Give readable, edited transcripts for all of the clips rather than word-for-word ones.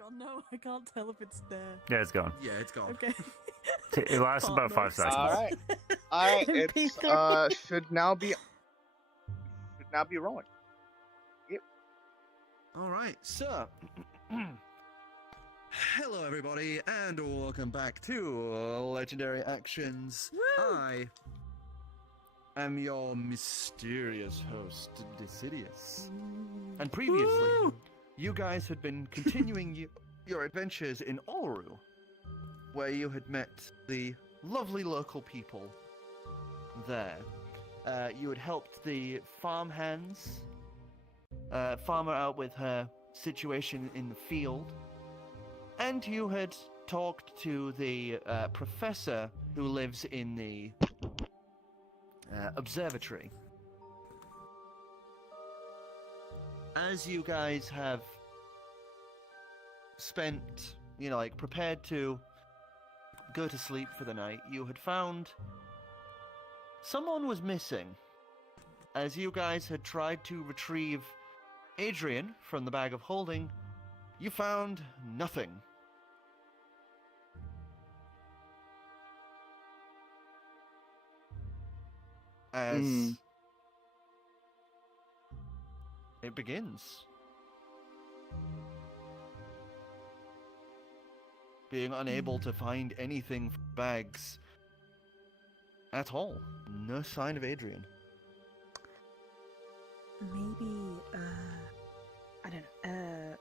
gone? No, I can't tell if it's there. Yeah, it's gone. Yeah, it's gone. Okay. It lasts about 5 seconds. Alright. Alright, it's should now be rolling. Yep. Alright, so hello everybody and welcome back to Legendary Actions. Woo! I am your mysterious host, Dicidius. And previously, Woo! you guys had been continuing your adventures in Uluru, where you had met the lovely local people there. You had helped the farmhands, farmer out with her situation in the field, and you had talked to the professor who lives in the observatory. As you guys have spent, prepared to go to sleep for the night, you had found someone was missing. As you guys had tried to retrieve Adrian from the bag of holding, you found nothing. As it begins. Being unable to find anything from bags at all. No sign of Adrian. Maybe, I don't know,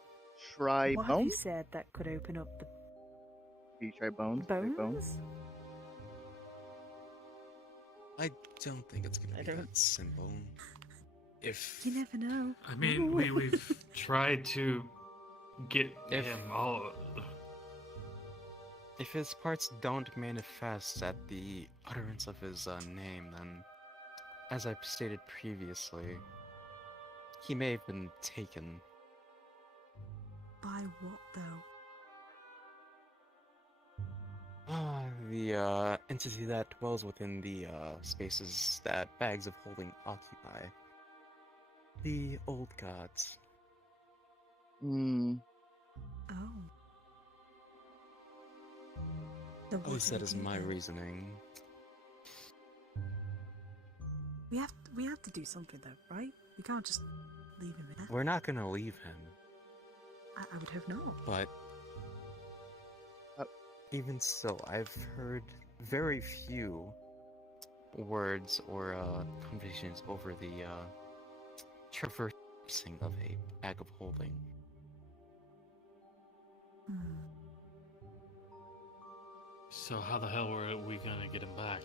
Try what have you bones? said that could open up the Do you try bones? Try bones? I don't think it's gonna I be don't- that simple. If You never know. I mean, we've tried to get If- him all. if his parts don't manifest at the utterance of his name, then, as I stated previously, he may have been taken. By what, though? The entity that dwells within the spaces that bags of holding occupy. The old gods. Hmm. Oh. Then At what least do that we is do my then? reasoning. We have to do something, though, right? We can't just leave him there. We're not gonna leave him, I would hope not. but even still, I've heard very few words or conversations over the traversing of a bag of holding. Hmm. So how the hell were we gonna get him back?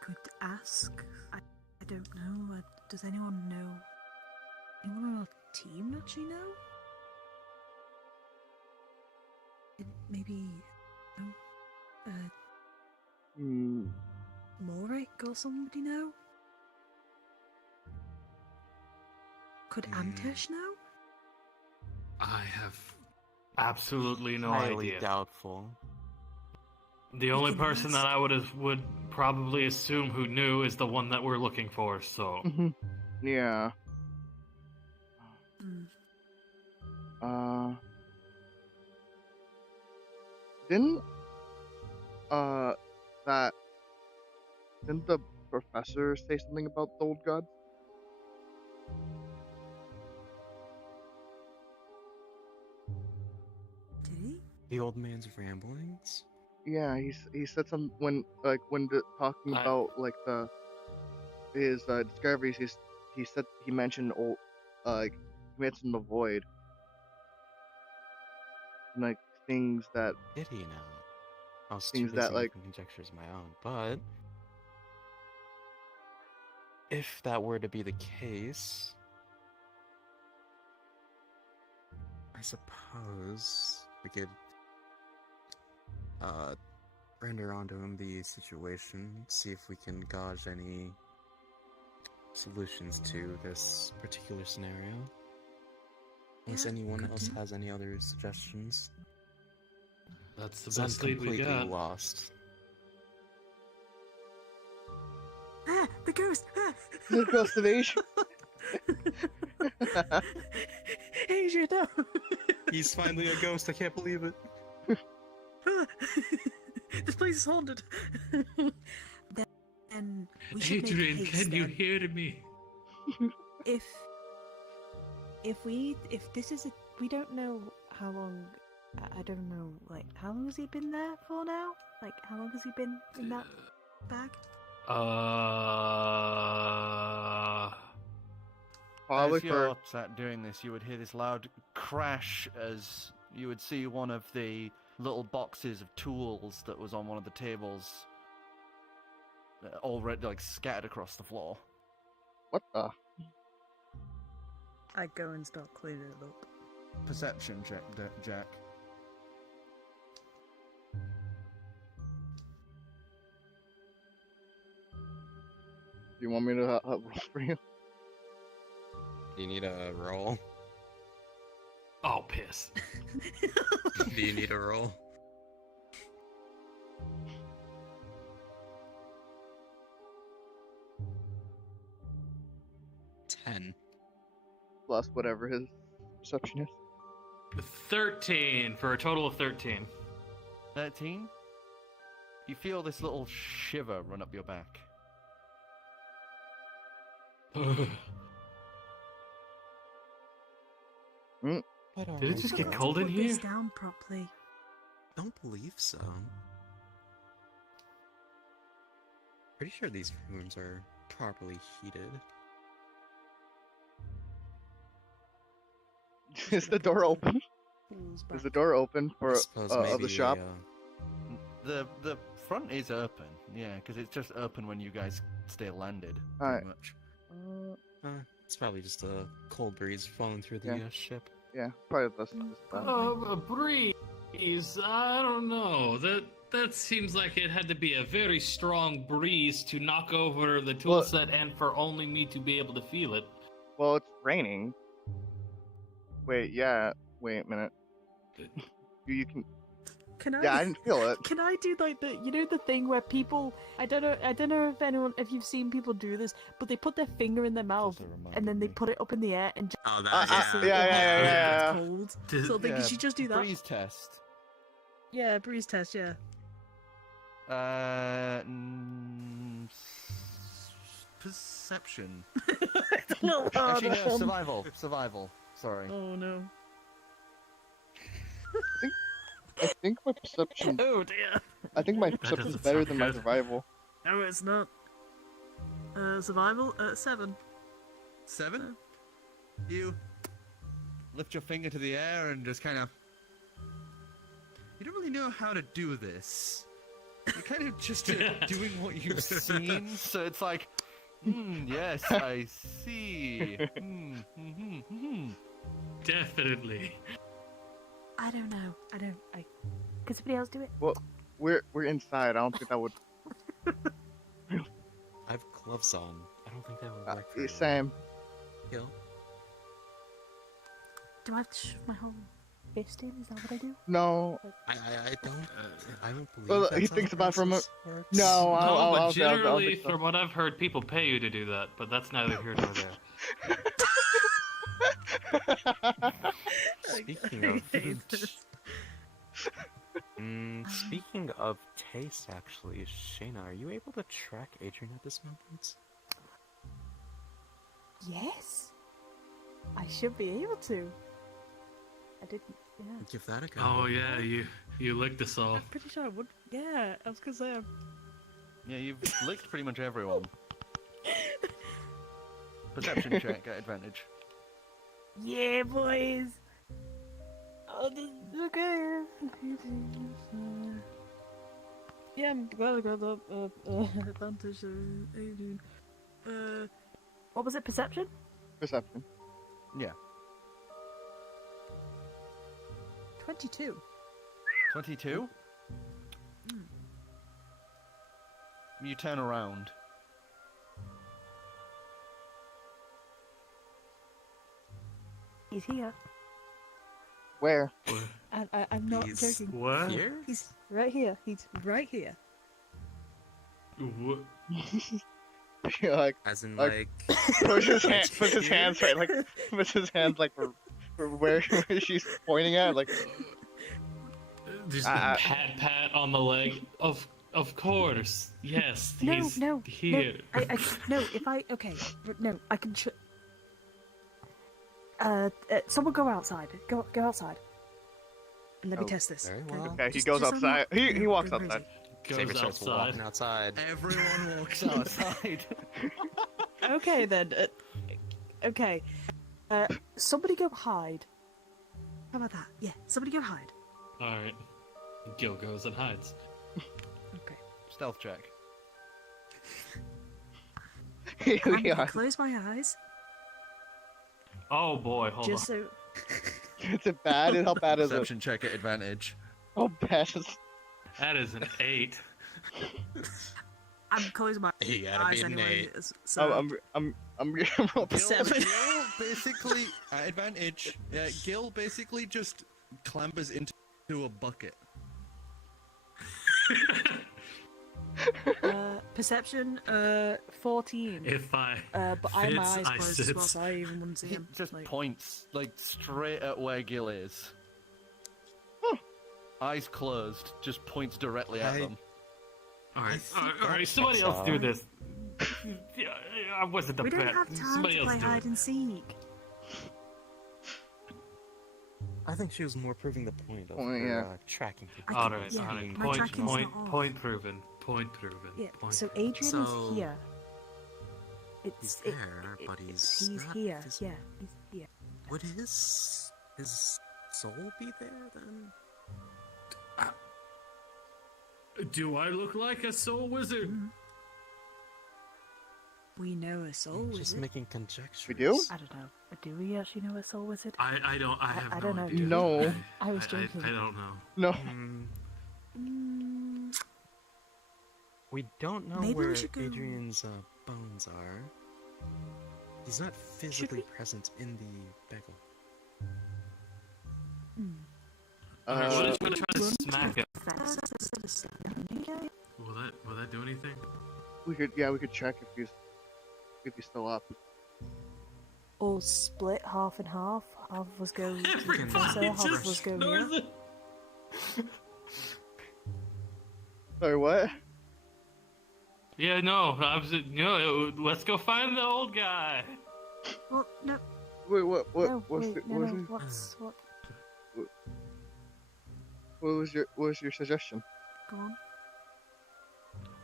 Could ask. I don't know. Does anyone know? Anyone on our team actually know? Maybe, Morik or somebody know? Could Amtesh know? I have absolutely no Highly idea. doubtful. The only can person ask. that I would probably assume who knew is the one that we're looking for. So Yeah. Hmm. Didn't didn't the professor say something about the old gods? Did he? The old man's ramblings? Yeah, he said some talking I- about his discoveries. He mentioned he mentioned the void, and, things that Did he now? I was Things too that, busy making conjectures of my own, but if that were to be the case, I suppose we could render onto him the situation, see if we can gauge any solutions to this particular scenario. Unless Yeah, anyone could else do. has any other suggestions. that's the 'Cause I'm best lead we completely got. lost. Ah, the ghost! Ah! the ghost of Asia. Adrian, no! He's finally a ghost. I can't believe it. This place is haunted. Then we should Adrian, make haste, can you then. hear me? If this is a, we don't know how long. I don't know. Like, how long has he been there for now? Like, how long has he been in that bag? Probably As you're for sat doing this, you would hear this loud crash as you would see one of the little boxes of tools that was on one of the tables already like scattered across the floor. what the? I go and start cleaning it up. Perception check, Jack. Do you want me to roll for you? Do you need a roll? Oh, piss. Do you need a roll? Ten. Plus whatever his perception is. 13 for a total of 13. 13? You feel this little shiver run up your back. But Did it just get Let's cold in put this here? down properly. Don't believe so. Pretty sure these rooms are properly heated. Is the door open? Pulls Is back. the door open I for suppose of maybe the shop? The front is open, yeah, because it's just open when you guys stay landed, Alright. pretty much. It's probably just a cold breeze flowing through the Yeah. ship. Yeah, probably this. A breeze. I don't know. That seems like it had to be a very strong breeze to knock over the tool Well- set and for only me to be able to feel it. Well, it's raining. Wait, yeah. Wait a minute. You can. Can I? Yeah, I didn't feel it. Can I do like the thing where people? I don't know if you've seen people do this, but they put their finger in their mouth Also reminded and then they me. put it up in the air and just Oh, see yeah, if yeah. it's cold. Does- So I think Yeah, you should just do that. Breeze test. Yeah, breeze test. Yeah. Perception. It's a little Actually, harder. no, survival. Survival. Sorry. Oh no. I think my perception. Oh dear. I think my perception's doesn't better sound than my good. survival. No, it's not. Survival 7. 7? You lift your finger to the air and just kind of. You don't really know how to do this. You're kind of just doing what you've seen, so it's like, yes, I see. Definitely. I don't know. Can somebody else do it? Well, we're inside. I don't think that would. I have gloves on. I don't think that would work for you. Same. Gill? Do I have to shove my whole fist in? Is that what I do? No. I don't believe Well, that's he how thinks about from a- process works. No, No, I'll but I'll generally, fix that. from what I've heard, people pay you to do that, but that's neither here nor there. Speaking of speaking of taste, actually, Shaena, are you able to track Adrian at this moment? Yes. I should be able to. I didn't. Yeah. Give that a go. Oh yeah, you licked us all. I'm pretty sure I would. Yeah, I was gonna say. Yeah, you've licked pretty much everyone. Perception check at advantage. Yeah, boys. Oh, okay. Yeah, I'm glad I got that advantage. What was it? Perception? Perception. Yeah. 22. 22? You turn around. He's here. Where? I'm not He's joking. What? Here? He's right here. He's right here. What? like As in, Like- like, puts his here? hands right, like puts his hands like for where she's pointing at, like Just I- pat on the leg. Of course, yes, No, he's no, here. no. No. If I okay, no, I can. Someone go outside. Go outside. And let me Oh, test this. very well. okay, he Just- goes just outside. I'm not- He walks going outside. crazy. Xavier Goes starts outside. walking outside. Everyone walks outside. Okay then. Okay. Somebody go hide. How about that? Yeah. Somebody go hide. All right. Gill goes and hides. Okay. Stealth check. Here I'm we gonna are. close my eyes Oh boy, hold just on. so. Is it bad? How bad is it? Perception check at advantage. Oh, bad. Is... That is an 8. I'm closing my You gotta eyes be an anyway. 8. So I'm roll Gil, Seven. Gil basically at advantage. Yeah, Gil basically just clambers into a bucket. perception 14. If I But I have my fits, eyes I closed as well, sits. so I even wouldn't see He him. just Like, points like straight at where Gil is. Huh. Eyes closed, just points directly at I- them. all right, think all right, that somebody checks else do out. this. Yeah, I wasn't the we don't best. have time Somebody to else play do hide it. and seek. I think she was more proving the point of Oh, her, yeah. tracking people. I All think- right, yeah, all right. my Point, tracking's point, not off. point proven. Point proven. Yeah. Point So proven. Adrian So, is here. He's It's there, but he's not here. visible. Yeah, he's here. Would his soul be there then? Do I look like a soul wizard? We know a soul I'm just wizard. making conjectures. We do? I don't know. Do we actually know a soul wizard? I don't. I have I no don't know, idea. do No. I was joking. I don't know. No. Hmm, we don't know Maybe we where should go- Adrian's bones are. He's not physically present in the bagel. Alright, what Uh, if we try to smack him? Okay. Will that do anything? we could check if he's still up. All split half and half. Half of us go to the Everybody professor, half of us just go ignores here. it. Sorry, what? Yeah, no, let's go find the old guy. Well, no, Wait, what? no, What's wait, the, no, no. What what was your suggestion? Go on.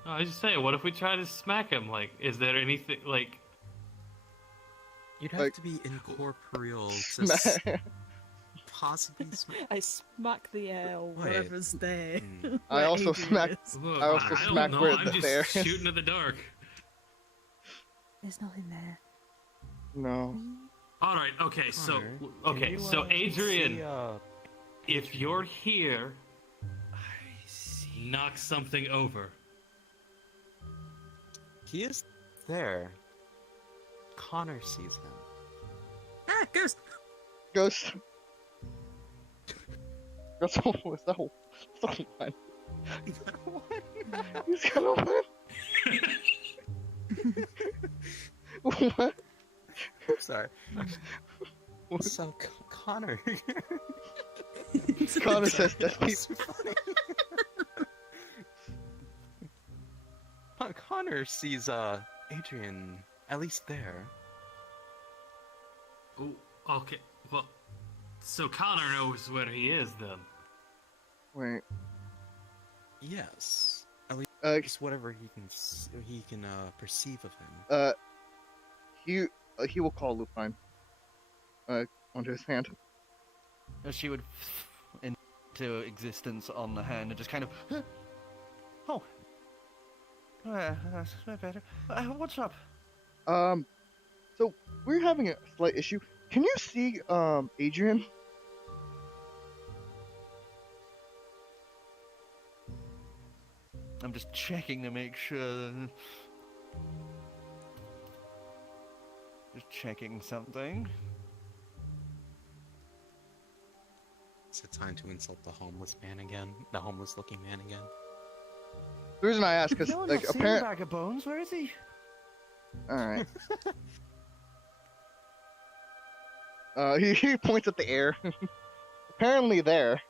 No, I was just saying, what if we try to smack him? Like, is there anything like? You'd have Like- to be incorporeal to possibly smack. I smack the air or Wait. whatever's there. Hmm. I also smacked. Look, I also don't smack know. where I'm the just there is. shooting in the dark. There's nothing there. No. All right. Okay. So Connor, okay. can you, So Adrian, see, if you're here, knock something over. he is there. Connor sees him. Ah, ghost! Ghost. That's all. That's the whole one. He's gonna win. What? Sorry. So Connor. Connor says that That's funny. Connor sees Adrian at least there. Oh, okay. Well, so Connor knows where he is then. Wait. Yes. At least just whatever he can perceive of him. He will call Lupine. Onto his hand. As she would into existence on the hand and just kind of. Oh. That's better. What's up? So we're having a slight issue. Can you see Adrian? I'm just checking to make sure. Just checking something. Is it time to insult the homeless man again? The homeless-looking man again? The reason I ask is No, I'm like not seeing the bag of bones. Where is he? Alright. He points at the air. Apparently there.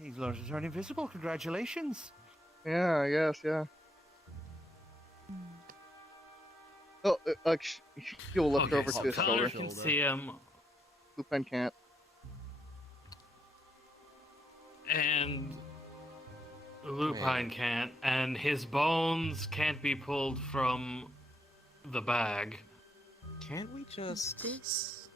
He's learned to turn invisible. Congratulations. Yeah, I guess, yeah. Oh, he'll look Okay, over so to his Connor shoulder. can see him, Lupin can't. and Lupine can't, and his bones can't be pulled from the bag. Can't we just... This.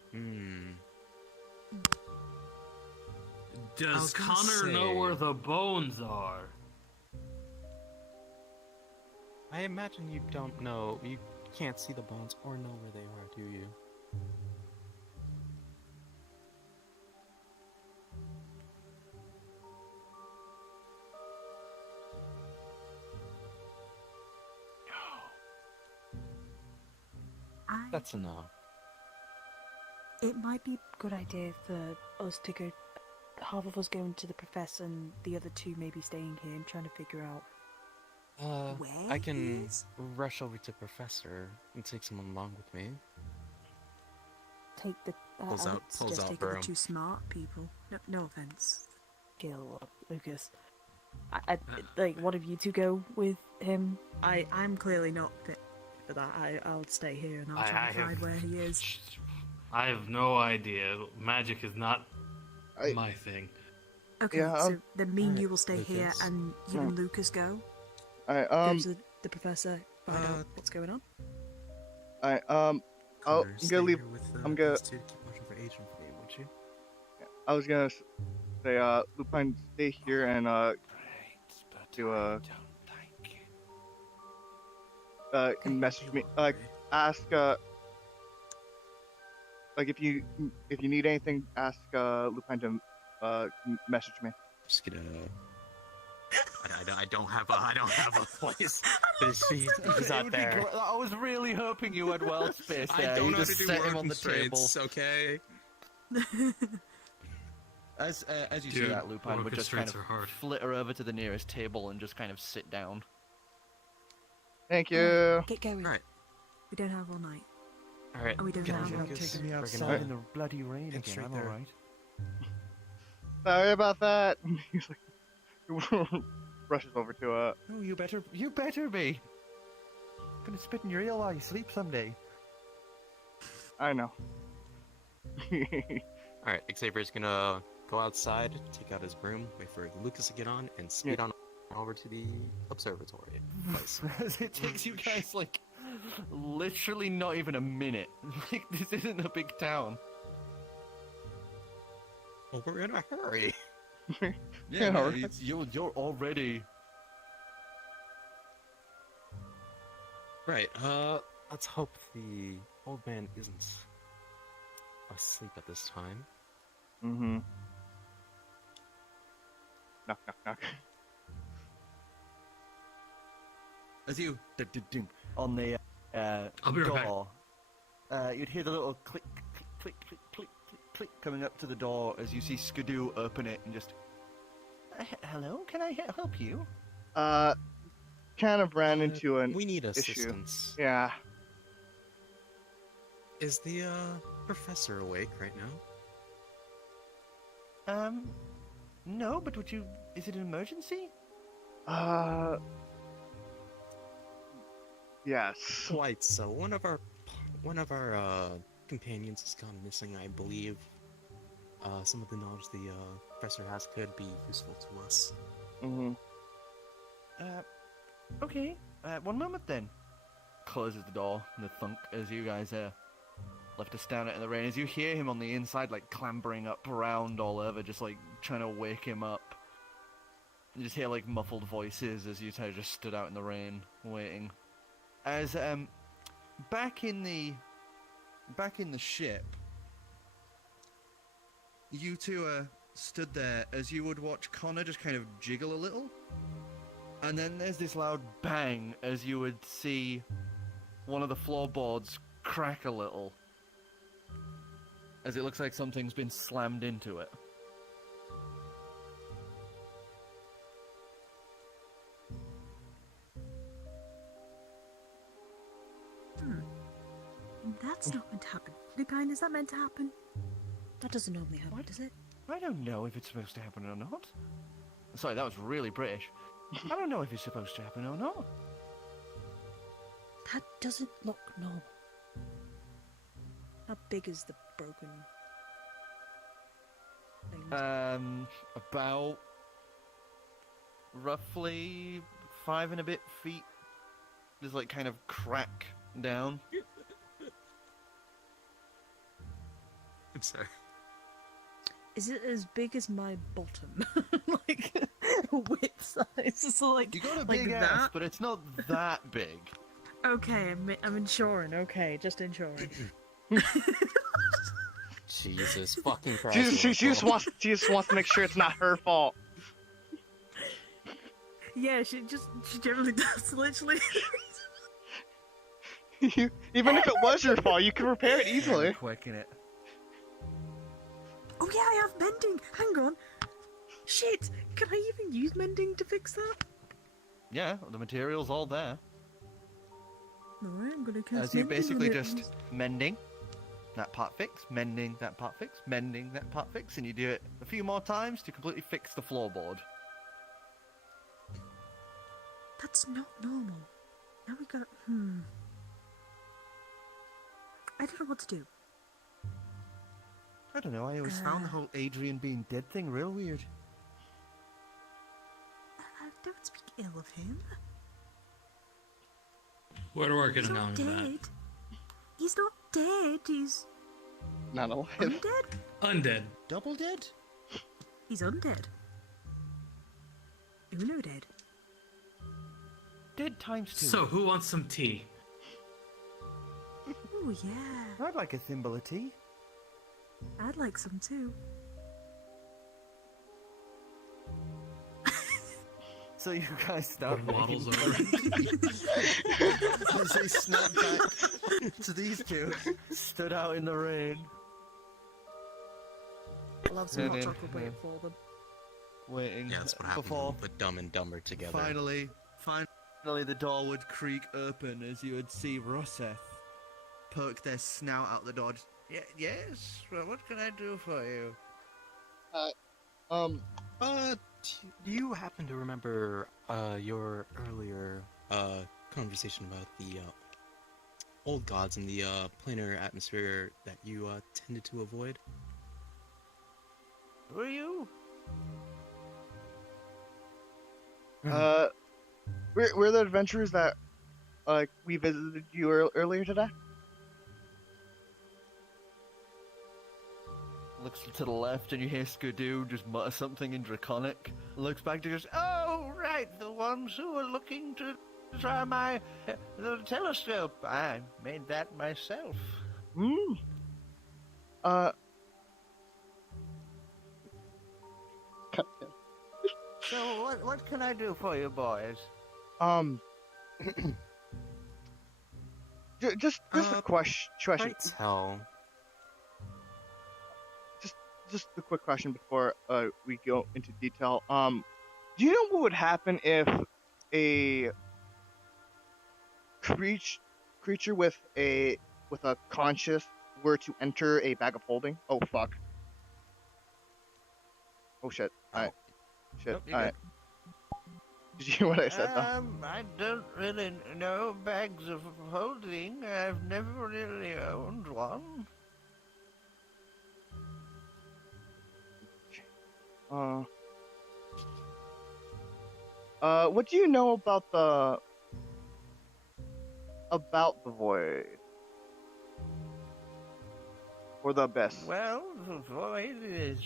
Does was gonna Connor know say- where the bones are? I imagine you don't know. You can't see the bones or know where they are, do you? That's a no. It might be a good idea for us to go. Half of us going to the professor and the other two maybe staying here and trying to figure out. Where I he can is? rush over to Professor and take someone along with me. Take the. Pulls I would out- pulls suggest out take the broom. two smart people. No offense, Gill or Lucas. Like one of you two go with him. I'm clearly not fit for that. I'll stay here and I'll try and find where he is. I have no idea. Magic is not I- my thing. Okay, Yeah, so then me and Alright, you will stay here, Lucas. and you and Lucas go. Alright, Go to the professor, find out what's going on. alright, I'm gonna leave. I'm gonna. To keep watching for Adrian for me, would you? I was gonna say, Lupin, stay here and and message me. Ask if you need anything, ask Lupin to message me. Just gonna. I don't have a place. He's It out would be there. gr- I was really hoping you had world space there. I don't You know how just to do set word him on the table. constraints, okay? As you see Dude, that, Lupin word would just kind constraints of are hard. flitter over to the nearest table and just kind of sit down. Thank you. Get going. Alright. We don't have all night. Alright. Oh, we don't get have on, one. Lucas. taking me We're outside gonna- in the bloody rain It's again. right I'm there. alright. Sorry about that. He's like, rushes over to Oh, you better be. I'm gonna spit in your ear while you sleep someday. I know. Alright, Xavier's gonna go outside, take out his broom, wait for Lucas to get on, and speed on over to the observatory place. It takes you guys like literally not even a minute. Like this isn't a big town. Well, we're in a hurry. Yeah, no, right. you're already. Right, let's hope the old man isn't asleep at this time. Mm-hmm. Knock, knock, knock. As you on the I'll be right back. door, you'd hear the little click, click, click, click, click, click coming up to the door as you see Skidoo open it and just. Hello, can I help you? Kind of ran into an We need issue. assistance. Yeah. Is the professor awake right now? No, but would you? Is it an emergency? Yes. Quite so. One of our companions has gone missing, I believe. Some of the knowledge the professor has could be useful to us. Mm-hmm. Okay. One moment then. Closes the door and the thunk as you guys left to stand out in the rain. As you hear him on the inside, like clambering up around all over, just like trying to wake him up. You just hear like muffled voices as you two just stood out in the rain, waiting. As back in the ship, you two stood there as you would watch Connor just kind of jiggle a little, and then there's this loud bang as you would see one of the floorboards crack a little, as it looks like something's been slammed into it. That's not meant to happen. Lupine, is that meant to happen? That doesn't normally happen, What? does it? I don't know if it's supposed to happen or not. Sorry, that was really British. I don't know if it's supposed to happen or not. That doesn't look normal. How big is the broken thing? About roughly 5 and a bit feet. There's like kind of crack down. I'm sorry. Is it as big as my bottom? Like, width size? So like, You got a like big ass, that? but it's not that big. Okay, I'm insuring. Okay, just insuring. Jesus fucking Christ. She just wants to make sure it's not her fault. Yeah, she generally does, literally. Even if it was your fault, you can repair it easily. Quick in it. Oh yeah, I have mending. Hang on. Shit, can I even use mending to fix that? Yeah, the material's all there. Alright, I'm gonna cast As you mending basically on it. just mending that part fix, mending that part fix, mending that part fix, and you do it a few more times to completely fix the floorboard. That's not normal. Now we got. I don't know what to do. I don't know, I always found the whole Adrian being dead thing real weird. I don't speak ill of him. We're working He's on not that. dead. He's not dead. He's Not alive. undead. Undead. Double dead? He's undead. Uno dead. Dead times 2. So, who wants some tea? Oh yeah, I'd like a thimble of tea. I'd like some too. So you guys start Waddles making over. as they snap back to these two, stood out in the rain. I'll have some hot Yeah, chocolate yeah. waiting for them. Waiting Yeah, that's what happens before when you put Dumb and Dumber together. finally the door would creak open as you would see Rosseth poke their snout out the door. Yes? Well, what can I do for you? Do you happen to remember your earlier conversation about the old gods and the planar atmosphere that you tended to avoid? Who are you? We're the adventurers that we visited you earlier today. Looks to the left and you hear Skidoo just mutter something in Draconic. Looks back to goes, oh, right, the ones who were looking to try my the telescope. I made that myself. So what can I do for you boys? Just a question. Right tell. Just a quick question before we go into detail. Do you know what would happen if a creature with a conscience were to enter a bag of holding? Oh fuck. Oh shit. Alright. Shit. Nope, you're Alright. Did you hear what I said though? I don't really know bags of holding. I've never really owned one. What do you know about the void? Or the abyss? Well, the void is...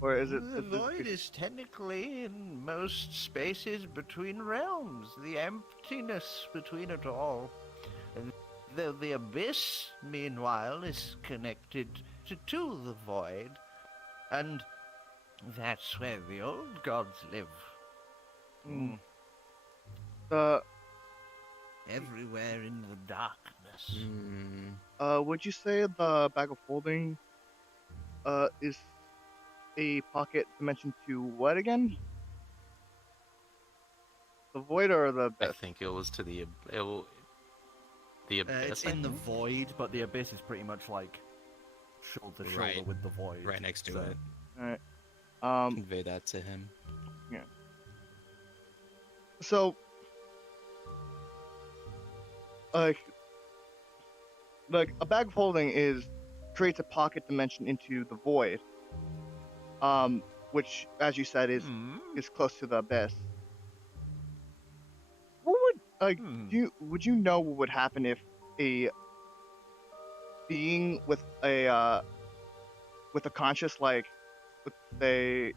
Or is it... The void is technically in most spaces between realms. The emptiness between it all. And the abyss, meanwhile, is connected to the void. And that's where the old gods live. Everywhere in the darkness. Would you say the bag of holding is a pocket dimension to what again? The void or the I abyss? think it was to the The abyss. It's in the void, but the abyss is pretty much like shoulder to shoulder Right. with the void. right next to so- it. Alright. Convey that to him. So, like a bag of holding creates a pocket dimension into the void, which, as you said, is close to the abyss. What would would you know what would happen if a being with a conscious, like, let's say,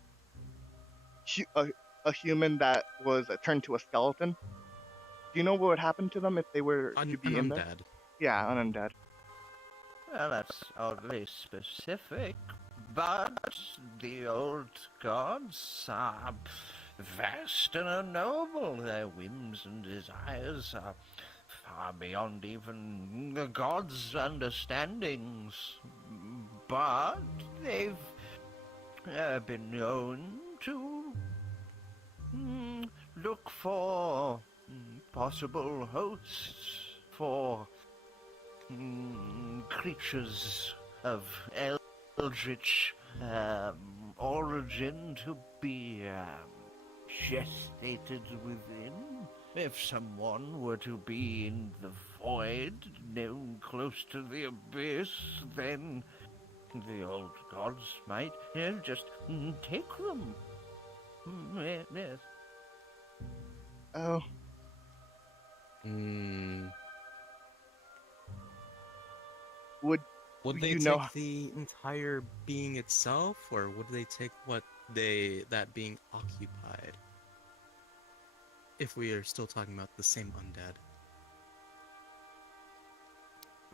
a human that was turned to a skeleton? Do you know what would happen to them if they were to be in there? Undead. Yeah, an undead. Well, that's oddly specific, but the old gods are vast and unknowable. Their whims and desires are far beyond even the gods' understandings. But they've been known to look for possible hosts for creatures of eldritch origin to be gestated within. If someone were to be in the void, known close to the abyss, then the old gods might just take them. Yes. Oh, would Would they you take know- the entire being itself, or would they take that being occupied? If we are still talking about the same undead.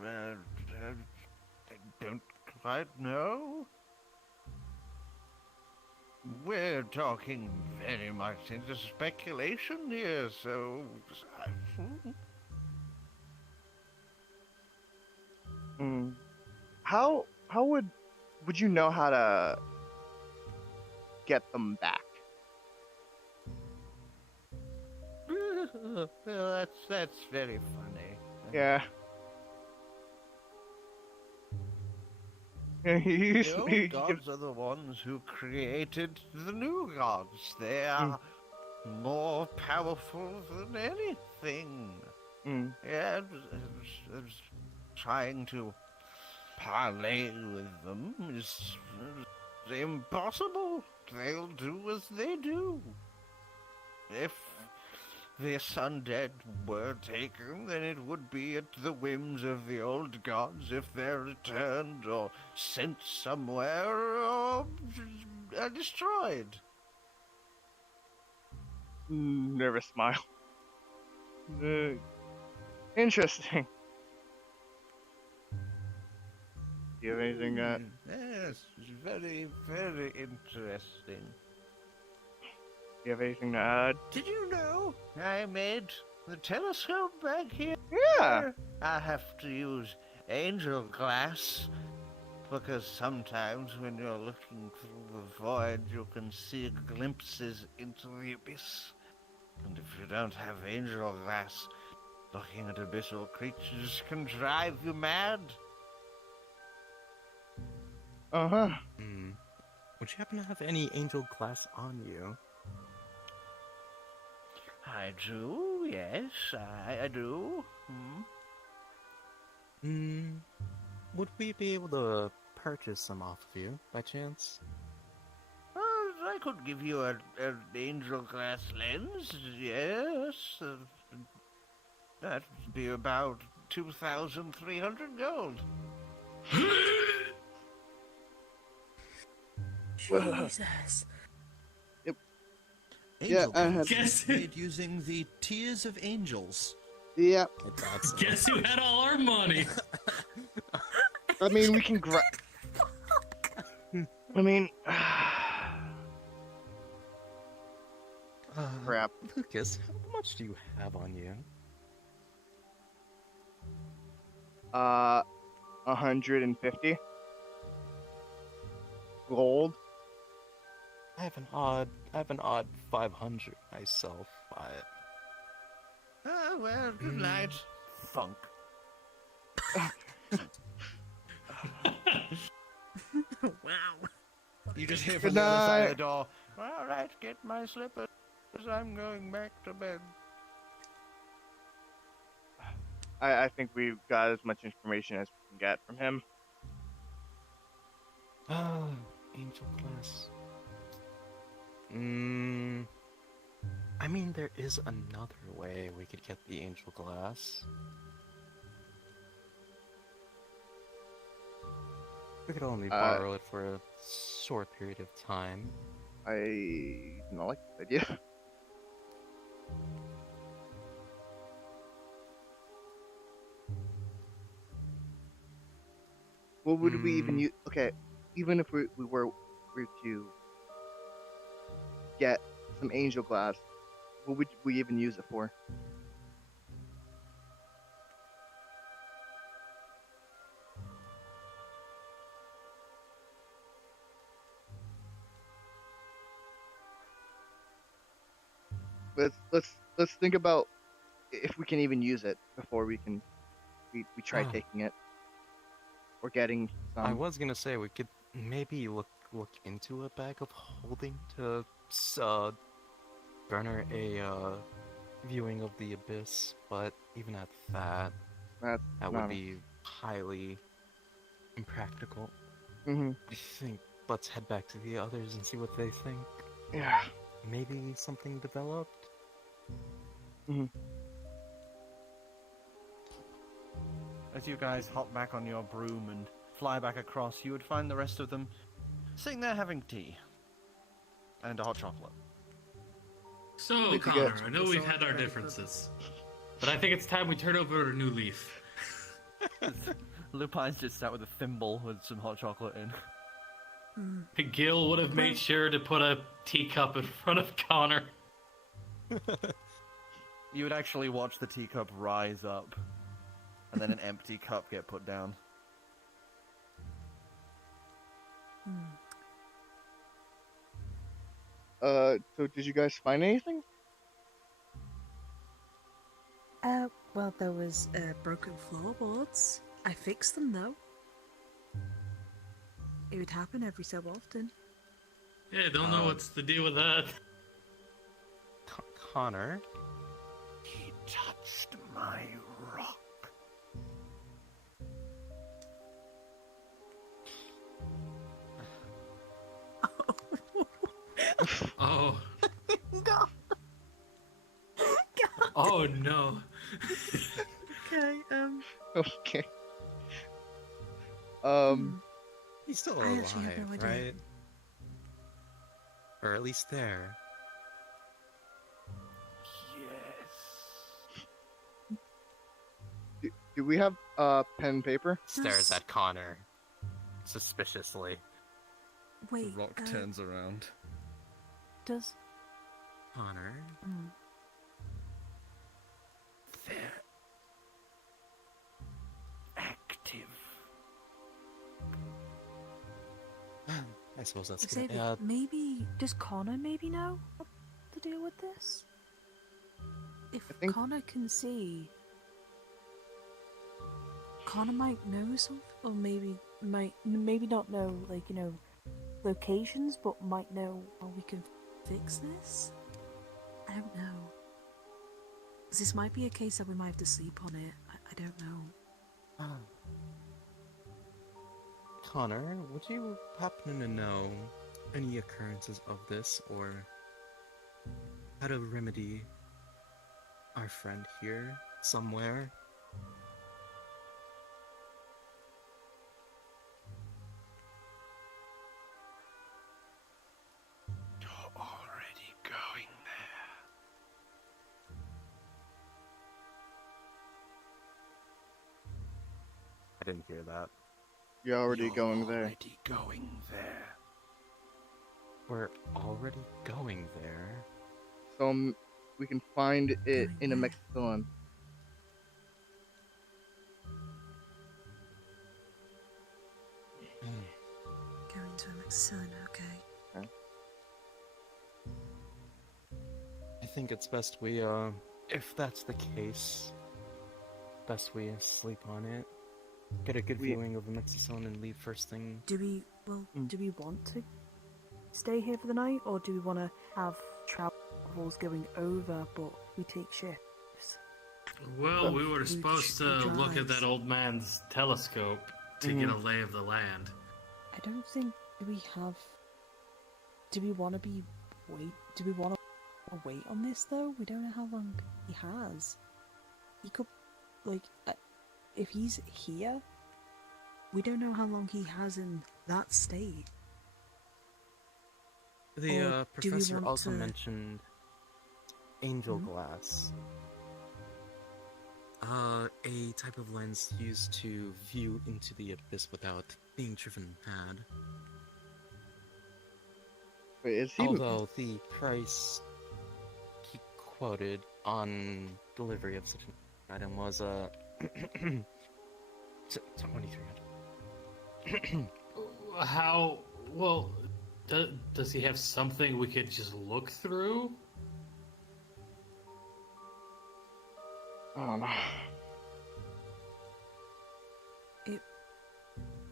I don't quite know. We're talking very much into speculation here, so... How would you know how to get them back? Well, that's very funny. Yeah. The old gods are the ones who created the new gods. They are more powerful than anything. Yeah, trying to parley with them is impossible. They'll do as they do. If this undead were taken, then it would be at the whims of the old gods if they're returned or sent somewhere or destroyed. Nervous smile. Interesting. Do you have anything? Yes, it's very, very interesting. Do you have anything to add? Did you know I made the telescope back here? Yeah. I have to use angel glass because sometimes when you're looking through the void, you can see glimpses into the abyss. And if you don't have angel glass, looking at abyssal creatures can drive you mad. Uh-huh. Would you happen to have any angel glass on you? I do, yes, I do. Would we be able to purchase some off of you, by chance? I could give you an angel glass lens, yes. That'd be about 2,300 gold. Jesus. Yeah, I had. Guess, Made using the tears of angels. Yeah. I thought so. guess who had all our money? I mean, we can I mean. Crap. Lucas, how much do you have on you? 150 gold. I have an odd 500 myself, but... Well, good night. Funk. Wow. You just hear Good from the other side of night. the door. All right, get my slippers. I'm going back to bed. I think we've got as much information as we can get from him. Angel class. I mean, there is another way we could get the angel glass. We could only borrow it for a short period of time. I do not like this idea. What would we even use? Okay, even if we were to get some angel glass, what would we even use it for? Let's think about if we can even use it before we try taking it or getting some. I was gonna say we could maybe look into a bag of holding to garner a viewing of the abyss, but even at that, that would be highly impractical. Mm-hmm. I think let's head back to the others and see what they think. Yeah. Maybe something developed? Mm-hmm. As you guys hop back on your broom and fly back across, you would find the rest of them sitting there having tea. And a hot chocolate. So, Connor, I know we've had our differences, but I think it's time we turn over a new leaf. Lupine's just sat with a thimble with some hot chocolate in. Gill would have made sure to put a teacup in front of Connor. You would actually watch the teacup rise up, and then an empty cup get put down. So did you guys find anything? Well, there was broken floorboards. I fixed them though. It would happen every so often. Yeah, don't know what's the deal with that. Connor? He touched my rock. Oh. God. Oh no. Okay, Okay. He's still I actually have alive, no idea. right? Or at least there. Yes. Do we have pen and paper? Stares at Connor suspiciously. wait. The rock turns around. Does Connor? They're active. I suppose that's Xavier, gonna maybe does Connor maybe know what to do with this? If I think- Connor can see, Connor might know something, or maybe not know, like, you know, locations, but might know how we can fix this. I don't know. 'Cause this might be a case that we might have to sleep on it. I don't know. Connor, would you happen to know any occurrences of this, or how to remedy our friend here somewhere? You're already going there. I didn't hear that. You're already You're going there. already going there. We're already going there. So we can find it Going in a where? Mexican. Going to a Mexican, okay. I think it's best we, if that's the case, best we sleep on it. get a good We- viewing of Metsison and leave first thing. Do we want to stay here for the night, or do we want to have travels going over, but we take shifts? Well, we were Who supposed to look at drives? that old man's telescope to get a lay of the land. I don't think do we want to wait on this though? We don't know how long he has. He could, if he's here, we don't know how long he has in that state. The Or do we professor want also to- mentioned angel glass. A type of lens used to view into the abyss without being driven mad. Wait, is he? Although the price he quoted on delivery of such an item was 2300. How? Well, does he have something we could just look through? I don't know.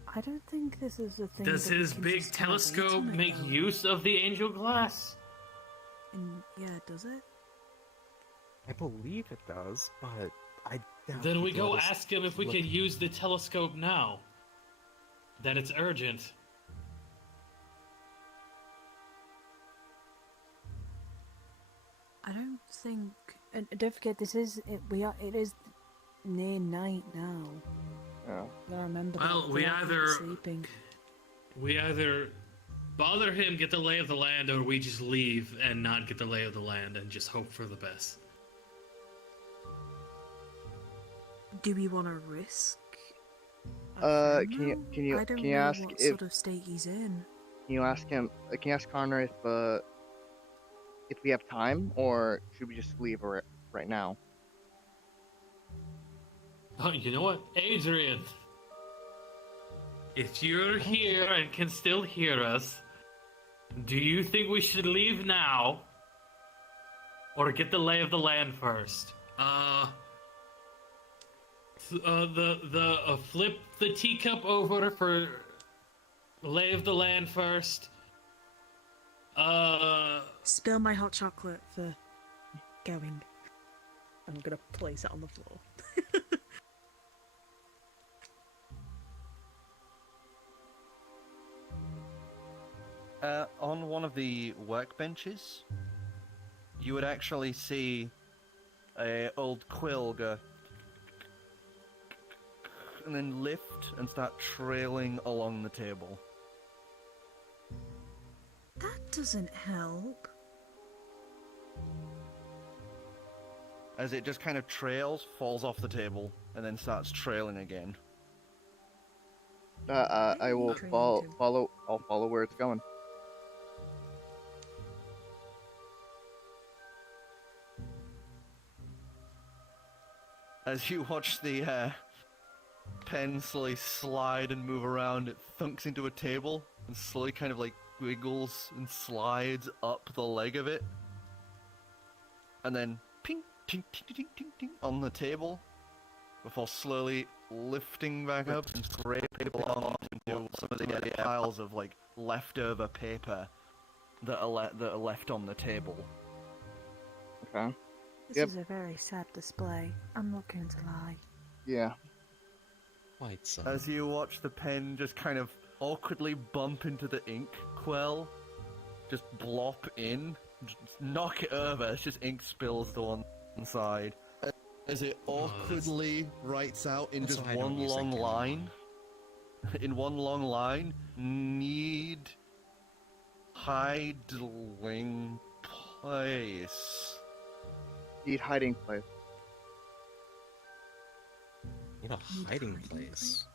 I don't think this is a thing. Does that we his can big just kinda wait telescope on it, make though. use of the angel glass? Yeah, does it? I believe it does, but I doubt Then we he'd go let us ask him if we look- could use the telescope now. That it's urgent. I don't think. And don't forget, it is near night now. Yeah. You gotta remember Well, that. we They are either- sleeping. We either bother him, get the lay of the land, or we just leave and not get the lay of the land and just hope for the best. Do we want to risk? Can you I don't can you know ask what if sort of state he's in. can you ask him? Can you ask Connor if we have time, or should we just leave right now? Oh, you know what? Adrian! If you're here and can still hear us, do you think we should leave now? Or get the lay of the land first? Flip the teacup over for lay of the land first. Spill my hot chocolate for going. I'm gonna place it on the floor. On one of the workbenches, you would actually see a old quill go and then lift and start trailing along the table. That doesn't help. As it just kind of trails, falls off the table, and then starts trailing again. I will Training too. follow. I'll follow where it's going. As you watch the pen slowly slide and move around, it thunks into a table and slowly kind of like wiggles and slides up the leg of it. And then ping, ting, ting, ting, ting, ting, on the table before slowly lifting back up and scraping along into some of the piles of like leftover paper that are left on the table. Okay. This Yep. is a very sad display. I'm not going to lie. Yeah. Quite so. As you watch the pen just kind of awkwardly bump into the ink quell, just blop in, just knock it over, it's just ink spills to one side. As it awkwardly writes out in Also, just I don't one use long ink anymore. line, in one long line, need hiding place. Need hiding place. Need a hiding place.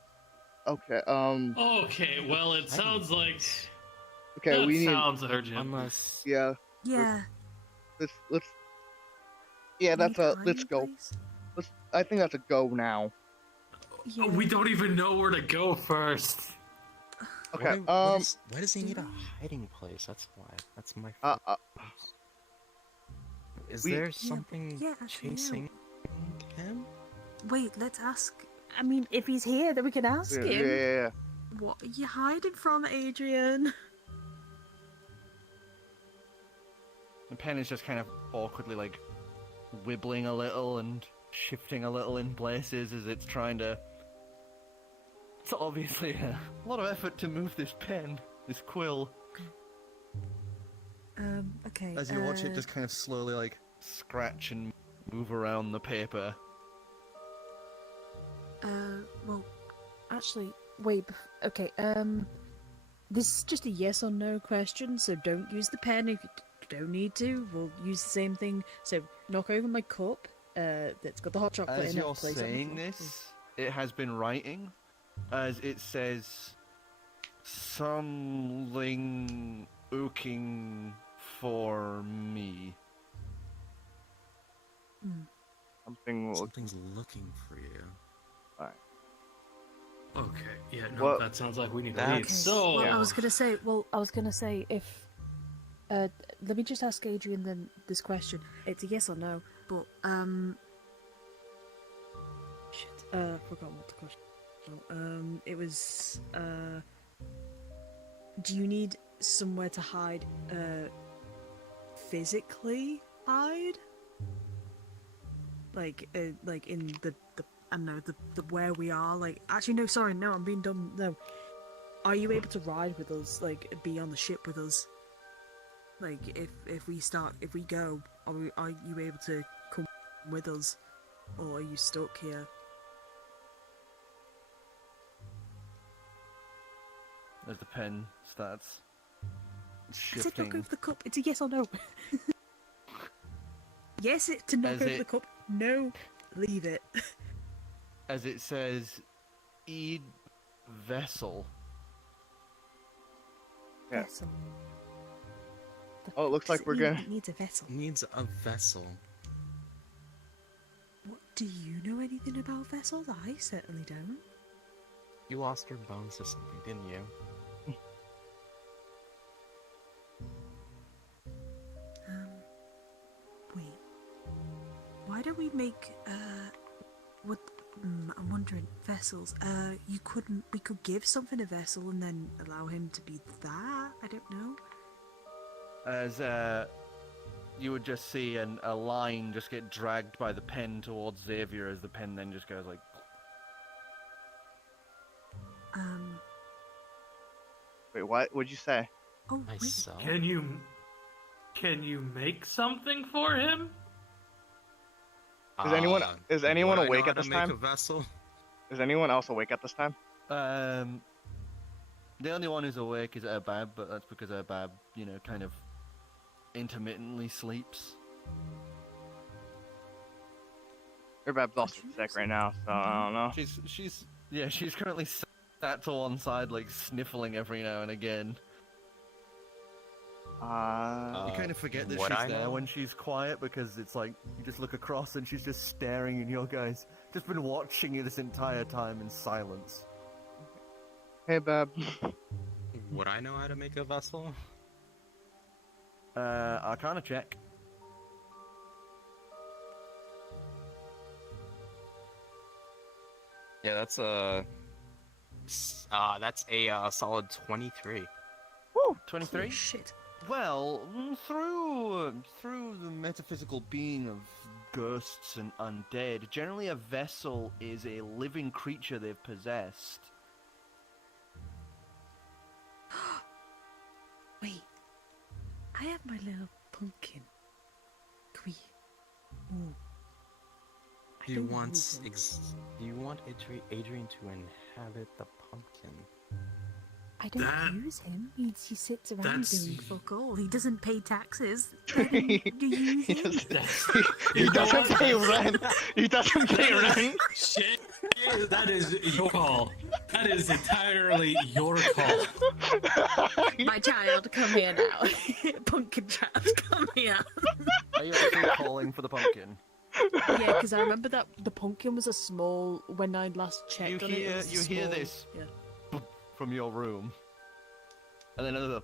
Okay. Okay, well, it sounds like Okay. that We need. sounds urgent. Unless Yeah. Yeah. Let's. Yeah. That's need a. Let's hiding go. place? I think that's a go now. Yeah. We don't even know where to go first. Okay. why does he need a hiding place? That's why. That's my. Is we- there Yeah, something yeah, actually, no. chasing him? Wait, let's ask I mean, if he's here, then we can ask Yeah, him. yeah. What are you hiding from, Adrian? The pen is just kind of awkwardly, like, wibbling a little and shifting a little in places as it's trying to... It's obviously a lot of effort to move this pen, this quill. Okay. As you watch it just kind of slowly, like, scratch and move around the paper. Well, actually, wait. Okay, this is just a yes or no question, so don't use the pen if you don't need to. We'll use the same thing. So, knock over my cup, that's got the hot chocolate As in it. you're place it on the saying floor. this, it has been writing, as it says, something ooking for me. Something's looking for you. Okay, yeah, no, Well, that sounds like we need to that's- leave. So, Well, I was gonna say, if, let me just ask Adrian then this question. It's a yes or no, but, shit, forgot what the question was. It was, do you need somewhere to hide, physically hide? Like in the I don't know, the where we are, like, actually, no, sorry, no, I'm being dumb, no. Are you able to ride with us, like, be on the ship with us? Like, if we go, are you able to come with us? Or are you stuck here? As the pen starts I said knock shifting. over the cup, it's a yes or no. Yes, to knock As over it- the cup, no, leave it. As it says, Eid vessel. Yeah. Vessel. Oh, it looks like we're gonna. It needs a vessel. Needs a vessel. What, do you know anything about vessels? I certainly don't. You lost your bones to something, didn't you? Wait. Why don't we make, what, I'm wondering, vessels, we could give something a vessel and then allow him to be that? I don't know. As you would just see a line just get dragged by the pen towards Xavier as the pen then just goes like... Wait, what? What'd you say? Oh, wait. Myself. can you make something for him? Is anyone would I know awake how at to this make time? a vessel? Is anyone else awake at this time? The only one who's awake is Erbab, but that's because Erbab, kind of intermittently sleeps. Everybody's also sick right now, so I don't know. She's currently sat to one side, like sniffling every now and again. You kind of forget that what she's I there know? when she's quiet because it's like you just look across and she's just staring in your guys. Just been watching you this entire time in silence. Hey, Bab. Would I know how to make a vessel? Arcana check. Yeah, that's a solid 23. Woo! 23. Holy shit. Well, through the metaphysical being of ghosts and undead, generally a vessel is a living creature they've possessed. Wait. I have my little pumpkin. Can we... Ooh. I Do you don't want use him. do you want Adrian to inhabit the pumpkin? I don't That- use him. He sits around that's- doing fuck all. He doesn't pay taxes. Do you use him? He doesn't pay rent. He doesn't pay rent. Shit, that is your call. That is entirely your call. My child, come here now. Pumpkin child, come here. Are you actually calling for the pumpkin? Yeah, because I remember that the pumpkin was a small when I last checked You on it. hear- It was a you hear small- this. Yeah. From your room. And then another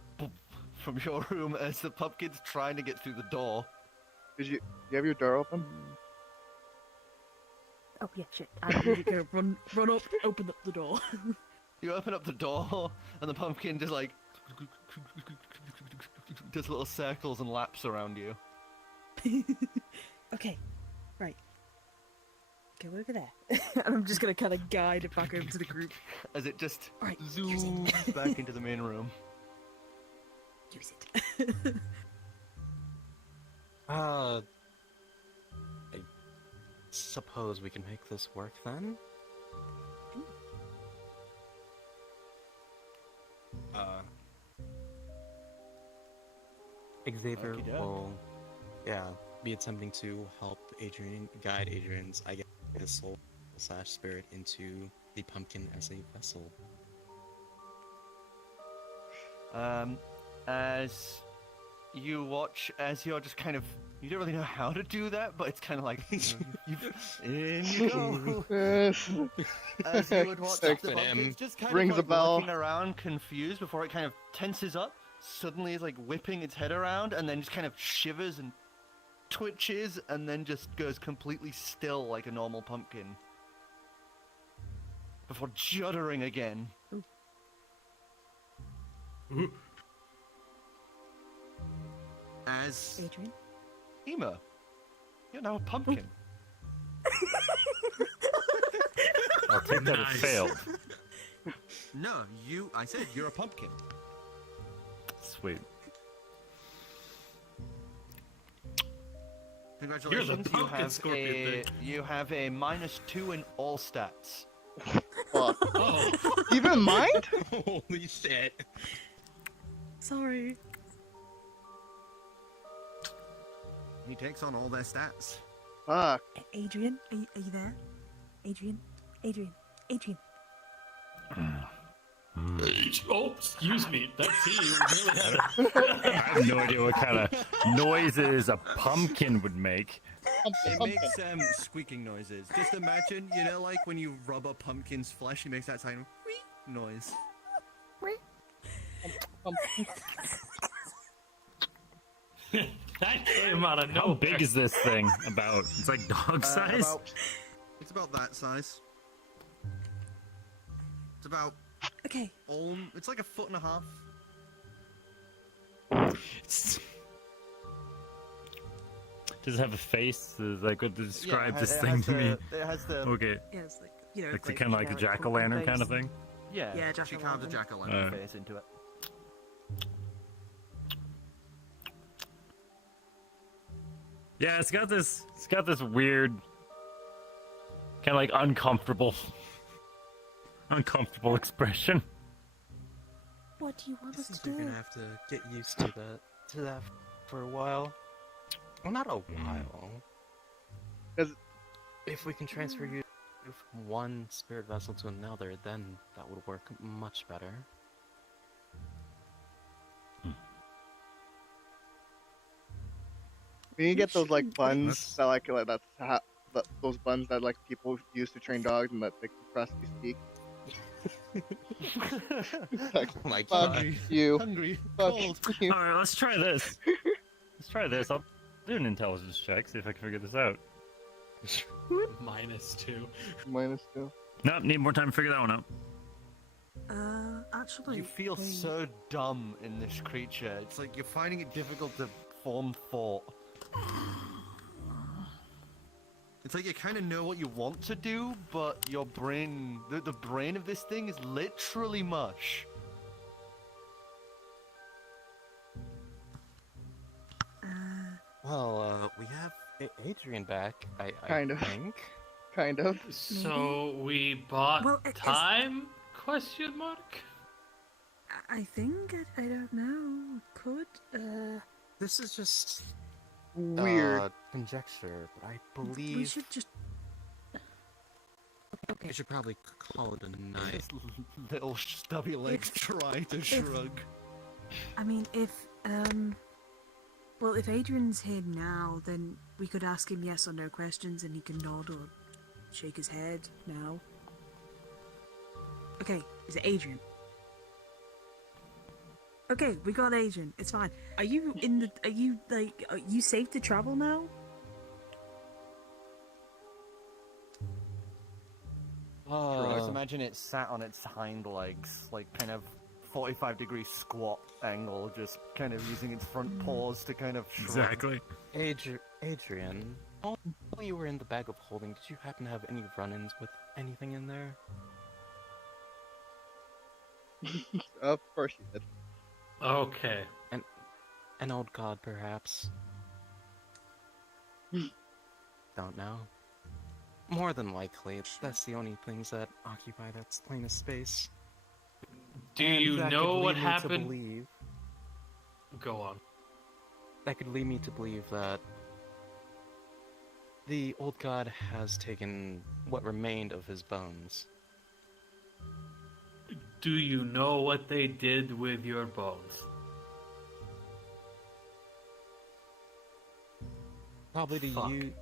from your room as the pumpkin's trying to get through the door. Did you have your door open? Oh yeah, shit. I need to go run up, open up the door. You open up the door, and the pumpkin just like does little circles and laps around you. Okay, right. Go over there. And I'm just gonna kind of guide it back over to the group. As it just Right, use it. zooms back into the main room. Use it. I suppose we can make this work then? Xavier Okey-doke. will, be attempting to help Adrian, guide Adrian's, I guess, his soul / spirit into the pumpkin as a vessel. As you watch, as you're just kind of, you don't really know how to do that, but it's kind of like, in you go. As you would watch, the pumpkin's just kind Rings of a like bell. looking around, confused, before it kind of tenses up. Suddenly, it's like whipping its head around, and then just kind of shivers and twitches, and then just goes completely still like a normal pumpkin. Before juddering again. As Adrian? Ema, you're now a pumpkin. I'll take that as Nice. failed. No, I said you're a pumpkin. Sweet. Congratulations, pumpkin scorpion thing. you have a -2 in all stats. Fuck. Oh, Even mine? Holy shit. Sorry. He takes on all their stats. Fuck. Adrian, are you there? Adrian? Adrian? Adrian? oh, excuse me. That's he. You really had I have no idea what kind of noises a pumpkin would make. It makes squeaking noises. Just imagine, like when you rub a pumpkin's flesh, it makes that kind of noise. that came out of How nowhere. big is this thing? About? It's like dog size? It's about that size. It's about Okay. it's like 1.5 feet. Does it have a face? Like what describe Yeah, this it thing has to me? It has the Okay. Yeah, it's like, you know, Like the kind of like a generic jack-o'-lantern pumpkin kind of face. thing? Yeah, Yeah, she carved a jack-o'-lantern. jack-o'-lantern face into it. Yeah, it's got this weird kind of like uncomfortable expression. What do you want us Seems to you're do? gonna have to get used to that for a while. Well, not a while. 'Cause- if we can transfer you from one spirit vessel to another, then that would work much better. When you get those like buns That's- that those buns that like people use to train dogs and that they compress you speak. Like, Oh my fuck god. you. Hungry, Fuck cold. you. All right, let's try this. I'll do an intelligence check, see if I can figure this out. -2. -2. Nope, need more time to figure that one out. Actually, You feel wait. so dumb in this creature. It's like you're finding it difficult to form thought. It's like you kind of know what you want to do, but your brain, the brain of this thing is literally mush. Well, we have Adrian back, I Kind of. think. Kind of. So we bought Well, it's- time? Question mark. I think I don't know. Could This is just Weird. conjecture, but I we believe should just. Okay. I should probably call it a night. His little stubby legs try to shrug. I mean, well, if Adrian's here now, then we could ask him yes or no questions, and he can nod or shake his head now. Okay, is it Adrian? Okay, we got Adrian. It's fine. Are you are you safe to travel now? Just imagine it sat on its hind legs, like kind of 45-degree squat angle, just kind of using its front paws to kind of shrug. Exactly. Adrian, while you were in the bag of holding, did you happen to have any run-ins with anything in there? Of course you did. Okay. An old god, perhaps? Don't know. More than likely, that's the only things that occupy that plane of space. Do And you that know could what lead me to happened? believe- Go on. That could lead me to believe that the old god has taken what remained of his bones. Do you know what they did with your bones? Probably to Fuck. you.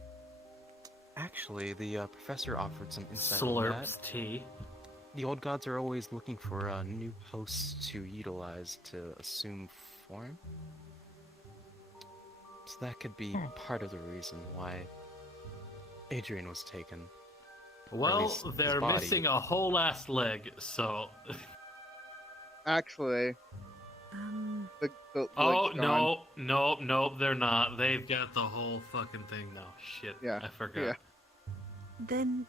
Actually, the professor offered some insight on that. Slurps tea. The old gods are always looking for new hosts to utilize to assume form. So that could be part of the reason why Adrian was taken. Well, least his they're body. missing a whole ass leg, so. Actually, the Oh, leg's gone. no, they're not. They've got the whole fucking thing now. Shit. Yeah, I forgot. yeah. Then,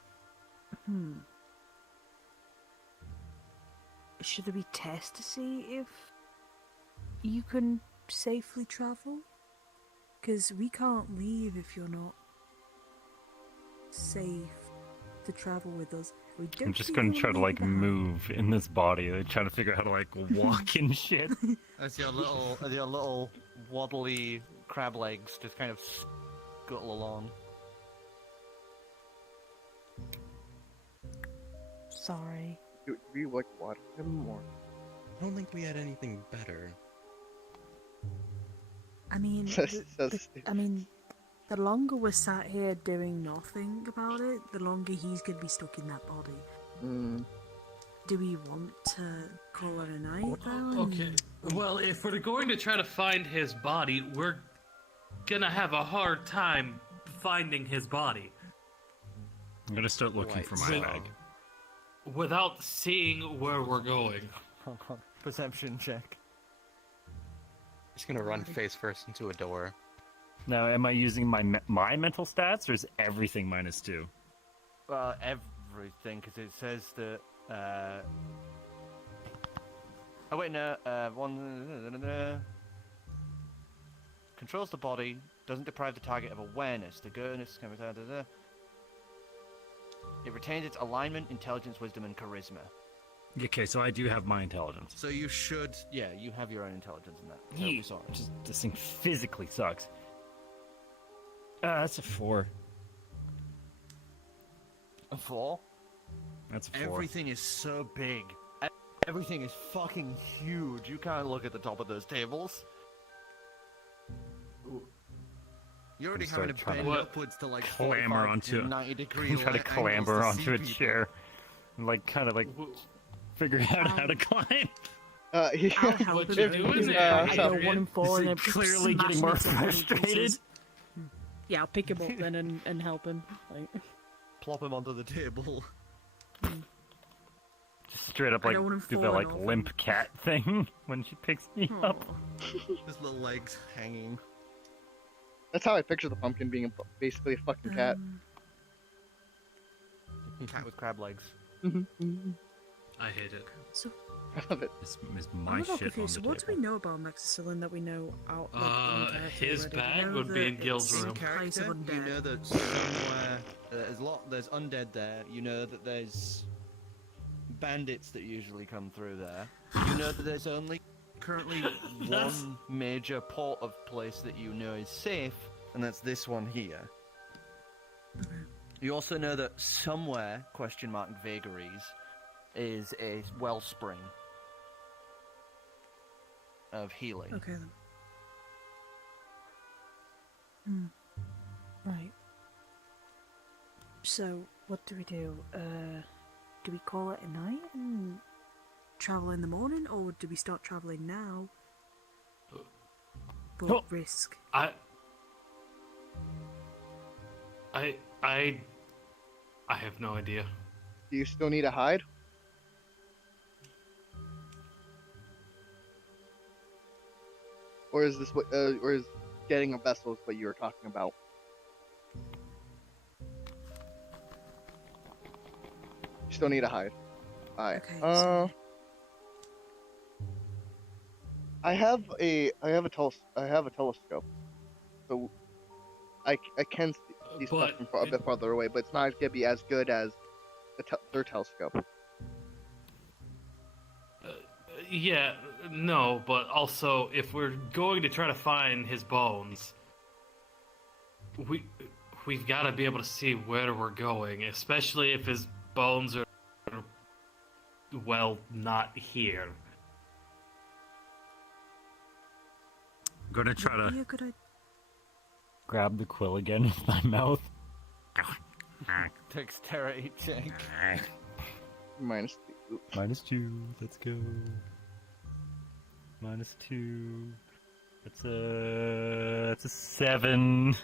should there be tests to see if you can safely travel? Because we can't leave if you're not safe to travel with us. We don't I'm just think gonna we'll try to leave like behind. move in this body. They're trying to figure out how to like walk and shit. As your little waddly crab legs just kind of scuttle along. Sorry. Do we like water him or? I don't think we had anything better. I mean, the longer we're sat here doing nothing about it, the longer he's gonna be stuck in that body. Do we want to call it a night though? Okay. Well, if we're going to try to find his body, we're gonna have a hard time finding his body I'm gonna start looking for my Right. bag. without seeing where we're going. Perception check. Just gonna run face first into a door. Now, am I using my mental stats, or is everything -2? Well, everything, because it says that. Oh wait, no. Controls the body, doesn't deprive the target of awareness. The goodness. It retains its alignment, intelligence, wisdom, and charisma. Okay, so I do have my intelligence. So you should. Yeah, you have your own intelligence in that. Yeah, this thing physically sucks. That's a 4. A 4? That's a 4. Everything is so big. Everything is fucking huge. You can't look at the top of those tables. You're already start having to trying bend to upwards to like clamber 45 onto to 90 degree try to angles clamber to onto see a people. chair, and like kind of like figure out how to climb. I'll Yeah. help What him. you doing because there, I don't Adrian? want him falling and Clearly getting smashing more into many frustrated. pieces. Yeah, I'll pick him up then and help him. Like, Plop him onto the table. Just straight up I like don't want him do the falling like off limp cat thing when she picks me up. His little legs hanging. That's how I picture the pumpkin being basically a fucking cat. Cat with crab legs. I hate it. So I love it. This is I'm my a little shit on confused. the So what do we table. know about Mexicillin that we know out? Like, in character His already? bag We know would be that in Gill's it's room. in place of Character, you undead. know that somewhere there's undead there. You know that there's bandits that usually come through there. You know that there's only currently one major port of place that you know is safe, and that's this one here. You also know that somewhere, vagaries, is a wellspring of healing. Okay then. Right. So what do we do? Do we call it a night and travel in the morning, or do we start traveling now? But Oh. risk. I have no idea. Do you still need a hide? Or is this what? Or is getting a vessel is what you were talking about? You still need a hide. Alright. Okay, so- I have a telescope, so I can see stuff But from a bit farther away, but it's not gonna be as good as their telescope. Yeah, no, but also if we're going to try to find his bones, we've got to be able to see where we're going, especially if his bones are, well, not here. I'm gonna try Would be to a good idea. grab the quill again with my mouth. Dexterity check. -2. -2. Let's go. -2. It's a 7.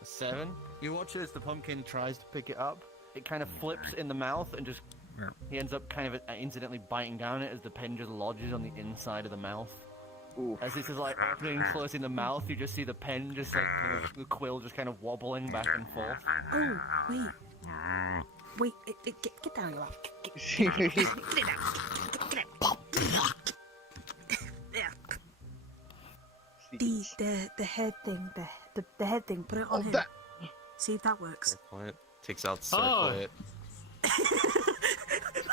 A 7. You watch as the pumpkin tries to pick it up. It kind of flips in the mouth and just... He ends up kind of incidentally biting down it as the pen just lodges on the inside of the mouth. Ooh. As this is like opening and closing the mouth, you just see the pen just like the quill just kind of wobbling back and forth. Oh, wait, get down, you the head thing, the head thing. Put it on him. That. See if that works. Circlet. Takes out circlet.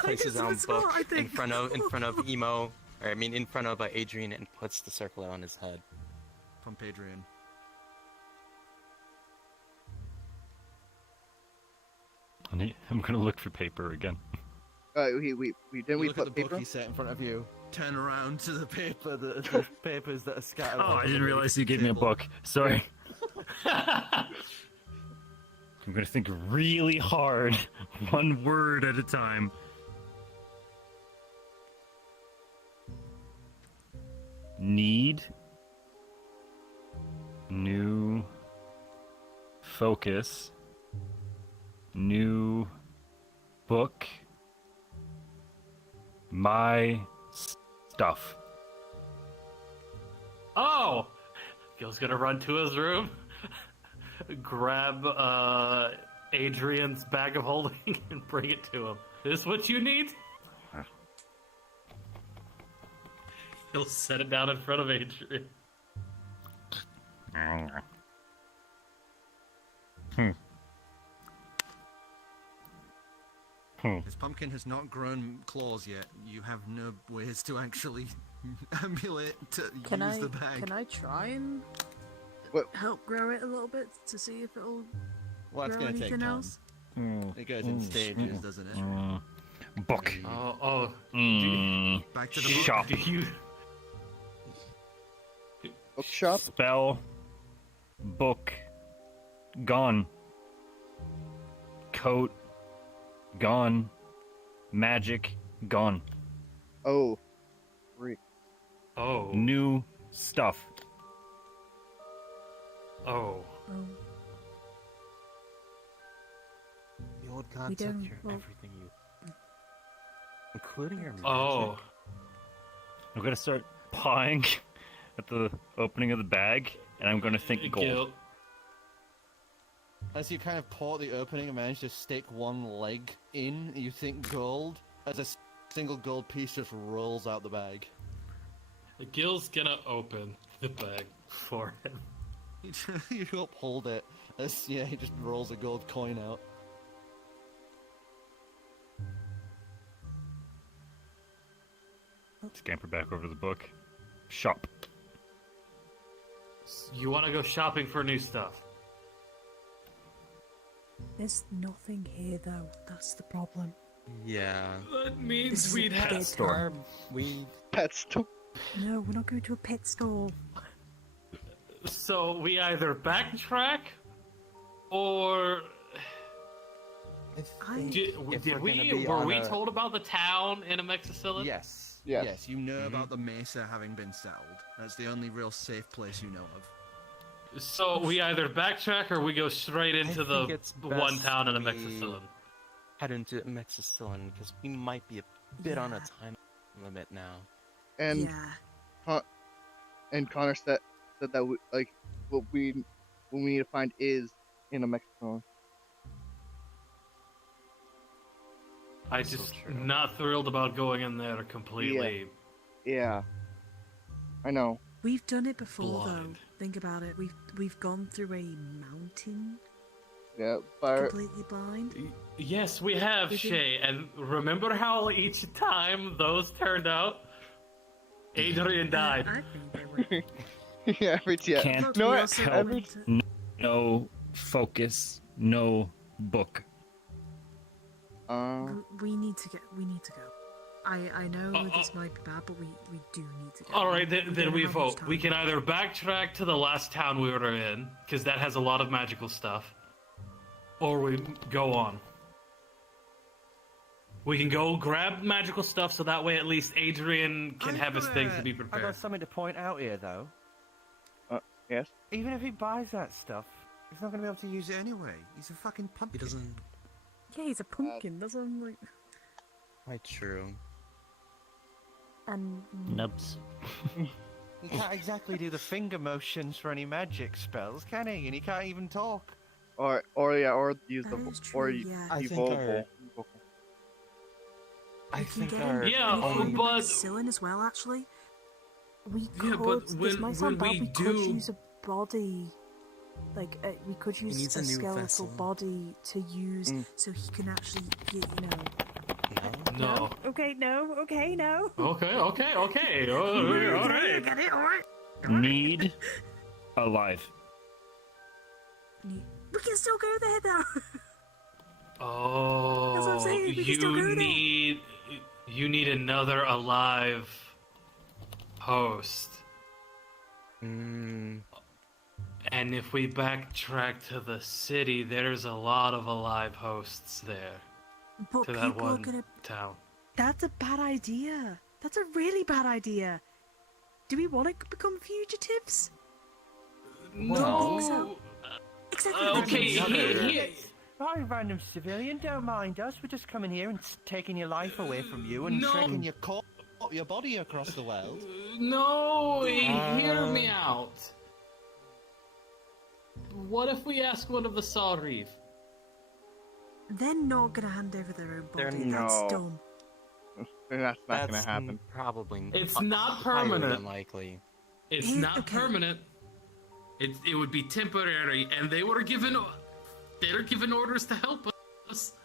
Places I down just was book smart, I in think. front of Emo, or I mean in front of Adrian, and puts the circlet on his head. From Adrian. I'm gonna look for paper again. We didn't we Look at the put book paper? he set in front of you. Turn around to the paper, the papers that are scattered. Oh, all I over didn't the realize you gave me a table. book. Sorry. I'm gonna think really hard, one word at a time. Need new focus, new book, my stuff. Oh! Gil's gonna run to his room, grab Adrian's bag of holding, and bring it to him. This what you need? He'll set it down in front of Adrian. His pumpkin has not grown claws yet. You have no ways to actually emulate to Can use I the bag. can I try and What? help grow it a little bit to see if it'll Well, it's grow going to take anything time. else? It goes in stages, doesn't it? Book. Oh, Back to the book. Shop. do you... Bookshop? Spell. Book. Gone. Coat. Gone. Magic. Gone. Oh. Freak. Oh. New stuff. Oh. The old We gods took don't- your well- everything you, including your magic. Oh. I'm gonna start pawing at the opening of the bag, and I'm gonna think gold. Gil, As you kind of paw the opening and manage to stick one leg in, you think gold, as a single gold piece just rolls out the bag. Gil's gonna open the bag for him. You uphold it as he just rolls a gold coin out. Scamper back over to the book. Shop. You want to go shopping for new stuff? There's nothing here though. That's the problem. Yeah. That means This is we'd a have. pit. Store. We That's too. No, we're not going to a pet store. So we either backtrack, or I- did If we're we? gonna be Were on we a- told about the town in Amexicillin? Yes. Yes. Yes, you know about the mesa having been settled. That's the only real safe place you know of. So we either backtrack or we go straight into think the it's one best town in we- Amexicillin. head into Mexicillin because we might be a bit on a Yeah. time limit now. And Yeah. Connor said that what we need to find is in a Mexico. I So just true. not thrilled about going in there completely Yeah, I know. We've done it before, blind. though. Think about it. We've gone through a mountain Yeah, but completely blind. Yes, we have, We did- Shay. And remember how each time those turned out? Adrian died. I think they were. yeah, yeah. Can't Look, No, we I- also help. went to- No focus, no book. We need to go. I know this might be bad, but we do need to go. All right, then don't we have much vote. We time. can either backtrack to the last town we were in, because that has a lot of magical stuff, or we go on. We can go grab magical stuff, so that way at least Adrian can have his things to be I got prepared. something to point out here, though. yes. Even if he buys that stuff, he's not going to be able to use it anyway. He's a fucking He pumpkin. doesn't. Yeah, he's a pumpkin. That's what I'm like. Quite true. And Nubs. He can't exactly do the finger motions for any magic spells, can he? And he can't even talk. Or use That the is true, or yeah. I use think vocal. I we can think get our him. Yeah, and if we only- can but- get Cillin as well. Actually, we Yeah, could. but this when- might sound when bad. we We could do- use a body. Like we could use needs a a new skeletal vessel. body to use, Mm. so he can actually, No. No. Okay, no. Okay, no. Okay. All right. Get it? All right. Need alive. We can still go there though. That's what Oh, I'm saying, we can still go there. you need another alive host. Mm, And if we backtrack to the city, there's a lot of alive hosts there. But To that people are one gonna. town. That's a bad idea. That's a really bad idea. Do we want to become fugitives? No. Exactly. Okay, Another- Hi, random civilian, don't mind us. We're just coming here and taking your life away from you and No. taking your body across the world. No, hear me out. What if we ask one of the Sarif? They're not gonna hand over their own They're body. That's no. dumb. That's not that's gonna happen. probably. It's h- not highly permanent. Unlikely. It's Here- not okay. permanent. It would be temporary, and they're given orders to help us.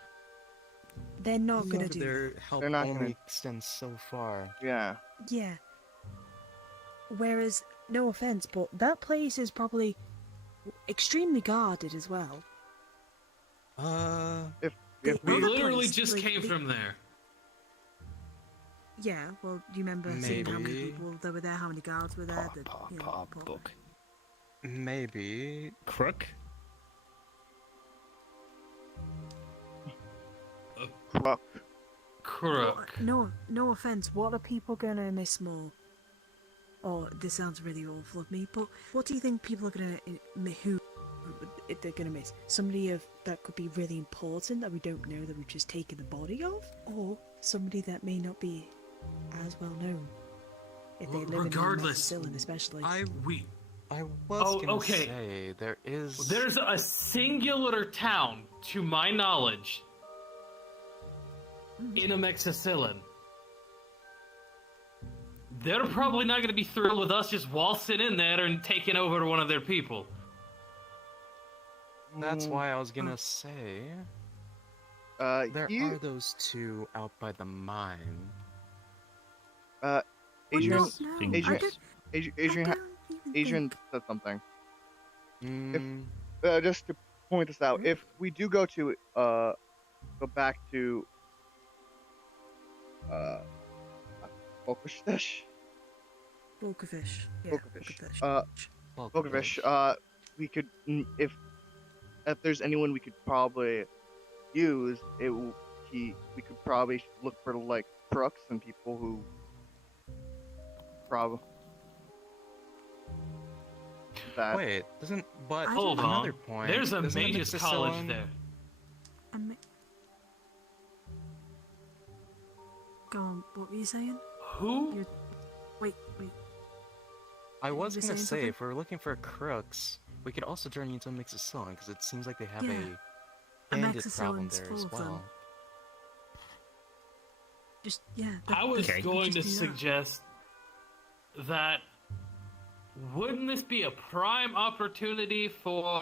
They're not gonna Yeah, do. their help They're not only gonna- extends so far. Yeah. Yeah. Whereas, no offense, but that place is probably extremely guarded as well. If The We other literally place, just like, came the- from there. Yeah, well, do you remember seeing how many Maybe. people there were there, how many guards were there? Book. Maybe. Crook? Crook. Crook. No offense, what are people gonna miss more? Oh, this sounds really awful of me, but what do you think people are gonna who they're gonna miss? Somebody that could be really important that we don't know that we've just taken the body of, or somebody that may not be as well known if they live Regardless, in Mexicillin, especially. I was Oh, gonna okay. say there's There's a singular town, to my knowledge, in Amexicillin. They're probably not going to be thrilled with us just waltzing in there and taking over one of their people. That's why I was gonna say there you, are those two out by the mine. Adrian, Well, no, Fingers. I don't- Adrian, I don't even Adrian think- said something. Mm, Just to point this out, if we do go to go back to Volkafish, Volkafish. Yeah, Volkafish. Volkafish. well, Volkafish, we could if there's anyone we could probably use, we could probably look for like crooks and people who probably that. Wait, doesn't but I Hold don't- on. another point. There's a doesn't mage's college Mexicillin- there. And Go on, what were you saying? Who? Wait. I was You were gonna saying say, something? if we're looking for crooks, we could also journey into Mixicillin, because it seems like they have Yeah. a bandit problem Mexicillin's there full as of them. well. Just, yeah. I was Okay. going to just do that. suggest that wouldn't this be a prime opportunity for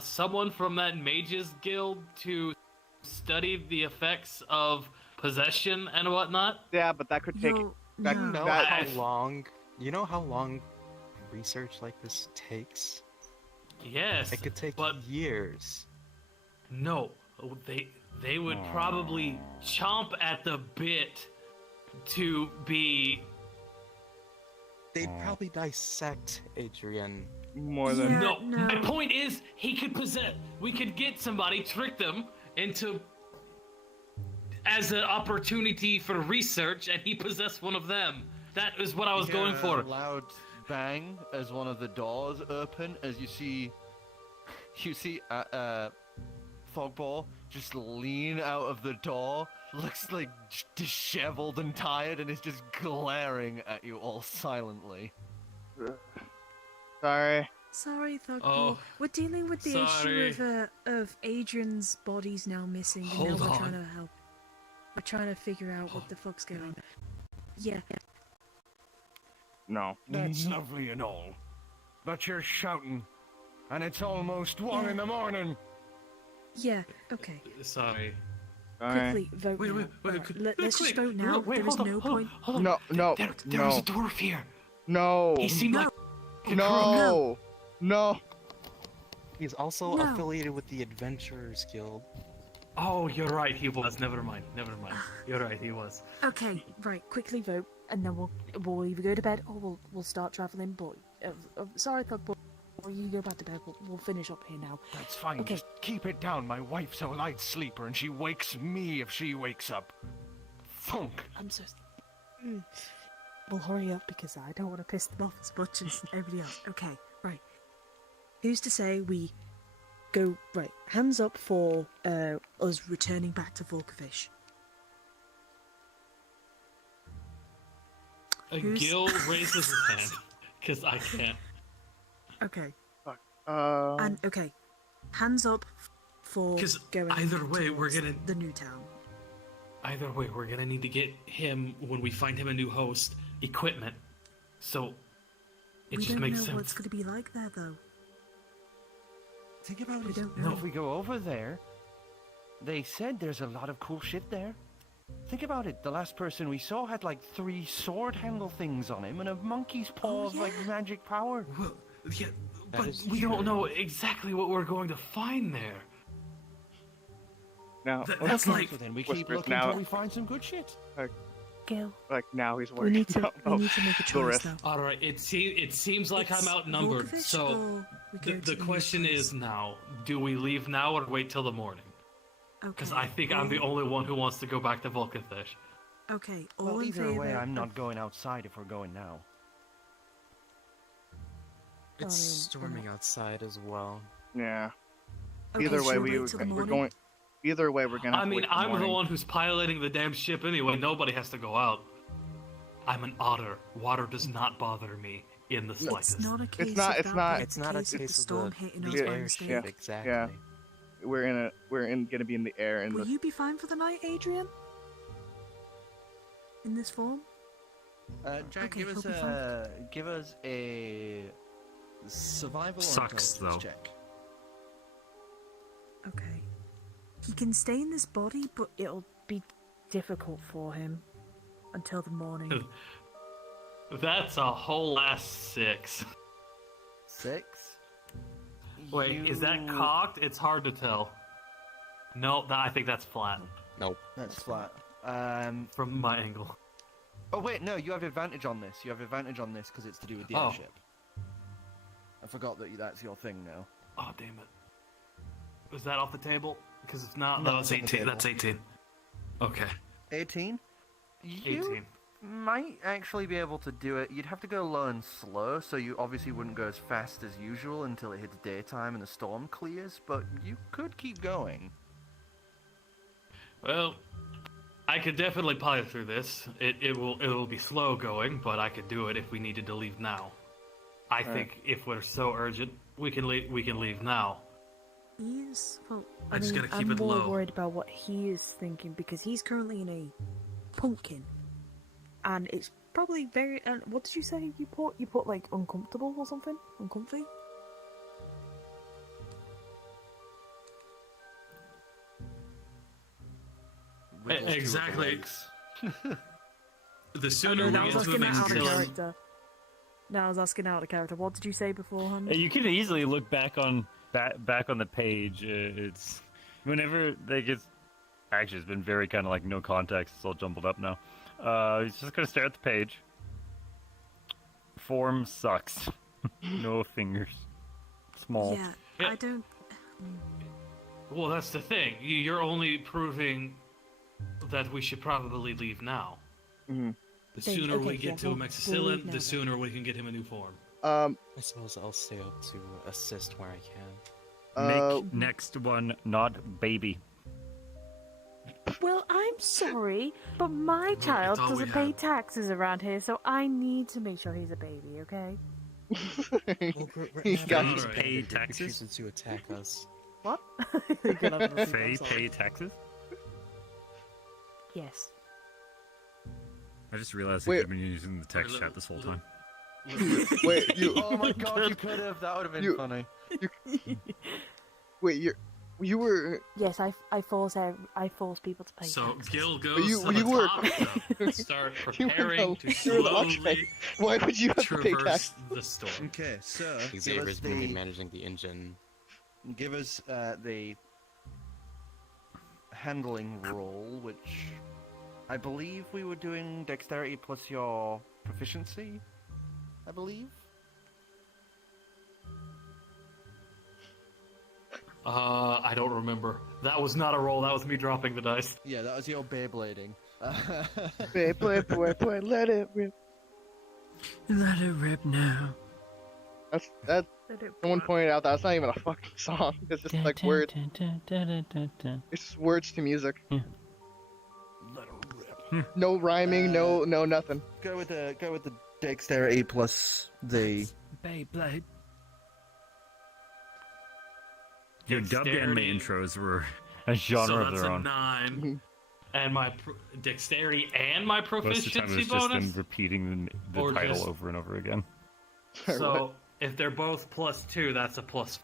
someone from that mages guild to study the effects of possession and whatnot? Yeah, but that could take. that- You know that- how long? You know how long research like this takes? Yes, It could take but years. no, they would probably chomp at the bit to be. They'd probably dissect Adrian. more than. Yeah, No, no. my point is he could possess. We could get somebody, trick them into as an opportunity for research, and he possessed one of them. That is what I was You going hear for. a loud bang as one of the doors open, as you see Fogball just lean out of the door, looks like disheveled and tired, and is just glaring at you all silently. Sorry. Sorry, Thugball. Oh, We're dealing with the sorry. issue of Adrian's body's now missing, and Hold now we're on. trying to help. We're trying to figure out what the fuck's going on. Yeah. No. That's lovely and all, but you're shouting, and it's almost 1 in the morning. Yeah, okay. Sorry. Sorry. Quickly, vote Wait, now. wait, wait. Alright, let's just vote now. Wait, there is hold on, no hold on, point. hold on. No, no, There was no. a dwarf here. No. He seemed No. like a crook. No. No. He's also No. affiliated with the Adventurers Guild. Oh, you're right. He was. Never mind. You're right. He was. Okay, right. Quickly vote, and then we'll either go to bed or we'll start traveling. But sorry, Thugball. Or you go back to bed. We'll finish up here now. That's fine, Okay. just keep it down. My wife's a light sleeper, and she wakes me if she wakes up. Funk. I'm so. We'll hurry up because I don't want to piss them off as much as everybody else. Okay, right. Who's to say we go right? Hands up for us returning back to Volkerfish. Who's- Gill raises his hand because I can't. Okay, Uh. and okay, hands up for 'Cause going. either way, we're towards gonna- the new town. Either way, we're gonna need to get him when we find him a new host equipment. So it We just don't makes know sense. what's going to be like there, though. Think about We it. don't No, know. if we go over there, they said there's a lot of cool shit there. Think about it. The last person we saw had like 3 sword handle things on him and a monkey's paw Oh, of like yeah. magic power. Well, yeah, That but is we true. don't know exactly what we're going to find there. Now. That's like So then we keep Whispers looking now. until we find some good shit. Gil, Like now he's we worried. need to about we need to make a choice risk. though. all right. It seems like It's I'm outnumbered. Volkerfish So or we go to the new question place? is now: do we leave now or wait till the morning? Because Okay, I think I'm the only one who wants to go back to Volkenfish. Okay, all Well, in either favor way, I'm of- not going outside if we're going now. It's Um, storming outside as well. Yeah. Okay, Either way, should we wait we're till the morning? going. Either way, we're gonna. I have to mean, wait till I'm the morning. one who's piloting the damn ship anyway. Nobody has to go out. I'm an otter. Water does not bother me in the slightest. It's not a case not- of it's that, not- but It's not a case of the case of storm the, hitting the us Yeah, by airship, mistake. exactly. Yeah. We're gonna be in the air and Will the. you be fine for the night, Adrian? In this form? Jack, Okay, he'll be fine. give us a survival or Sucks, intelligence though. check. Okay. He can stay in this body, but it'll be difficult for him until the morning. That's a whole ass 6. 6. Wait, is that cocked? It's hard to tell. No, I think that's flat Nope. That's flat. from my angle. Oh wait, no, you have advantage on this. You have advantage on this because it's to do with the Oh. airship. I forgot that that's your thing now. Oh, damn it. Was that off the table? Because if not, No, that was it's off the 18. table. That's 18. Okay. 18. You 18. might actually be able to do it. You'd have to go low and slow, so you obviously wouldn't go as fast as usual until it hits daytime and the storm clears, but you could keep going. Well, I could definitely pilot through this. It will be slow going, but I could do it if we needed to leave now. I think if we're so urgent, we can leave now. Well, I just gotta keep I'm it more low. worried about what he is thinking because he's currently in a pumpkin, and it's probably very. What did you say you put? You put like uncomfortable or something? Uncomfy? Riddles to Exactly. the The Oh, sooner no, we I was get to the asking that out of facility, character. No, I was asking out of character. What did you say beforehand? You can easily look back on the page. It's whenever they get. Actually, it's been very kind of like no context. It's all jumbled up now. He's just gonna stare at the page. Form sucks. No fingers. Small. Yeah, Yeah. I don't. well, that's the thing. You're only proving that we should probably leave now. Mhm. The Think- sooner okay, we yeah, get to we'll leave Amoxicillin, now the then. sooner we can get him a new form. I suppose I'll stay up to assist where I can. Make next one not baby. Well, I'm sorry, but my child all we doesn't pay had. taxes around here, so I need to make sure he's a baby, okay? He got Alright. his Pay If he taxes? chooses to attack us. What? You're gonna have to repeat that, Faye sorry. pay taxes? Yes. I just realized Wait. I've been using the text chat this whole time. Wait, you Oh my god, you could have. That would have been You- funny. wait, you were Yes, I force people to pay So taxes. Gil goes you- to the you were- top to start You were preparing the- to you were the watchmaker. slowly why would you have to pay traverse tax? the storm. Okay, so Xavier's going to be managing the engine. give us the handling roll, which I believe we were doing dexterity plus your proficiency. I believe. I don't remember. That was not a roll. That was me dropping the dice. Yeah, that was your Beyblading. Play, let it rip. Let it rip now. That's They don't- someone pointed out that's not even a fucking song. It's just like words. It's just words to music. Let it rip. No rhyming, no nothing. Go with the dexterity plus the. Beyblade. Your dub anime Dexterity. intros were a So genre of that's their a own. 9. Mhm. And my dexterity and my Most of the time, it proficiency was just them bonus. repeating the Or title just- over and over again. So if they're both +2, that's a +4.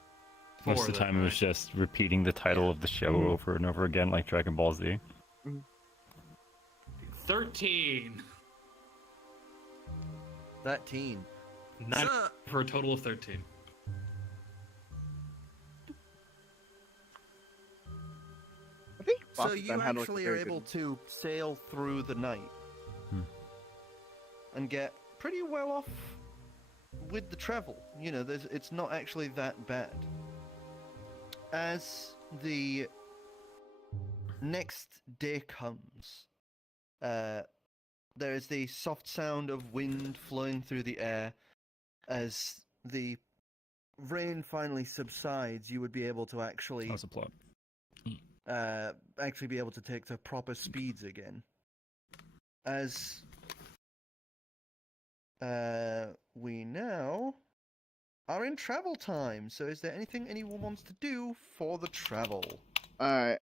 Most of the then, time, it was right? just repeating the title of the show over and over again, like Dragon Ball Z. 13. 13. 9 for a total of 13. I think So Fox you Ben had like a actually are very able good- to sail through the night and get pretty well off with the travel. You know, it's not actually that bad. As the next day comes, there is the soft sound of wind flowing through the air. As the rain finally subsides, you would be able to actually How's the plot? actually be able to take to proper speeds again. As we now are in travel time. So is there anything anyone wants to do for the travel? Alright.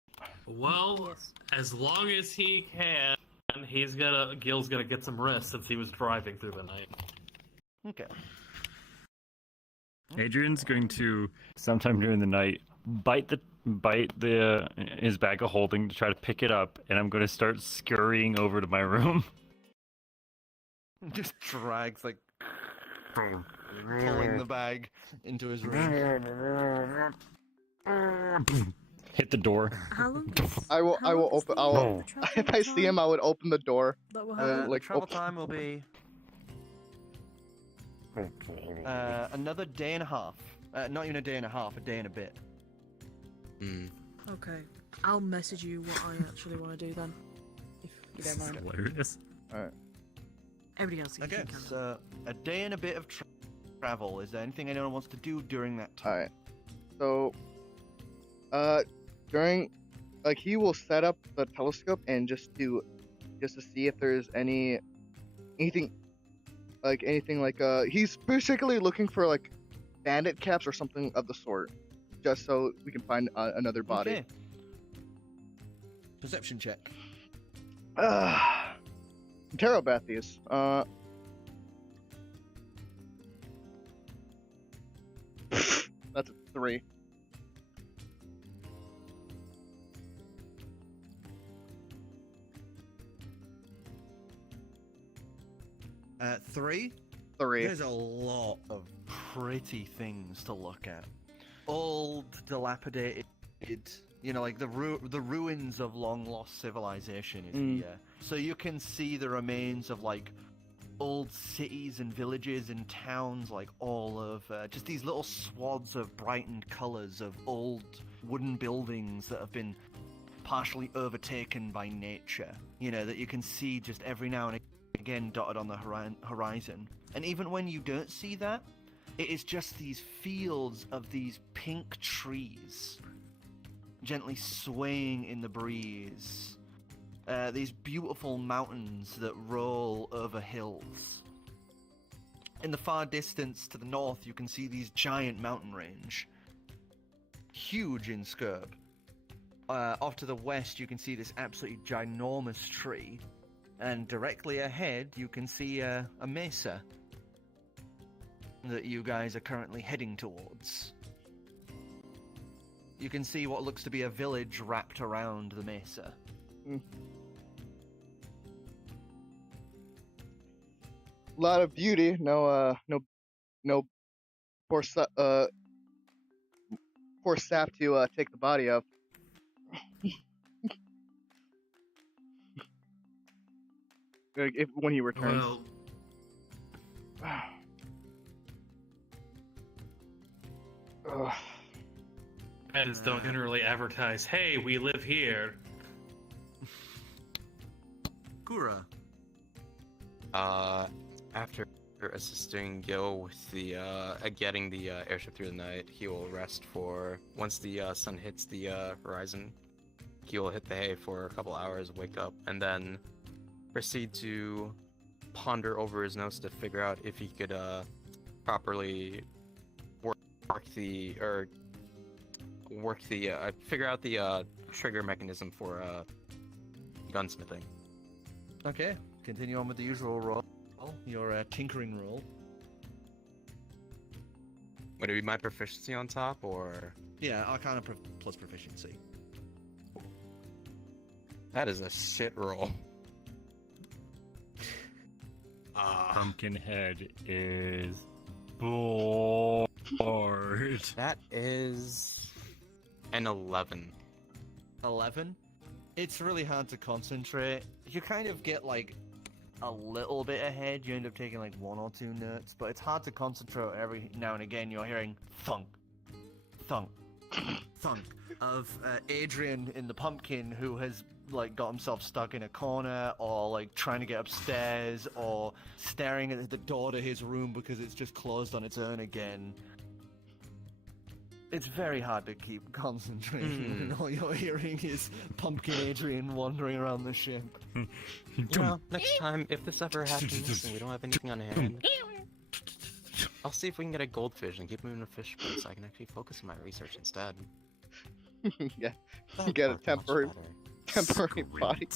Well, Yes. as long as he can, Gil's gonna get some rest since he was driving through the night. Okay. Adrian's going to sometime during the night bite his bag of holding to try to pick it up, and I'm going to start scurrying over to my room. Just drags like pulling the bag into his room. Hit the door. How long? I will is open the- Oh. the travel if I see him time I would open the door. that we'll Uh, have? like, the travel open- time will be another day and a half. Not even a day and a half, a day and a bit. Hmm. Okay, I'll message you what I actually want to do then, if you don't mind. Hilarious. Everybody else, Okay, you can. so a day and a bit of travel. Is there anything anyone wants to do during that time? Alright. So during like he will set up the telescope and just to see if there's anything like he's basically looking for like bandit caps or something of the sort, just so we can find another body. Okay. Perception check. Pterobathes. That's a 3. Three? 3. There's a lot of pretty things to look at. Old, dilapidated, you know, like the ruins of long-lost civilization is here. So you can see the remains of, like, old cities and villages and towns, like all of just these little swaths of brightened colors of old wooden buildings that have been partially overtaken by nature, you know, that you can see just every now and again dotted on the horizon. And even when you don't see that, it is just these fields of these pink trees gently swaying in the breeze. These beautiful mountains that roll over hills. In the far distance to the north, you can see these giant mountain range, huge in scope. Off to the west, you can see this absolutely ginormous tree, and directly ahead, you can see a mesa that you guys are currently heading towards. You can see what looks to be a village wrapped around the mesa. A lot of beauty, no poor sap to take the body of. When he returns. Well, friends don't generally advertise, "Hey, we live here." Kura. After assisting Gill with the getting the airship through the night, he will rest for once the sun hits the horizon. He will hit the hay for a couple hours, wake up, and then proceed to ponder over his notes to figure out if he could properly figure out the trigger mechanism for gunsmithing. Okay, continue on with the usual roll. Your tinkering roll. Would it be my proficiency on top, or...? Yeah, Arcana plus proficiency. That is a shit roll. Pumpkinhead is bored. That is an 11. 11? It's really hard to concentrate. You kind of get, like, a little bit ahead. You end up taking, like, 1 or 2 notes, but it's hard to concentrate. Every now and again you're hearing thunk, thunk, thunk of Adrian in the pumpkin, who has, like, got himself stuck in a corner, or, like, trying to get upstairs, or staring at the door to his room because it's just closed on its own again. It's very hard to keep concentration when all you're hearing is Pumpkin Adrian wandering around the ship. You know, next time, if this ever happens and we don't have anything on hand, I'll see if we can get a goldfish and keep him in a fish bowl so I can actually focus on my research instead. Yeah, That'll you get a work much temporary better. body.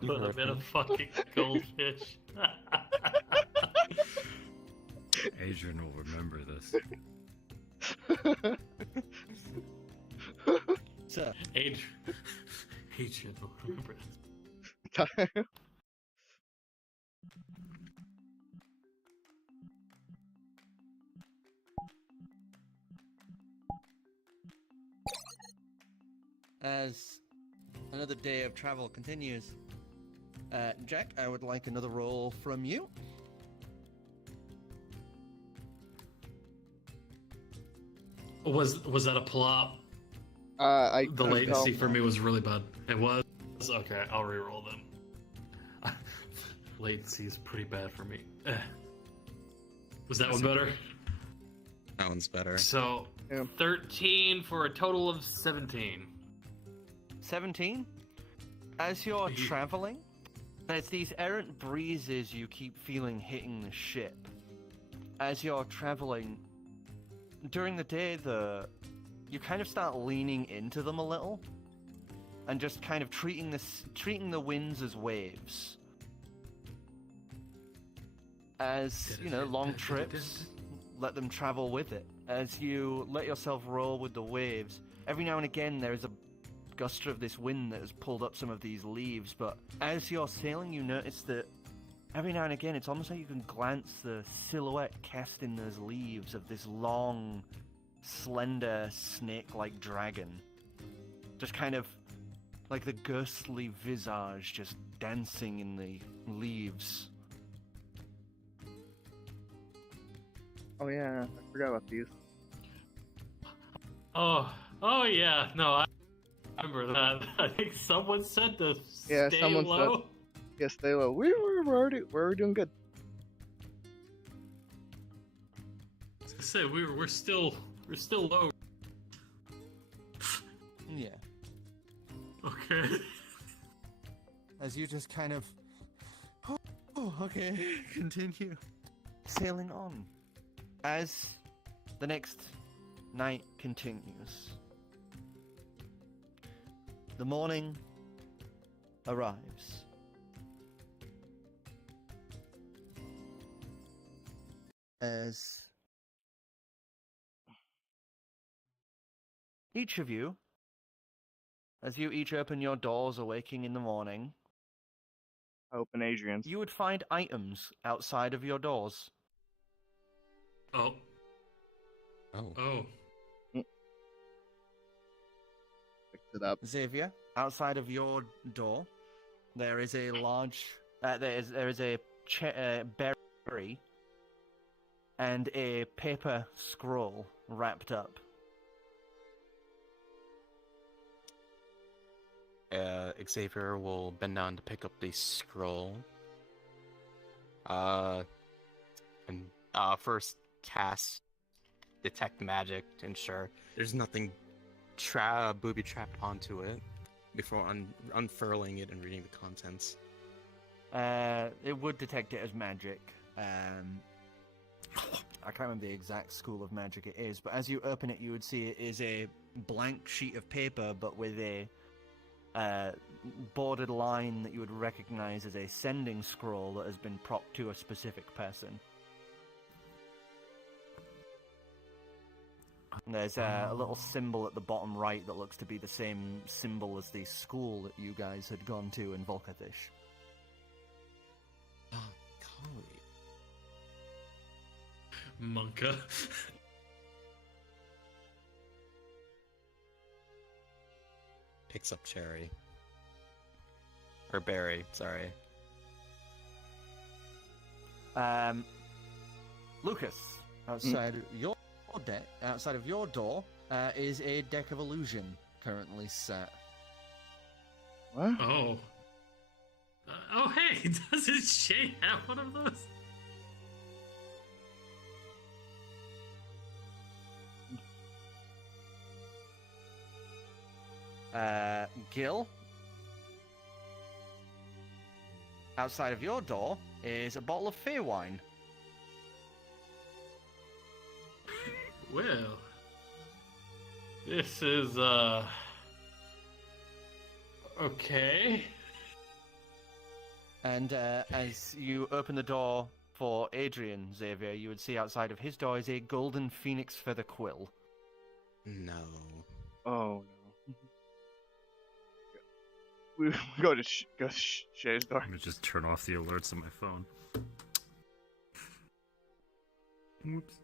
You Put heard him in a me. fucking goldfish. Adrian will remember this. So, Adrian will remember this. as another day of travel continues, Jack, I would like another roll from you. Was that a plot? The The latency for me was really bad. It was? Okay, I'll reroll them. Latency is pretty bad for me. Was that one better? That one's better. So, Yeah. 13 for a total of 17. 17? As you're traveling, there's these errant breezes you keep feeling hitting the ship. As you're traveling, during the day, you kind of start leaning into them a little, and just kind of treating the winds as waves. As, you know, long trips, let them travel with it. As you let yourself roll with the waves, every now and again there is a gust of this wind that has pulled up some of these leaves, but as you're sailing, you notice that every now and again it's almost like you can glance the silhouette cast in those leaves of this long, slender, snake-like dragon. Just kind of like the ghostly visage just dancing in the leaves. Oh yeah, I forgot about these. Oh yeah, no, I remember that. I think someone said to Yeah, stay someone low. said. Yeah, stay low. We're already doing good. I was gonna say we're still low. Yeah. Okay. As you just kind of... Oh, okay. Continue. Sailing on. As the next night continues, the morning arrives. As each of you, as you each open your doors awaking in the morning, I open Adrian's. you would find items outside of your doors. Oh. Oh. Oh. Picked it up. Xavier, outside of your door, there is a large, there is a berry and a paper scroll wrapped up. Xavier will bend down to pick up the scroll. And first cast detect magic to ensure there's nothing booby trapped onto it before unfurling it and reading the contents. It would detect it as magic. I can't remember the exact school of magic it is, but as you open it, you would see it is a blank sheet of paper, but with a bordered line that you would recognize as a sending scroll that has been propped to a specific person. And there's a little symbol at the bottom right that looks to be the same symbol as the school that you guys had gone to in Volkathish. Oh, golly. Monka. Picks up cherry. Or berry, sorry. Lucas, outside your outside of your door, is a deck of illusion currently set. What? Oh. Oh, hey, doesn't Shay have one of those? Gill, outside of your door is a bottle of Fey wine. Well, this is, okay. And as you open the door for Adrian, Xavier, you would see outside of his door is a golden phoenix feather quill. No. Oh no. We go to Shay's door. I'm gonna just turn off the alerts on my phone. Whoops.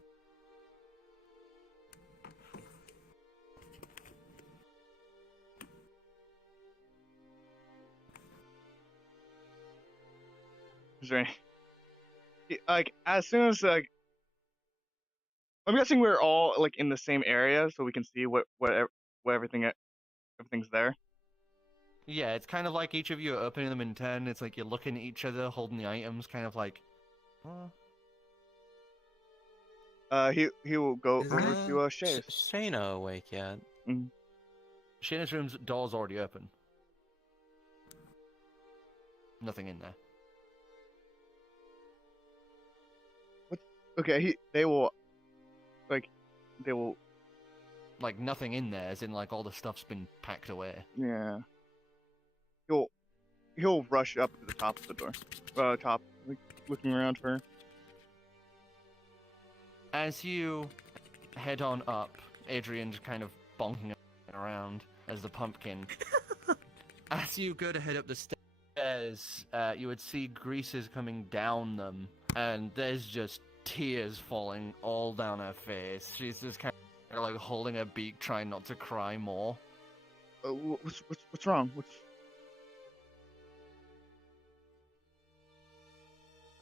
Is there any... Like, as soon as, like... I'm guessing we're all, like, in the same area, so we can see what everything's there. Yeah, it's kind of like each of you are opening them in turn. It's like you're looking at each other, holding the items, kind of like... He will go Is over to Shay's. Shaena awake yet? Shayna's room's door's already open. Nothing in there. Okay, they will Like nothing in there, as in like all the stuff's been packed away. yeah. He'll rush up to the top of the door. Top, like, looking around for her. As you head on up, Adrian's kind of bonking around as the pumpkin. As you go to head up the stairs, you would see greases coming down them, and there's just tears falling all down her face. She's just kind of like holding her beak, trying not to cry more. What's wrong?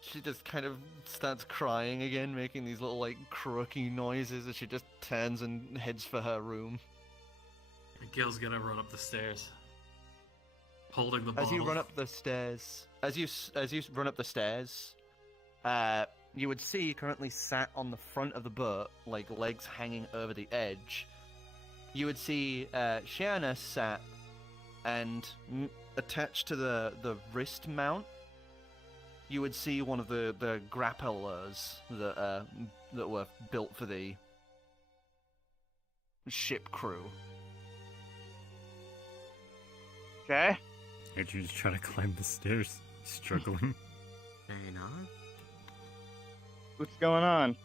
She just kind of starts crying again, making these little like croaky noises as she just turns and heads for her room. Gil's gonna run up the stairs, holding the bottle. As you run up the stairs, you would see currently sat on the front of the boat, like legs hanging over the edge. You would see Shaena sat, and attached to the wrist mount, you would see one of the grapplers that were built for the ship crew. Okay. Adrian's trying to climb the stairs, struggling. Shaena? What's going on?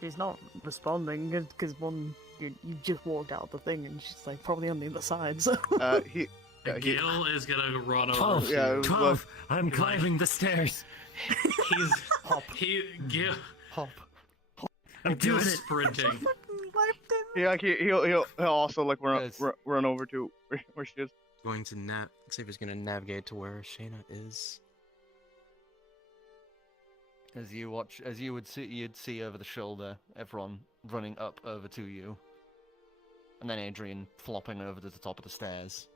She's not responding because you just walked out the thing and she's like probably on the other side. So Gill is gonna run over. 12, Yeah, 12, I'm climbing the stairs. He's Gill. Hop. I'm doing Gill's it. sprinting. Yeah, like he'll also like Yes. run over to where she is. Xavier's gonna navigate to where Shaena is. As you'd see over the shoulder, everyone running up over to you. And then Adrian flopping over to the top of the stairs.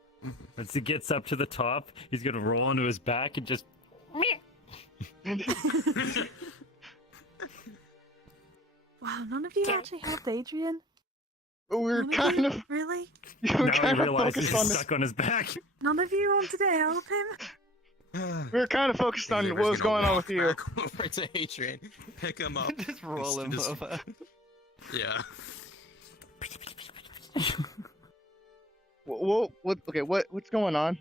Once he gets up to the top, he's gonna roll onto his back and just. wow, none of you actually helped Adrian. We're None of kind you? of Really. we're Now he kind of realizes focused he's on this. stuck on his back. None of you wanted to help him. We're kind of focused on what was going on with you. Back over to Adrian, pick him up. Just roll him Just- over. Yeah. What's going on?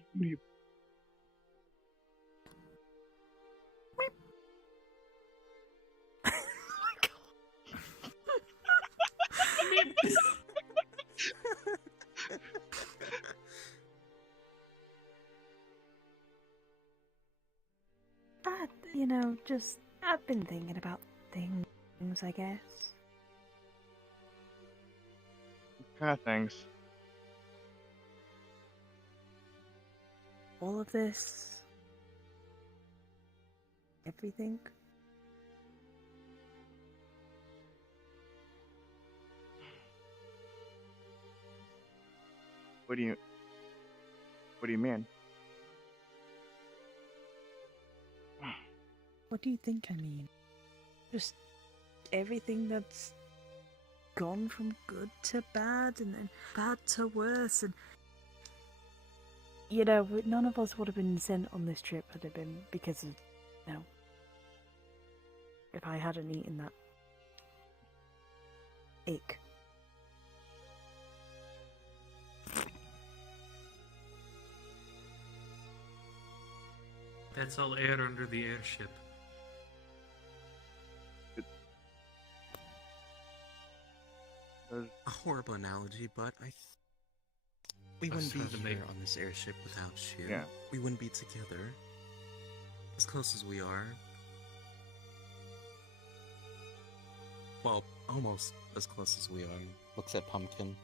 I've been thinking about things, I guess. What kind of things? All of this. Everything. What do you mean? What do you think I mean? Just everything that's gone from good to bad and then bad to worse, and none of us would have been sent on this trip had it been because of if I hadn't eaten that ache. That's all air under the airship. A horrible analogy, but we wouldn't be trying to here make- on this airship without you. Yeah. We wouldn't be together. As close as we are. Well, almost as close as we are. Looks at Pumpkin.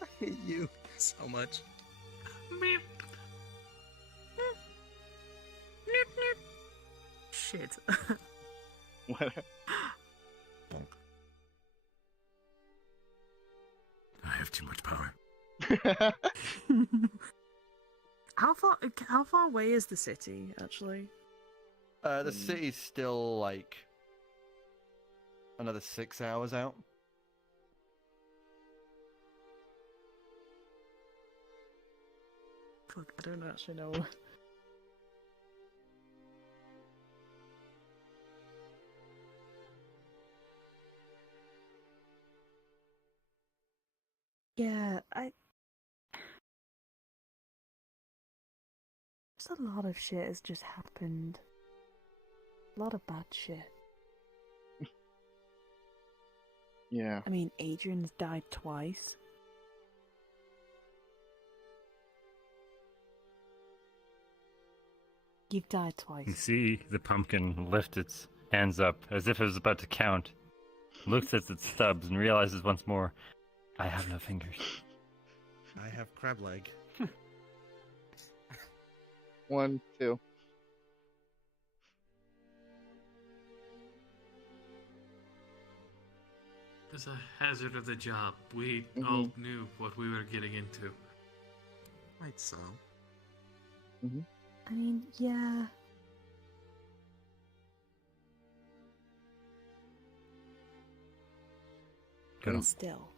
I hate you so much. Meep. Shit. What? I have have too much power. How far away is the city, actually? The city's still like another 6 hours out. Fuck, I don't actually know. Yeah, just a lot of shit has just happened. A lot of bad shit. Yeah. I mean, Adrian's died twice. You've died You twice. see the pumpkin lift its hands up as if it was about to count, looks at its stubs and realizes once more, I have no fingers. I have crab leg. 1, 2. It was a hazard of the job. We Mhm. all knew what we were getting into. Right, so. I mean, yeah. Gotta But still.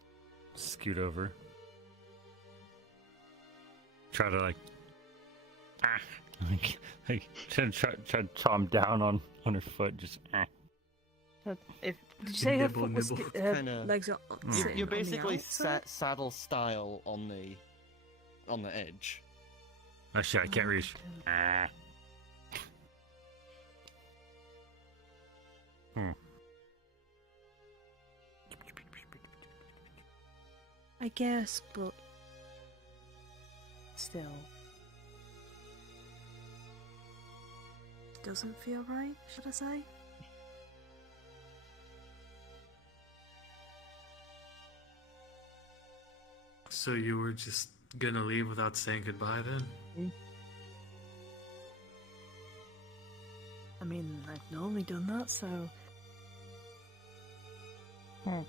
scoot over. Try to try to chomp down on her foot, just If did you say her Nibble, foot was nibble. her Kinda- legs are sitting You're on the basically outside? saddle style on the edge. oh shit, I can't reach. Ah. I guess, but still. Doesn't feel right, should I say? So you were just gonna leave without saying goodbye then? I mean, I've normally done that, so. I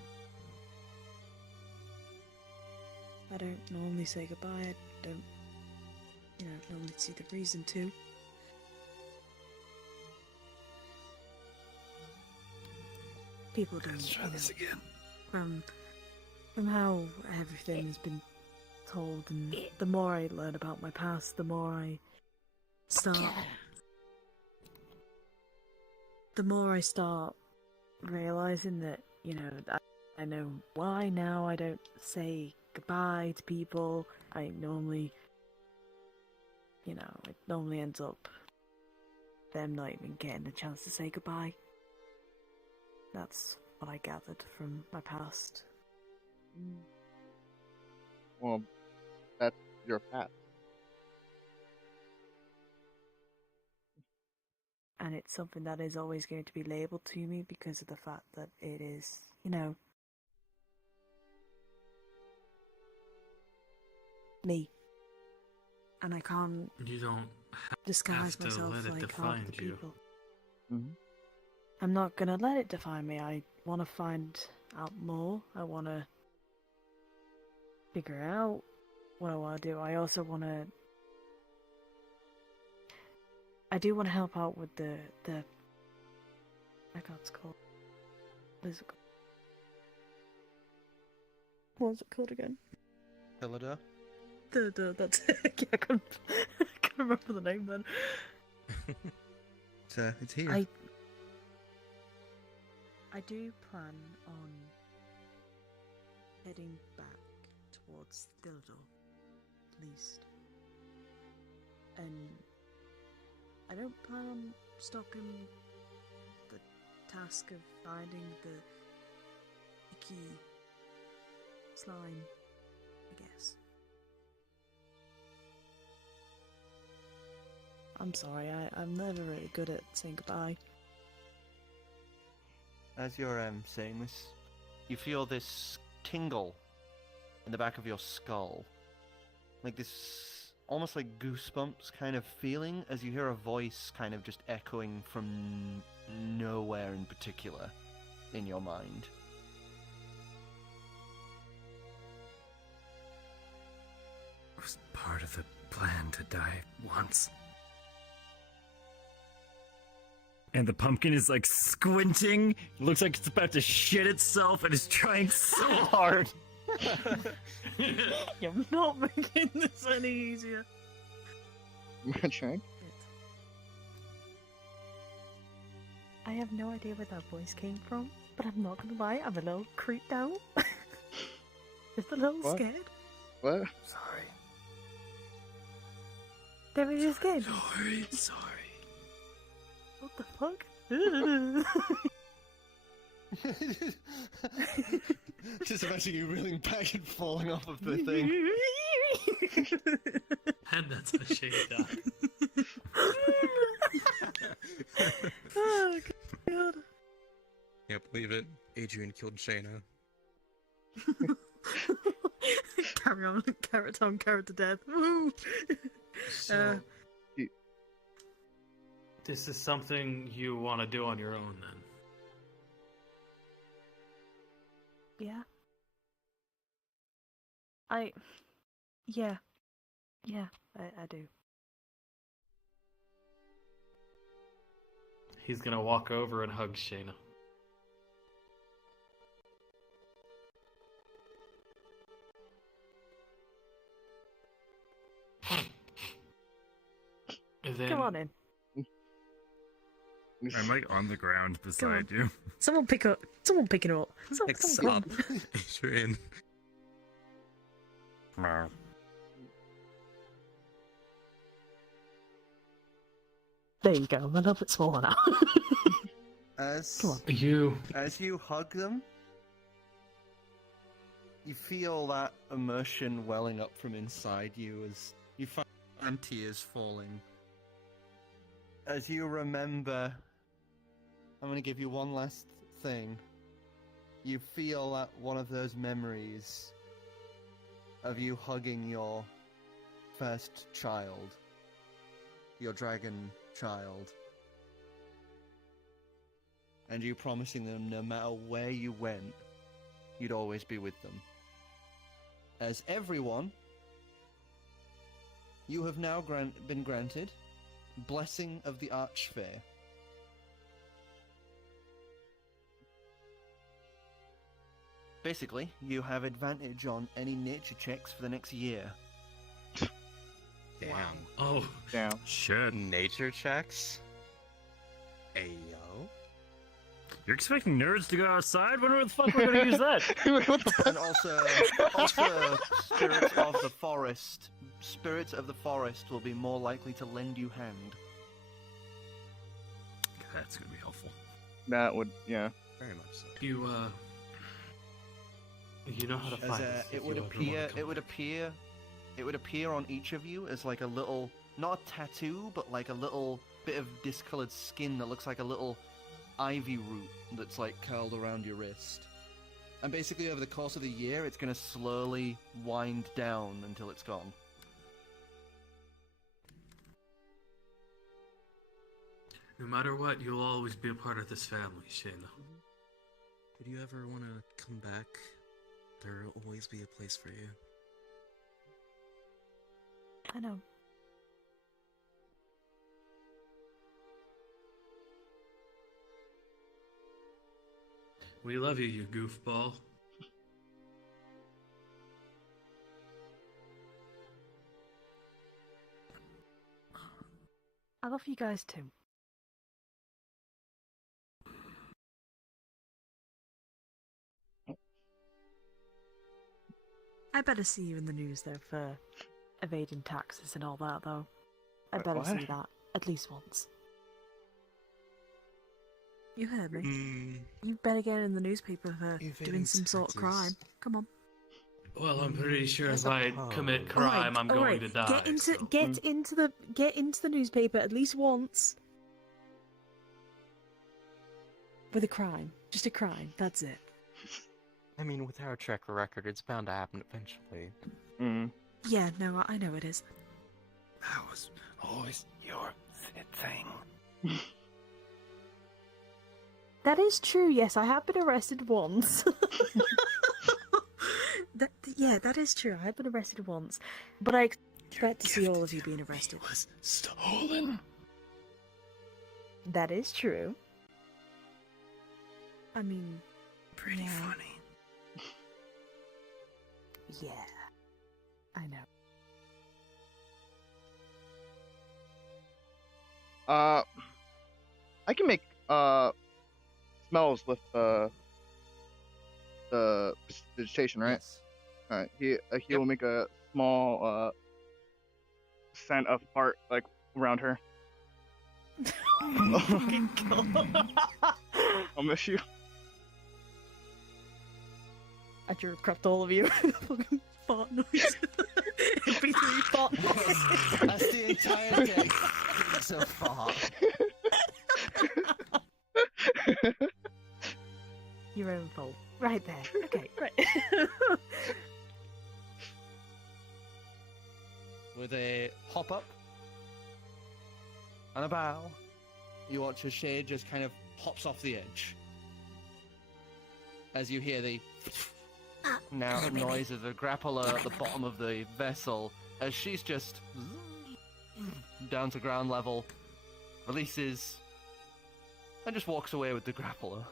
don't normally say goodbye. I don't, normally see the reason to. People don't. Let's try this again. From how everything has been told, and the more I learn about my past, the more I start. The more I start realizing that, I know why now I don't say goodbye to people. I normally, it normally ends up them not even getting a chance to say goodbye. That's what I gathered from my past. Well, that's your path. And it's something that is always going to be labelled to me because of the fact that it is, me. And I can't You don't disguise have to myself let it like half define the you. people. Mhm. I'm not gonna let it define me. I want to find out more. I want to figure out what I want to do. I also want to. I do want to help out with the. I can't it's called. What is it called? What was it called again? Philida? That's it. Yeah, I can't remember the name then. It's here. I do plan on heading back towards Dildor, at least. And I don't plan on stopping the task of finding the icky slime, I guess. I'm sorry, I'm never really good at saying goodbye. As you're saying this, you feel this tingle in the back of your skull. Like this, almost like goosebumps kind of feeling as you hear a voice kind of just echoing from nowhere in particular in your mind. was part of the plan to die once. And the pumpkin is like squinting. It looks like it's about to shit itself and is trying so hard. You're not making this any easier. I'm trying. I have no idea where that voice came from, but I'm not gonna lie, I'm a little creeped out. Just a little What? scared. What? Sorry. They were just scared. Sorry. What the fuck? Just imagine you reeling back and falling off of the thing. And that's how Shaena died. Oh god. Yeah, believe it. Adrian killed Shaena. Carry on, carrot on, carrot to death. Woo! So, this is something you want to do on your own, then? Yeah. Yeah, I do. He's gonna walk over and hug Shaena. And then, Come on in. I'm like on the ground beside you. Someone pick her up. Someone up. Picks Someone up Adrian. There you go. I'm a little bit smaller now. As Come on. as you hug them, you feel that emotion welling up from inside you as you find tears falling. As you remember, I'm going to give you one last thing. You feel that one of those memories of you hugging your first child, your dragon child, and you promising them no matter where you went, you'd always be with them. As everyone, you have now been granted Blessing of the Archfair. Basically, you have advantage on any nature checks for the next year. Damn. oh, Down. Shit. Nature checks? Ayo. You're expecting nerds to go outside? When the fuck we're gonna use that? And also spirits of the forest. Spirits of the forest will be more likely to lend you hand. That's gonna be helpful. That would, yeah. Very much so. you know how to As find us if it would you ever appear, wanna come it would appear on each of you as like a little, not a tattoo, but like a little bit of discolored skin that looks like a little ivy root that's like curled around your wrist. And basically over the course of the year, it's gonna slowly wind down until it's gone. No matter what, you'll always be a part of this family, Shaena. Would you ever want to come back? There'll always be a place for you. I know. We love you, you goofball. I love you guys too. I better see you in the news though for evading taxes and all that though. I Wait, better what? see that at least once. You heard me. You better get in the newspaper for Evading doing some sort of taxes. crime. Come on. Well, I'm pretty sure if That's a I pub. commit crime, I'm going to die. Get into so- get into the newspaper at least once. With a crime. Just a crime. That's it. I mean, with our track record, it's bound to happen eventually. Mm. Yeah, no, I know it is. That was always your thing. That is true, yes, I have been arrested once. Yeah, that is true. I've been arrested once, but I expect to see all of you being arrested. It was stolen. That is true. I mean, Pretty yeah. funny. Yeah, I know. I can make smells with the vegetation, right? Yes. Alright, he will make a small scent of part like around her. Fucking God. I'll miss you. I drew crapped all of you. Fucking fart noise. It'd be 3 fart noises. That's the entire day so far. Your own fault. Right there. Okay, right. With a hop up and a bow, you watch as Shade just kind of hops off the edge. As you hear the now noise of the grappler at the bottom of the vessel, as she's just down to ground level, releases, and just walks away with the grappler.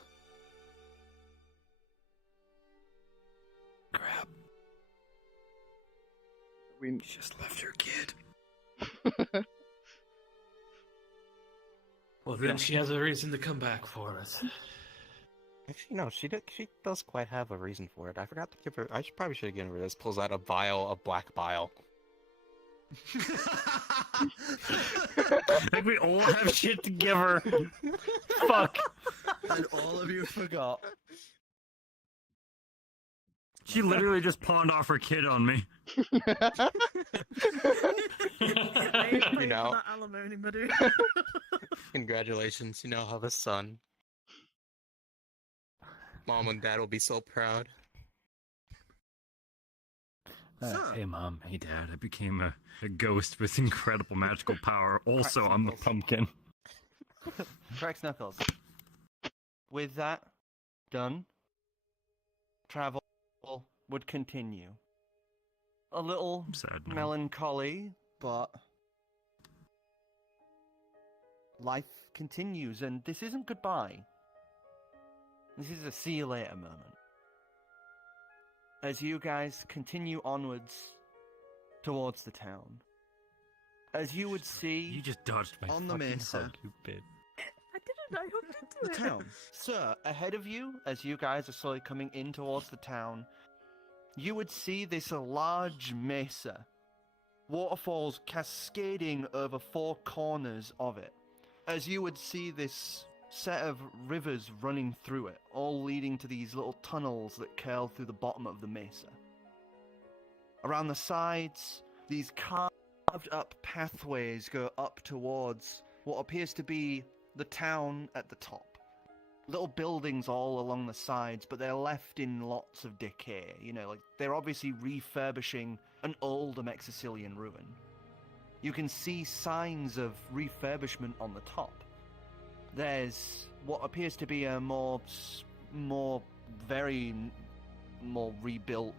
Crap. We You just left your kid. Well, then she has a reason to come back for us. Actually, no, she does quite have a reason for it. I forgot to give her. Probably should have given her this. Pulls out a vial of black bile. Like we all have shit to give her. Fuck. And all of you forgot. She literally just pawned off her kid on me. You know. That alimony, Madu. Congratulations, you now have a son. Mom and Dad will be so proud. Hey mom, hey dad, I became a ghost with incredible magical power. Also, I'm the pumpkin. Cracks knuckles. With that done, travel would continue. A little Sad now. melancholy, but life continues, and this isn't goodbye. This is a see you later moment. As you guys continue onwards towards the town. As you would see You just dodged my on the fucking mesa. hug, you bitch. I didn't know hooked the into it. town. Sir, ahead of you, as you guys are slowly coming in towards the town, you would see this large mesa. Waterfalls cascading over 4 corners of it. As you would see this set of rivers running through it, all leading to these little tunnels that curl through the bottom of the mesa. Around the sides, these carved up pathways go up towards what appears to be the town at the top. Little buildings all along the sides, but they're left in lots of decay. You know, like, they're obviously refurbishing an old Amexicilian ruin. You can see signs of refurbishment on the top. There's what appears to be a more rebuilt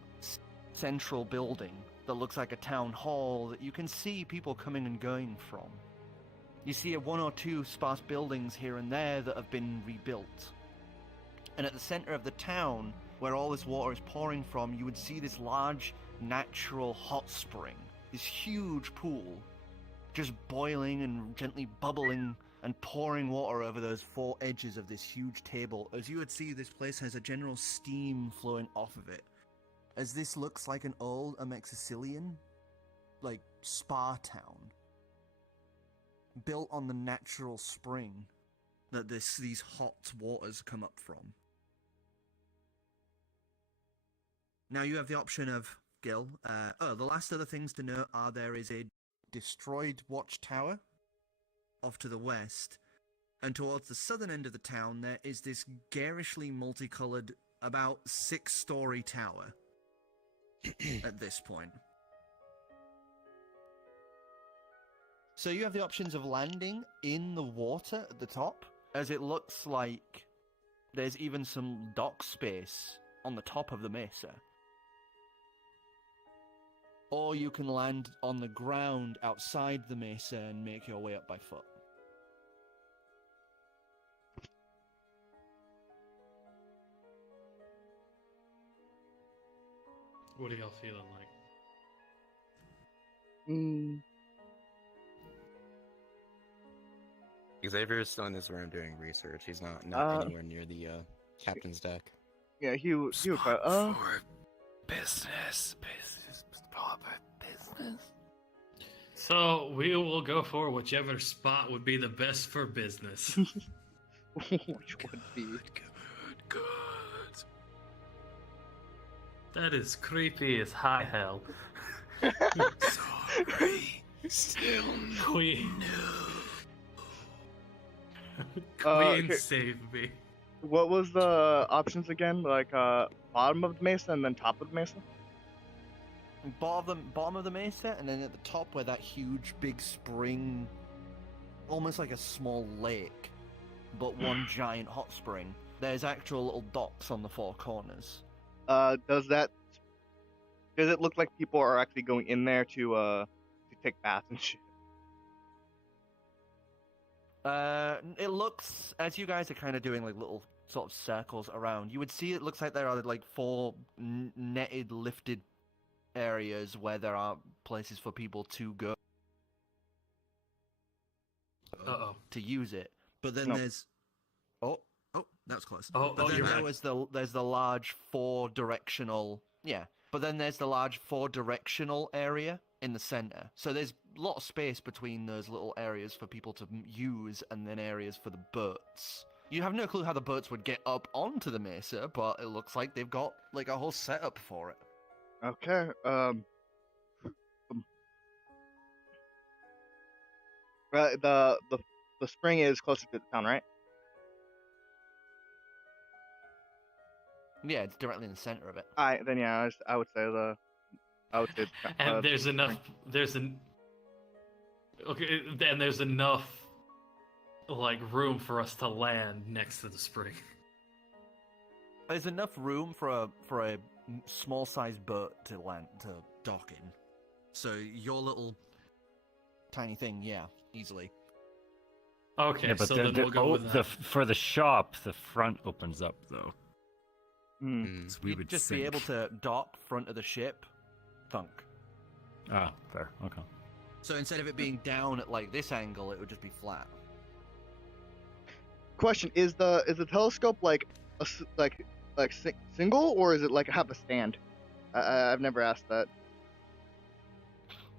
central building that looks like a town hall that you can see people coming and going from. You see 1 or 2 sparse buildings here and there that have been rebuilt. And at the center of the town, where all this water is pouring from, you would see this large natural hot spring, this huge pool, just boiling and gently bubbling and pouring water over those 4 edges of this huge table. As you would see, this place has a general steam flowing off of it. As this looks like an old Amexicilian, like, spa town, built on the natural spring that these hot waters come up from. Now you have the option of, Gill, the last other things to note are there is a destroyed watchtower off to the west, and towards the southern end of the town there is this garishly multicolored, about 6-story tower at this point. So you have the options of landing in the water at the top, as it looks like there's even some dock space on the top of the mesa. or you can land on the ground outside the mesa and make your way up by foot. What are y'all feeling like? Xavier is still in his room doing research. He's not anywhere near the captain's deck. Yeah, he would Spot for business. Proper business. So we will go for whichever spot would be the best for business. which would be. Good. That is creepy as high hell. Sorry. Still Queen. Queen, Okay. save me. What was the options again? Like bottom of the mesa and then top of the mesa? Bottom of the mesa, and then at the top where that huge big spring, almost like a small lake, but one giant hot spring. There's actual little docks on the four corners. Does it look like people are actually going in there to take baths and shit? It looks, as you guys are kind of doing like little sort of circles around, you would see it looks like there are like four netted, lifted areas where there are places for people to go to use it. But then there's oh, that was close. But then you're there right. was there's the large four-directional But then there's the large four-directional area in the center. So there's a lot of space between those little areas for people to use, and then areas for the boats. You have no clue how the boats would get up onto the mesa, but it looks like they've got like a whole setup for it. Okay. Right, the spring is closer to the town, right? Yeah, it's directly in the center of it. Alright, then yeah, I would say And there's enough. And there's enough, like, room for us to land next to the spring. There's enough room for a small-sized boat to dock in. So your little tiny thing, easily. Okay, Yeah, but so then we'll go with that. for the shop, the front opens up though. So we You'd would just sink. be able to dock front of the ship, thunk. Ah, fair. Okay. So instead of it being down at like this angle, it would just be flat. Question: Is the telescope like single, or is it like have a stand? I've never asked that.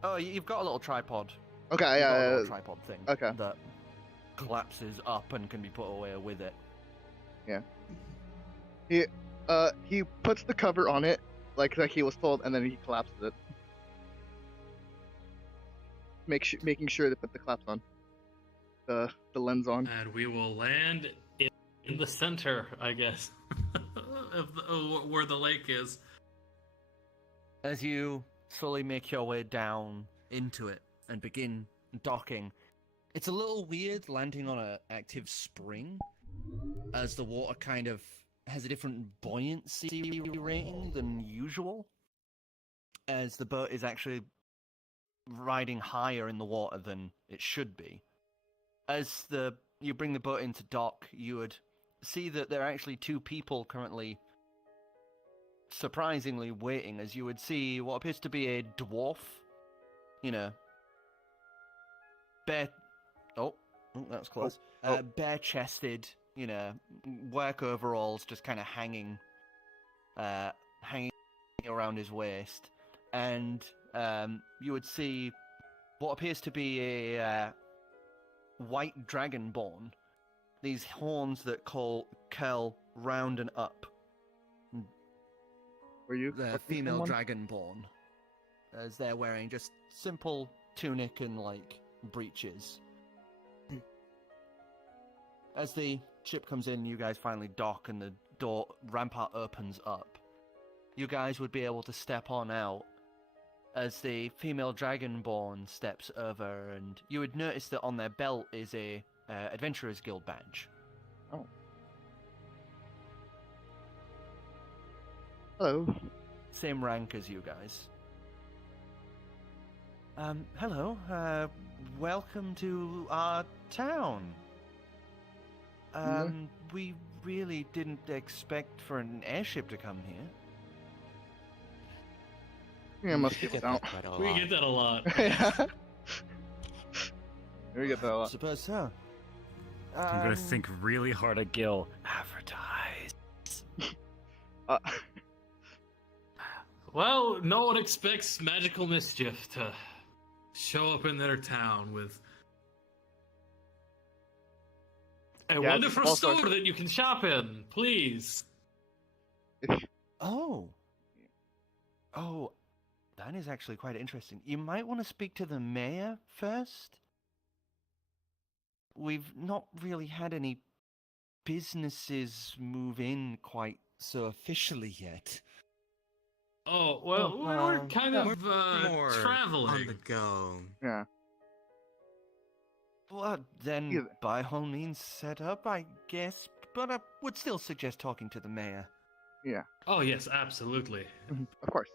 Oh, you've got a little tripod. Okay, You've got a yeah. little tripod thing. Okay. That collapses up and can be put away with it. He puts the cover on it, like he was told, and then he collapses it. Making sure to put the claps on, the lens on. And we will land in the center, I guess, of where the lake is. As you slowly make your way down into it and begin docking, it's a little weird landing on an active spring, as the water kind of has a different buoyancy rating than usual, as the boat is actually riding higher in the water than it should be. As you bring the boat into dock, you would see that there are actually two people currently surprisingly waiting, as you would see what appears to be a dwarf, bare... Oh, that was close. Bare-chested, work overalls just kind of hanging around his waist. And you would see what appears to be a white dragonborn. These horns that curl round and up. Were you? The female dragonborn, as they're wearing just simple tunic and breeches. As the ship comes in, you guys finally dock and the rampart opens up. You guys would be able to step on out as the female dragonborn steps over, and you would notice that on their belt is a Adventurer's Guild badge. Oh. Hello. Same rank as you guys. Hello. Welcome to our town. We really didn't expect for an airship to come here. Yeah, most We people get don't. that quite a We lot. get that a lot. Yeah. We get that a lot. Suppose so. I'm gonna think really hard at Gill. Advertise. Uh, Well, no one expects magical mischief to show up in their town with a Yeah, wonderful all sorts store that you can shop in, please. Oh. Oh, that is actually quite interesting. You might want to speak to the mayor first. We've not really had any businesses move in quite so officially yet. Oh, well, we're kind yeah, of More traveling. on the go. yeah. Well, then Either. by all means set up, I guess. But I would still suggest talking to the mayor. Oh, yes, absolutely. Of course.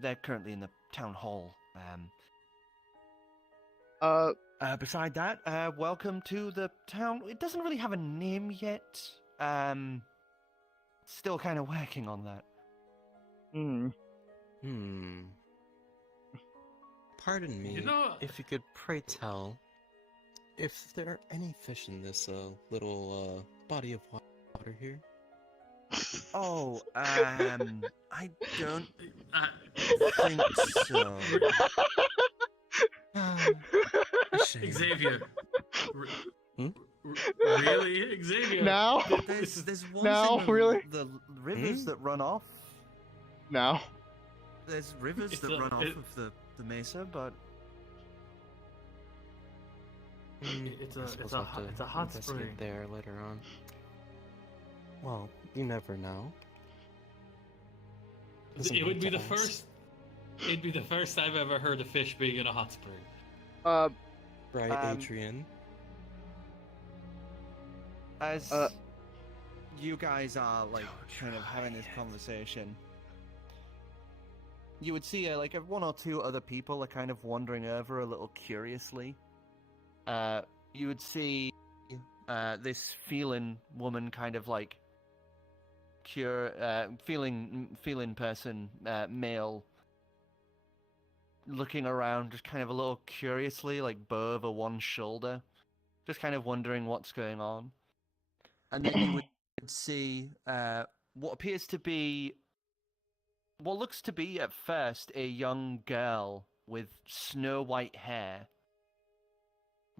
They're currently in the town hall. Beside that, welcome to the town. It doesn't really have a name yet. Still kind of working on that. Pardon me, You know- if you could pray tell if there are any fish in this little body of water here. Oh, I don't Uh, think so. Xavier. Hmm? Really, Xavier? Now? There's ones No, in the, really? the rivers that run off. Now. There's rivers It's that a- run off it- of the mesa, but It's I a suppose it's I'll a have hot, to it's a hot investigate spring. there later on. Well, you never know. Doesn't It would hurt be to the ask. first. It'd be the first I've ever heard of fish being in a hot spring. Right, Um, Adrian? as Uh, you guys are like kind of having this conversation, you would see like one or two other people are kind of wandering over a little curiously. You would see this feeling woman kind of like feeling person, male, looking around just kind of a little curiously, like bow over one shoulder, just kind of wondering what's going on. And then you would see what appears to be, what looks to be at first a young girl with snow white hair.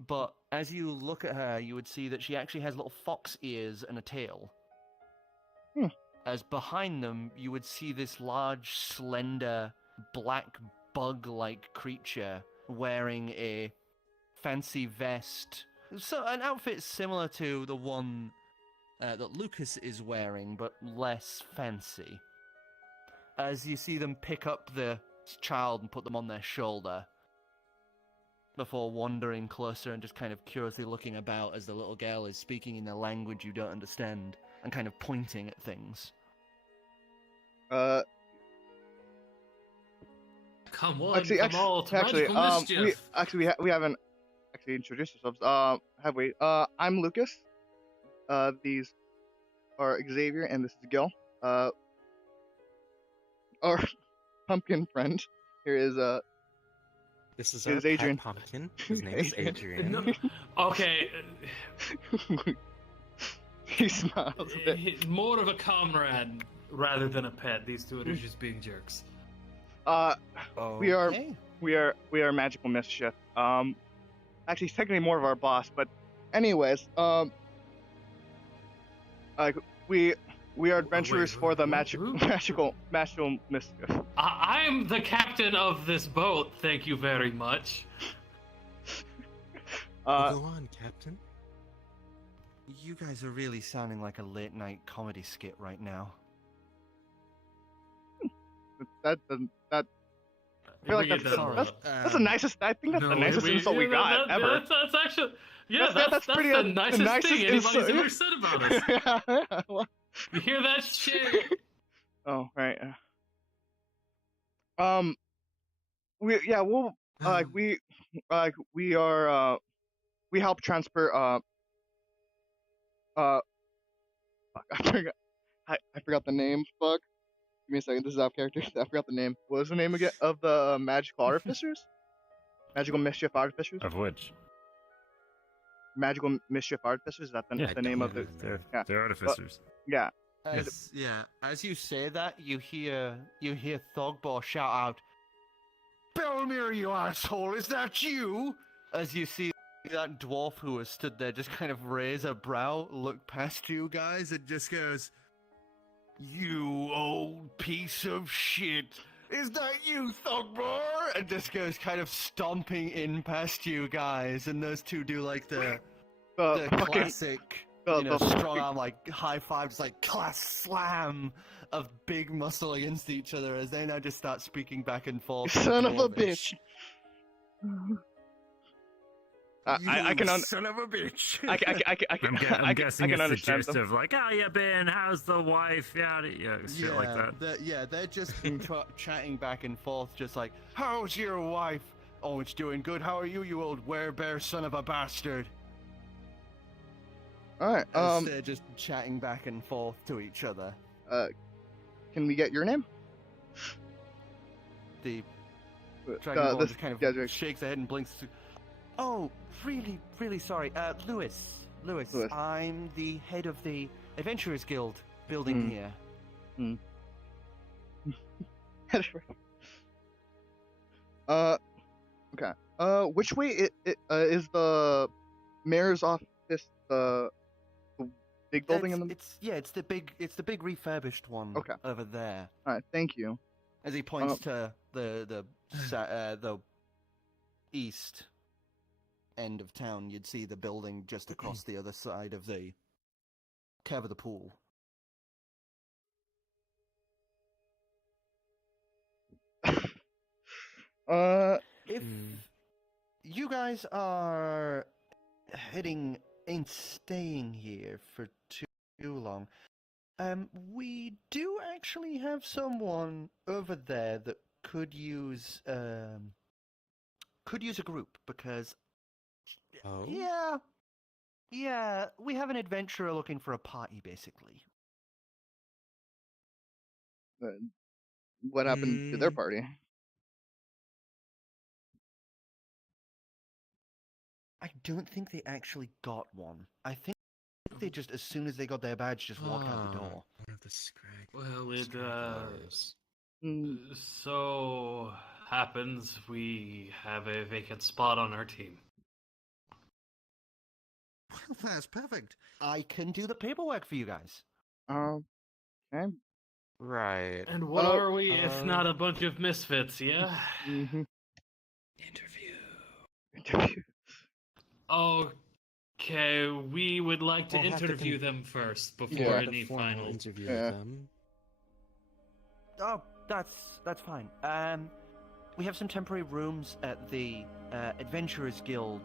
But as you look at her, you would see that she actually has little fox ears and a tail. As behind them, you would see this large, slender, black bug-like creature wearing a fancy vest. So an outfit similar to the one that Lucas is wearing, but less fancy. As you see them pick up the child and put them on their shoulder, before wandering closer and just kind of curiously looking about as the little girl is speaking in a language you don't understand and kind of pointing at things. Come on, Actually, come on, to magical mischief. we haven't actually introduced ourselves. Have we? I'm Lucas. These are Xavier, and this is Gill. Our pumpkin friend here is This is It our is Adrian. pet pumpkin. His name is Adrian. No, okay, he smiles a bit. he's more of a comrade rather than a pet. These two are just being jerks. We are- Okay. We are magical mischief. Actually, he's technically more of our boss, but anyways, like we are adventurers wait, for the who? magical mischief. I am the captain of this boat. Thank you very much. Go on, Captain. You guys are really sounding like a late night comedy skit right now. That doesn't that. I feel like We get that's that. the nicest. I think that's the nicest insult we got ever. That's actually, yeah, that's pretty the the nicest nicest thing anybody's insult- ever said about us. Well, You hear that shit? oh right. We'll we are we help transfer fuck, I forgot the name. Fuck. Give me a second. This is out character. I forgot the name. What was the name again of the magical artificers? Magical mischief artificers. Of which? Magical mischief artificers. Is that Yeah. the name of the? Yeah. They're artificers. Yeah. As you say that, you hear Thogbor shout out, "Belmir, you asshole! Is that you?" As you see that dwarf who was stood there just kind of raise a brow, look past you guys, and just goes, "You old piece of shit! Is that you, Thogbor?" And just goes kind of stomping in past you guys, and those two do like the classic, strong arm like high five, just like class slam of big muscle against each other as they now just start speaking back and forth. Son of a bitch. I can son of a bitch. I'm guessing can it's the understand gist them. of like, how you been? How's the wife? Yeah, shit like that. They're just chatting back and forth, just like, "How's your wife? Oh, it's doing good. How are you, you old werebear son of a bastard?" All right. As they're just chatting back and forth to each other. Can we get your name? The Dragonborn just kind of yeah, shakes their head and blinks. Oh, really, really sorry. Lewis. Lewis. I'm the head of the Adventurers Guild building here. Okay. Which way is the mayor's office? The big building in the. It's the big refurbished one. Okay. Over there. All right. Thank you. As he points to the east end of town, you'd see the building just across the other side of the curve of the pool. If you guys are ain't staying here for too long, we do actually have someone over there that could use a group, because yeah, we have an adventurer looking for a party, basically. What happened to their party? I don't think they actually got one. I think they just, as soon as they got their badge, just walked out the door. One of the scrag. Well, it stragglers. so happens we have a vacant spot on our team. Well, that's perfect. I can do the paperwork for you guys. Okay. Right. And what are we if not a bunch of misfits, yeah? Interview. Okay, we would like to We'll have to interview them first before Yeah. any final. interview Yeah. with them. Oh, that's fine. We have some temporary rooms at the Adventurers Guild.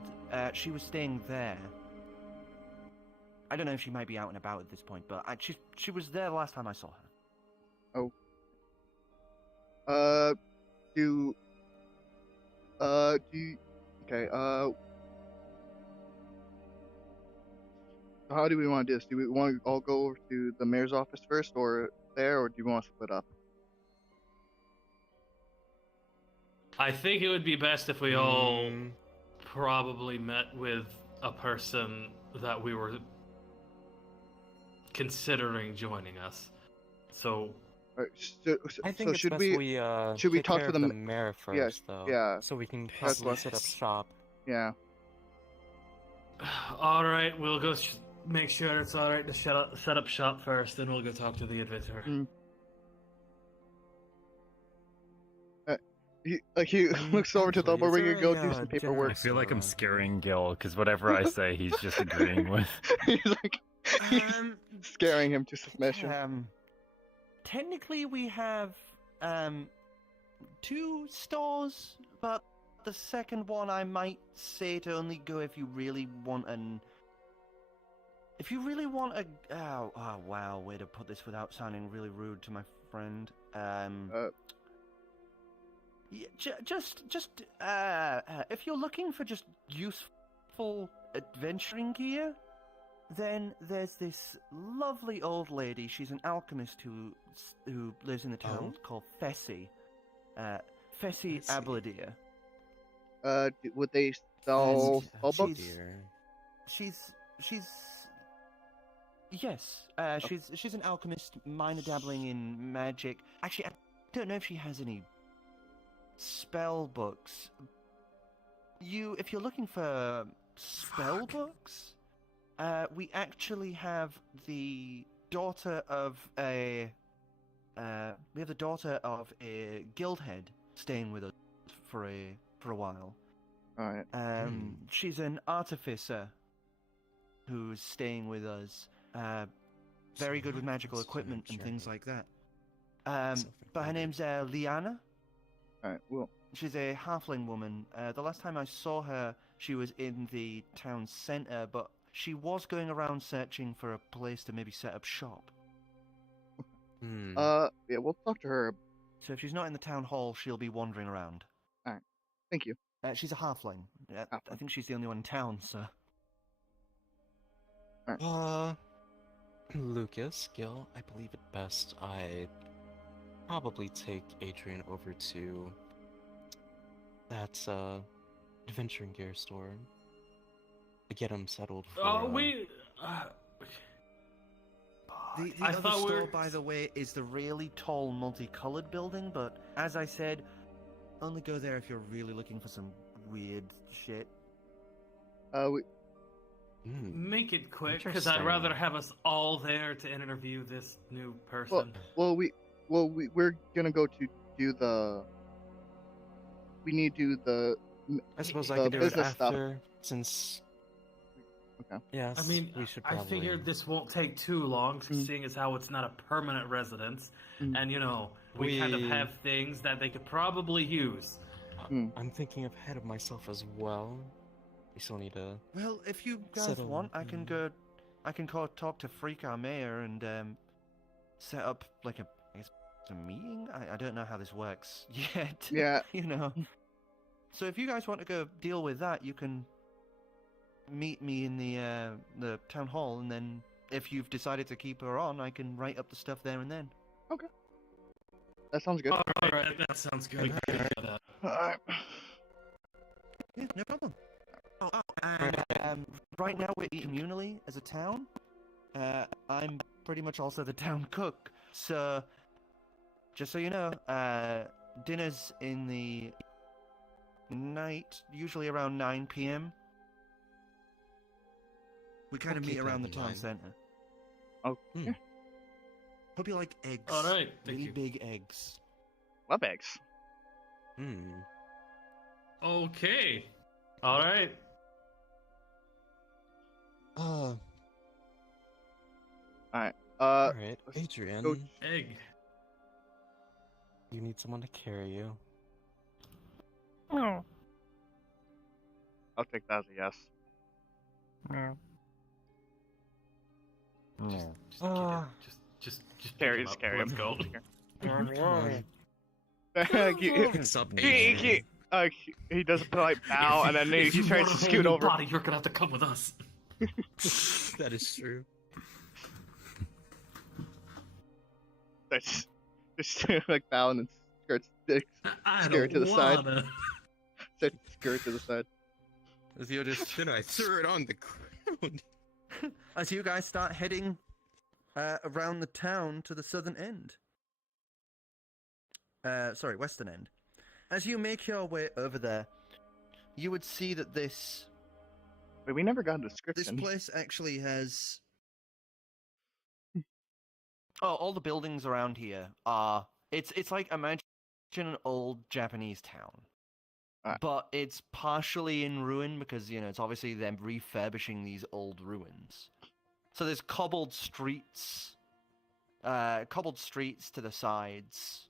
She was staying there. I don't know if she might be out and about at this point, but she was there the last time I saw her. How do we want to do this? Do we want to all go over to the mayor's office first, or there, or do you want to split up? I think it would be best if we all probably met with a person that we were considering joining us. So Alright, I think it's should best we should we take talk care to of the the mayor first, though. yeah. So we can That's possibly what- set up shop. Yeah. all right, we'll go make sure it's all right to set up shop first, then we'll go talk to the adventurer. He looks over to the Actually, where is we there can go a, do some I paperwork. feel like I'm scaring Gill because whatever I say, he's just agreeing with. He's like he's scaring him to submission. Technically, we have 2 stores, but the second one I might say to only go if you really want a. Oh wow, way to put this without sounding really rude to my friend. Just if you're looking for just useful adventuring gear, then there's this lovely old lady. She's an alchemist who lives in the town called Fessi. Fessi Abladir. Would they sell spellbooks? She's yes. She's an alchemist, minor dabbling in magic. Actually, I don't know if she has any spell books. If you're looking for spell books, we actually have the daughter of a guild head staying with us for a while. All right. She's an artificer who's staying with us. Very good with magical equipment and things like that. But her name's Liana. All right. Well, she's a halfling woman. The last time I saw her, she was in the town center, but she was going around searching for a place to maybe set up shop. yeah, we'll talk to her. So if she's not in the town hall, she'll be wandering around. All right. Thank you. She's a halfling. I think she's the only one in town, so. Lucas, Gill, I believe it best I probably take Adrian over to that adventuring gear store to get him settled for. The I other thought store, by the way, is the really tall, multicolored building, but as I said, only go there if you're really looking for some weird shit. Make it quick, because I'd rather have us all there to interview this new person. We're gonna go to do the. We need to do the. I suppose I the can do it business after, stuff. since. Okay. Yes. I mean, we should I probably. figured this won't take too long, seeing as how it's not a permanent residence, and we kind of have things that they could probably use. I'm thinking ahead of myself as well. We still need to. Well, if you guys settle want, I can go talk to Freak our mayor and set up like a meeting. I don't know how this works yet. Yeah. So if you guys want to go deal with that, you can meet me in the town hall, and then if you've decided to keep her on, I can write up the stuff there and then. Okay. That sounds good. All right, that sounds good. Alright. Yeah, no problem. And right now we're eating communally as a town. I'm pretty much also the town cook, so just so you know, dinner's in the night, usually around 9 p.m. We kind of Okay, meet around the that in town mind. center. Oh. Hope you like eggs. All right, thank really you. big eggs. Love eggs. Okay. All right. Alright. Alright, let's Adrian. go- Egg. You need someone to carry you. I'll take that as a yes. Just get it. Just pick Carry, him just up. carry Let's him. go. Picks up he does a polite bow, and then If he you tries want to a whole scoot new over. body, you're gonna have to come with us. That is true. That's just like bow and then skirts I Scare don't to the side. wanna. skirt to the side. Then I threw it on the ground. As you guys start heading around the town to the southern end. Western end. As you make your way over there, you would see that this Wait, we never got a this description. place actually has. Oh, all the buildings around here are. It's like imagine an old Japanese town, but it's partially in ruin because it's obviously them refurbishing these old ruins. So there's cobbled streets to the sides.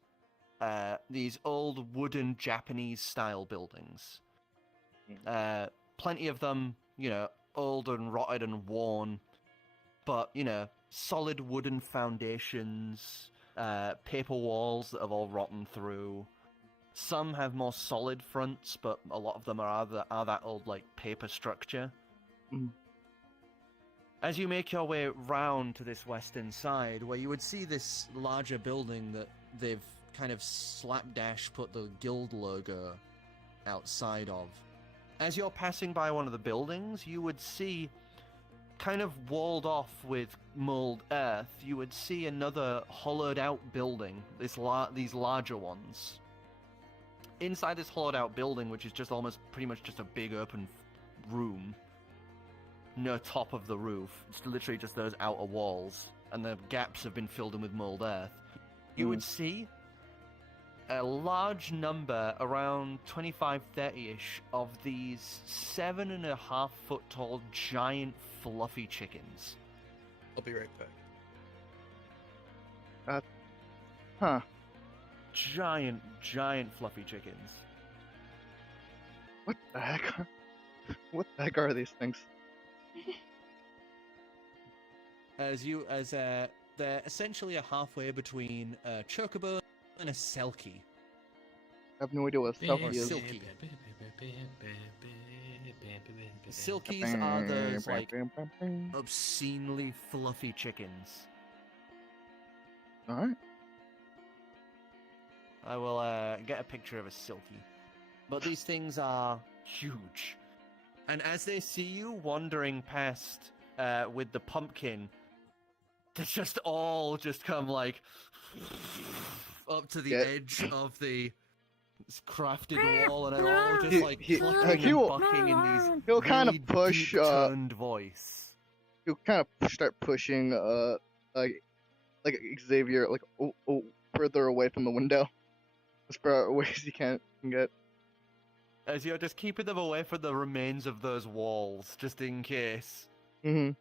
These old wooden Japanese style buildings. Plenty of them, old and rotted and worn, but solid wooden foundations, paper walls that have all rotten through, Some have more solid fronts, but a lot of them are that old like paper structure. Mm. As you make your way round to this western side, where you would see this larger building that they've kind of slapdash put the guild logo outside of. As you're passing by one of the buildings, you would see, kind of walled off with mulled earth, you would see another hollowed out building, these larger ones. Inside this hollowed out building, which is just almost pretty much just a big open room, no top of the roof, it's literally just those outer walls, and the gaps have been filled in with mulled earth, you would see a large number, around 25, 30-ish, of these 7.5 foot tall giant fluffy chickens. I'll be right back. Huh. Giant fluffy chickens. What the heck? What the heck are these things? They're essentially a halfway between a chocobo and a selkie. I have no idea what a selkie is. Silky. Silkies are those like obscenely fluffy chickens. Alright. I will get a picture of a silky. But these things are huge. And as they see you wandering past with the pumpkin, they just all just come like up to the edge of the crafted wall, and are all just like clucking and bucking in these he'll kind of really push, deep-toned voice. He'll kind of start pushing, like Xavier, like, further away from the window. As far away as he can get. As you're just keeping them away from the remains of those walls, just in case. Mm-hmm.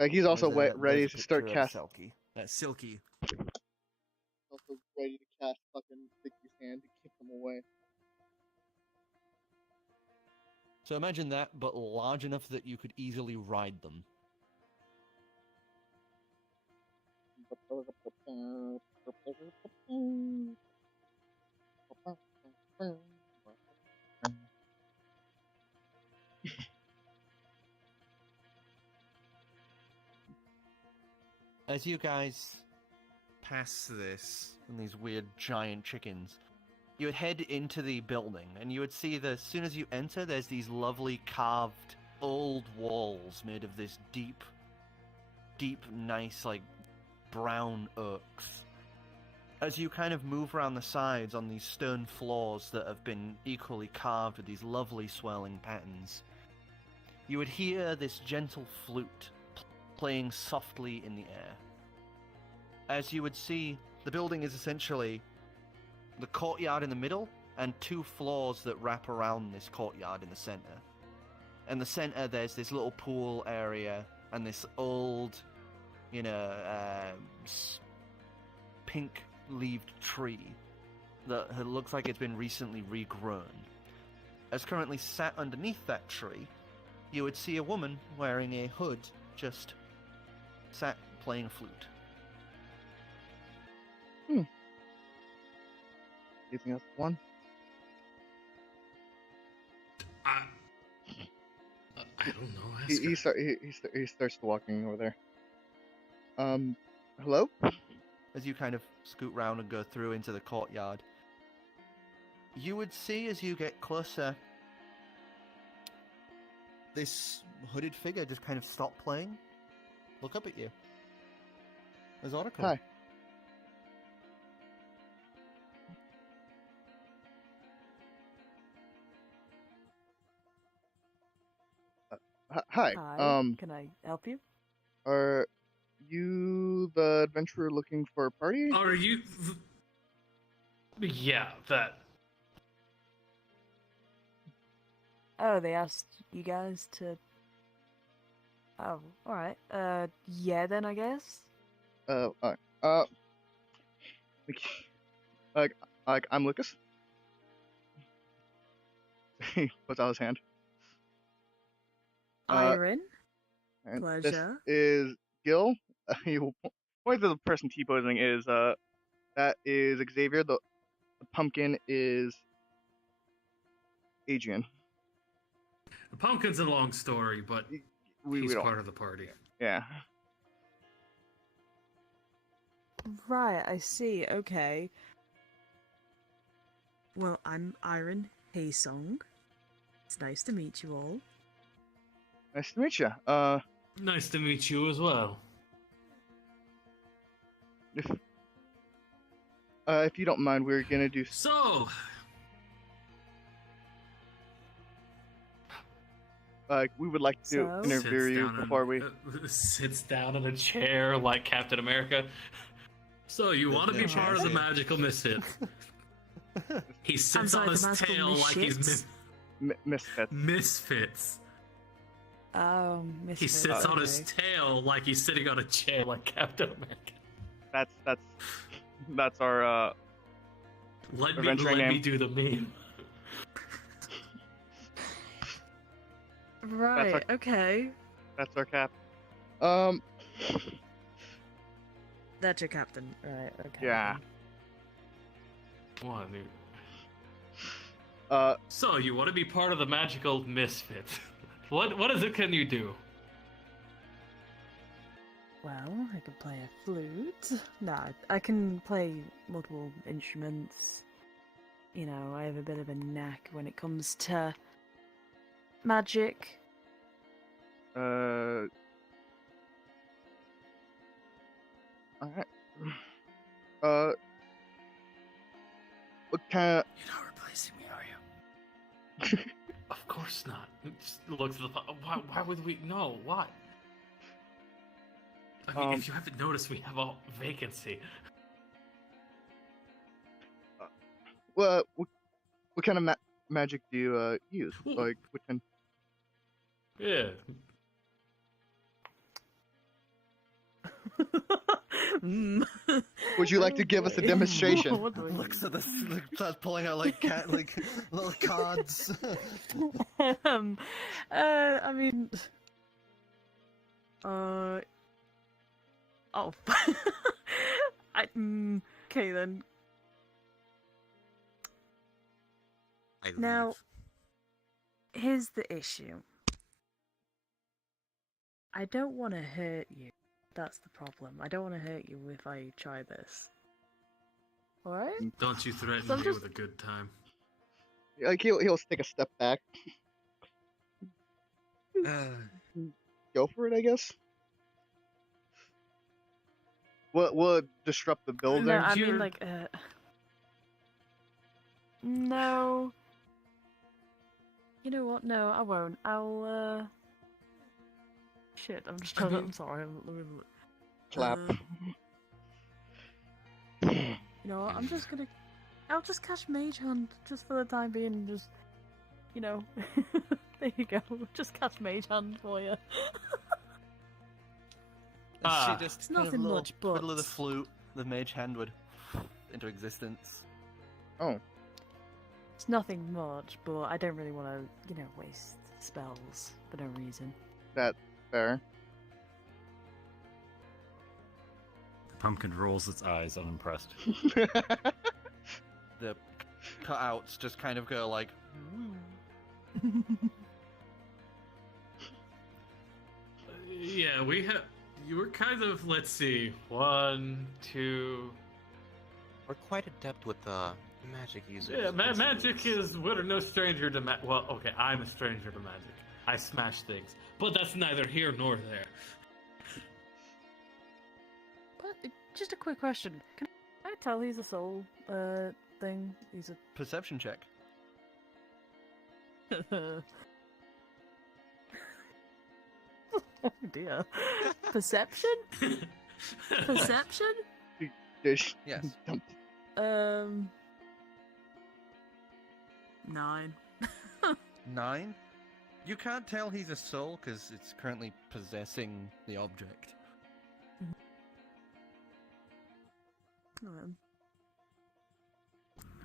Like, he's also ready to start casting. Silky. Also ready to cast fucking Sticky's hand to keep them away. So imagine that, but large enough that you could easily ride them. As you guys pass this and these weird giant chickens, you would head into the building, and you would see that as soon as you enter, there's these lovely carved old walls made of this deep, nice, like, brown oaks. As you kind of move around the sides on these stone floors that have been equally carved with these lovely swirling patterns, you would hear this gentle flute playing softly in the air. As you would see, the building is essentially the courtyard in the middle and 2 floors that wrap around this courtyard in the center. In the center, there's this little pool area and this old, pink-leaved tree that looks like it's been recently regrown. As currently sat underneath that tree, you would see a woman wearing a hood just sat playing a flute. Anything else? One? I don't know. He starts walking over there. Hello? As you kind of scoot round and go through into the courtyard, you would see as you get closer, this hooded figure just kind of stop playing, look up at you. There's Otterfolk. Hi. Hi. Can I help you? Are you the adventurer looking for a party? Are you? Yeah, that. Oh, they asked you guys to. Oh, alright. Yeah then, I guess? Alright. I'm Lucas. He puts out his hand. Iron? And Pleasure. This is Gill. You point to the person T-posing is That is Xavier. The pumpkin is Adrian. The pumpkin's a long story, but We he's don't. part of the party. Yeah. Right, I see. Okay. Well, I'm Iron Haysong. It's nice to meet you all. Nice to meet you. Nice to meet you as well. If you don't mind, we're gonna do. So, We would like to So? interview you before we. Sits down in a chair like Captain America. So, you want to be part of the magical misfits? He sits sorry, on his the magical tail like he's misfits? Misfits. misfits. Misfits. He sits on okay. his tail like he's sitting on a chair like Captain America. That's our. Let Adventuring me name. do the meme. Right, okay. That's our cap. That's your captain. Right, okay. Yeah. What, dude? Uh, So you want to be part of the magical misfits? What is it? Can you do? Well, I can play a flute. Nah, I can play multiple instruments. You know, I have a bit of a knack when it comes to magic. Alright. What kind of. You're not replacing me, are you? Of course not. It just looks at the. Why would we? No, why? I mean, if you haven't noticed, we have a vacancy. What kind of magic do you use? Ooh. Like, what kind? Yeah. Would you like to give us a demonstration? What do I Looks at this, starts pulling out like little cards. I mean, oh, okay then. Now, here's the issue. I don't want to hurt you. That's the problem. I don't want to hurt you if I try this. Alright? Don't you threaten So I'm me just- with a good time. Like he'll take a step back. Go for it, I guess. Will it disrupt the building? No, I You're- mean like, no. You know what? No, I won't. I'll, shit, I'm just trying to, I'm sorry. Clap. You know what? I'm just gonna, I'll just catch Mage Hand just for the time being and just, you know, there you go. Just catch Mage Hand for you. Ah. She just It's kind of nothing little much, twiddle of the but- flute, the mage hand would into existence. Oh, It's nothing much, but I don't really want to, you know, waste spells for no reason. that's fair. The pumpkin rolls its eyes, unimpressed. The cutouts just kind of go like. Yeah, we have. You were kind of. Let's see. 1, 2. We're quite adept with magic users. Yeah, magic is. We're no stranger to magic. Well, okay, I'm a stranger to magic. I smash things, but that's neither here nor there. But just a quick question: can I tell he's a soul thing? He's Perception check. a. Oh dear. Perception? Perception? Dish. Yes. 9. 9. You can't tell he's a soul because it's currently possessing the object.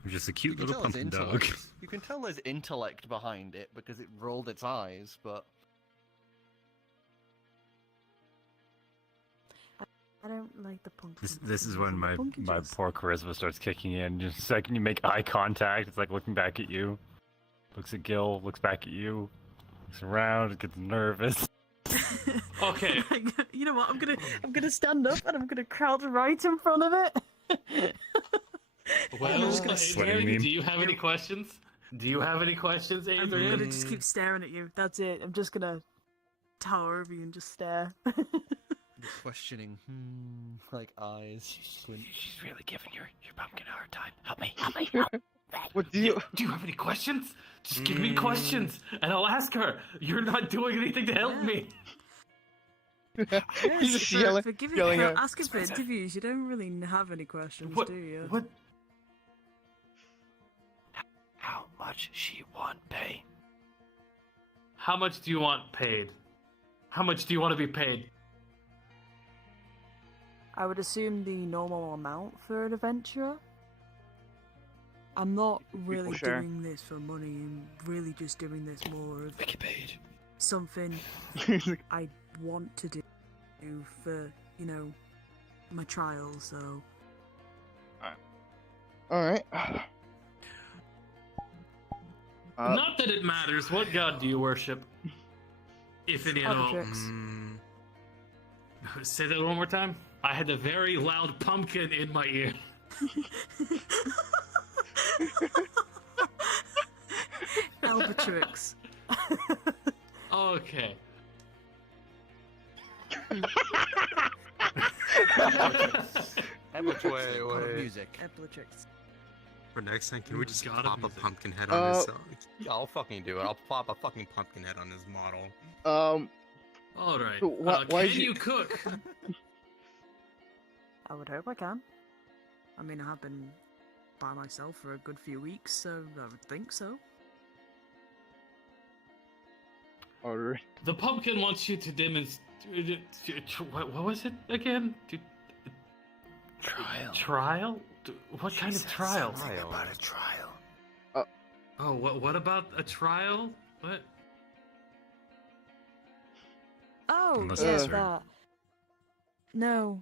Just a cute You can little tell there's pumpkin dog. intellect. You can tell there's intellect behind it because it rolled its eyes, but I don't like the pumpkin. This is when my Pumpkin my juice. poor charisma starts kicking in. Just the second you make eye contact, it's like looking back at you. Looks at Gill, looks back at you, looks around, gets nervous. Okay. You know what? I'm gonna stand up and I'm gonna crouch right in front of it. Well, I'm just gonna stare at Adrian, you. do you have any questions? Do you have any questions, I'm Adrian? gonna just keep staring at you. That's it. I'm just gonna tower over you and just stare. The questioning, like eyes. squint. She's really giving your pumpkin a hard time. Help me, help me. Help. What do you? Do you have any questions? Just give me questions, and I'll ask her. You're not doing anything to help me. He's just yelling, yelling for out. asking for interviews. You don't really have any questions, What? do you? What? How much she want pay? How much do you want paid? How much do you want to be paid? I would assume the normal amount for an adventurer. I'm not really share. doing this for money. I'm really just doing this more of Make it paid. something I want to do for, you know, my trial, so... Alright. Not that it matters. What god do you worship? If any at all. Otterfolk. Say that one more time. I had a very loud pumpkin in my ear. Albatrix. Okay. Wait. Music. Albatrix. For next time, can we just Gotta pop be a there. pumpkin head on his? I'll fucking do it. I'll pop a fucking pumpkin head on his model. All right. So why can you cook? I would hope I can. I mean, I have been by myself for a good few weeks, so I would think so. Alright. The pumpkin wants you to demonstrate. What was it again? Trial. Trial? What kind of trial? Something about a trial. Oh, what about a trial? What? Oh, Unless yeah, it's that. No,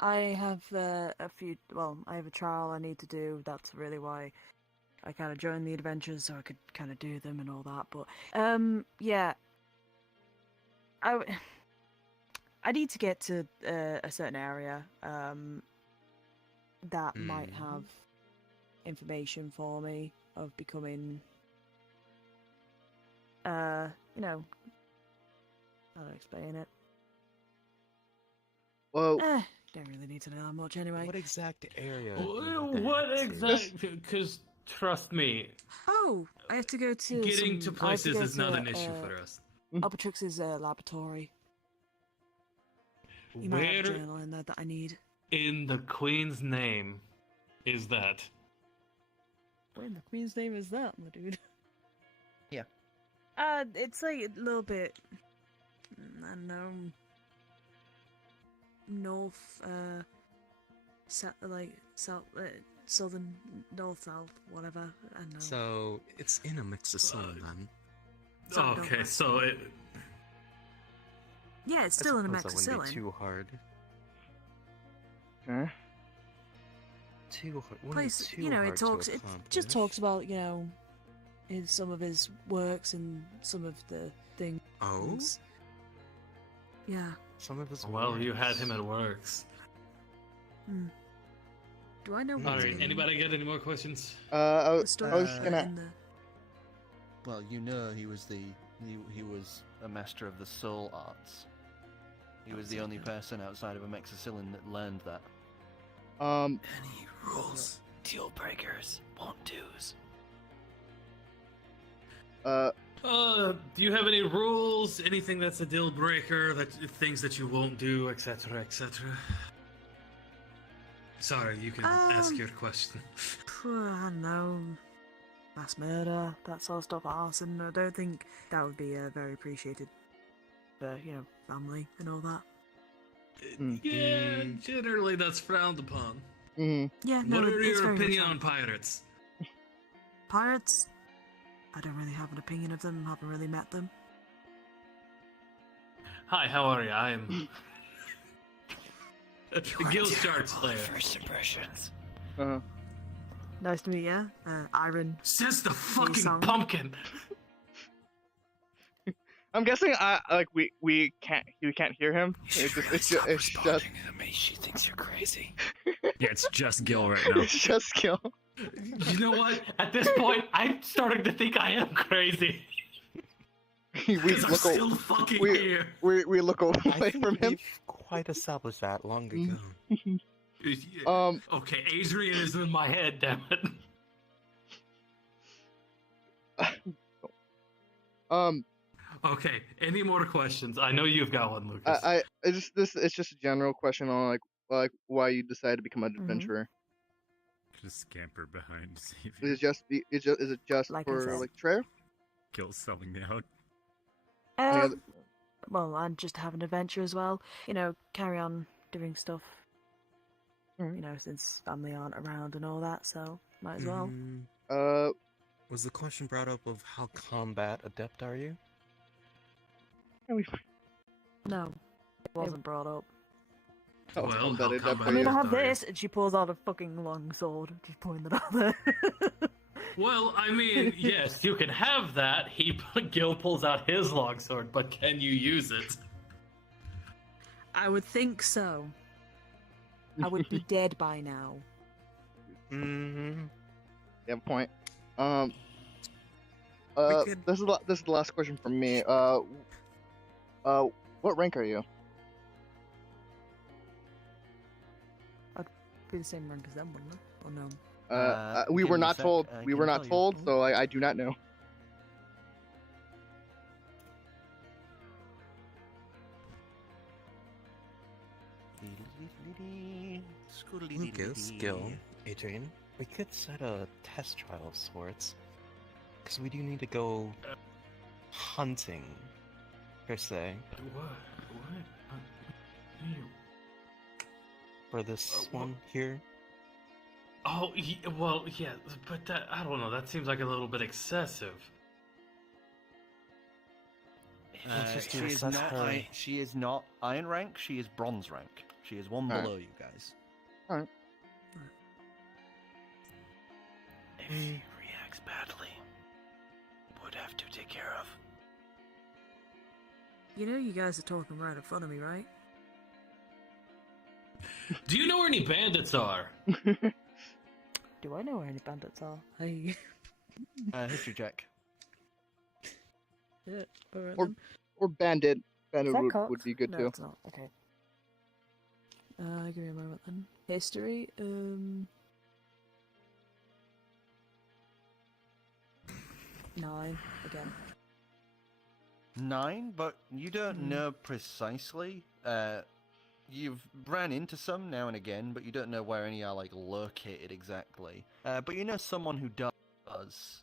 I have a few. Well, I have a trial I need to do. That's really why I kind of joined the adventures, so I could kind of do them and all that. But yeah, I need to get to a certain area that might have information for me of becoming, you know, how do I explain it? Well, Don't really need to know that much anyway. What exact area? What exactly? Because trust me, Oh, I have to go to getting to I have places go is not to, an issue for us. Albatrix's laboratory. You might have a Where journal in there that I need. in the Queen's name is that? Where in the Queen's name is that, my dude? Yeah. It's like a little bit. I don't know. North, southern, north, south, whatever. I don't know. So it's in a Mixicillin then. Sorry, Okay, don't- so it. Yeah, it's still in a I suppose that wouldn't be Mexicillin. too hard. okay. Too hard. wouldn't be Place, too you know, hard it to talks. It just accomplish. talks about, you know, some of his works and some of the things. Oh, Yeah. some of his. Well, you had works. him at Works. Hmm. Do I know All what's right. in Anybody got any more questions? I the was story just gonna. in the... Well, you know he was he was a master of the soul arts. He was the only person outside of a Mexicillin that learned that. Um, Any rules? Deal breakers. Won't do's. Do you have any rules? Anything that's a deal breaker? That things that you won't do, etc., etc. Sorry, you can ask your question. I don't know. Mass murder, that sort of stuff, arson. I don't think that would be very appreciated for, you know, family and all that. Yeah, generally that's frowned upon. Yeah, no, What are it's your very much opinion that. on pirates? Pirates? I don't really have an opinion of them, haven't really met them. Hi, how are you? I'm Gill starts there. First impressions. Uh-huh. Nice to meet you, Iron. Says the fucking song. pumpkin. I'm guessing we can't hear him. You should It's really just stop responding to me. She thinks you're crazy. Yeah, it's just Gill right now. it's just Gill. You know what? At this point, I'm starting to think I am crazy. we Because I'm look still fucking we- here. we look I away think from him. we've quite established that long ago. Okay, Adrian is in my head, damn it. Okay, any more questions? I know you've got one, Lucas. It's just a general question on like why you decided to become an adventurer. Just scamper behind Is Xavier. it just Like I for said. like Trey? Gill's selling me out. Any other- Well, and just have an adventure as well. You know, carry on doing stuff. Alright. You know, since family aren't around and all that, so might as well. Was the question brought up of how combat adept are you? No, it wasn't brought up. Well, how combat combat I mean, I Yeah, have sorry. this, and she pulls out a fucking long sword. Just pointing it out there. Well, I mean, yes, you can have that. Gill pulls out his longsword, but can you use it? I would think so. I would be dead by now. Mm-hmm. You have a point. could- This is the last question from me. What rank are you? Be the same rank as them, wouldn't it? Or no? We give were me a not sec, told. I We can were tell not you. told, so I do not know. Lucas, Gill, Adrian, we could set a test trial of sorts. Because we do need to go hunting, per se, What? for this what? one here. Oh, well, yeah, but that, I don't know, that seems like a little bit excessive. Let's just she, do is assess not her. she is not iron rank, she is bronze rank. She is one Alright. below you guys. If she reacts badly, would have to take care of. You know, you guys are talking right in front of me, right? Do you know where any bandits are? Do I know where any bandits are? Hey. History check. Yeah, alright Or- then. Or bandit. Bandit Is that would cocked? be good no, too. it's not. Okay. Give me a moment then. History, 9 again. 9, but you don't Hmm. know precisely. You've ran into some now and again, but you don't know where any are like located exactly. But you know someone who does.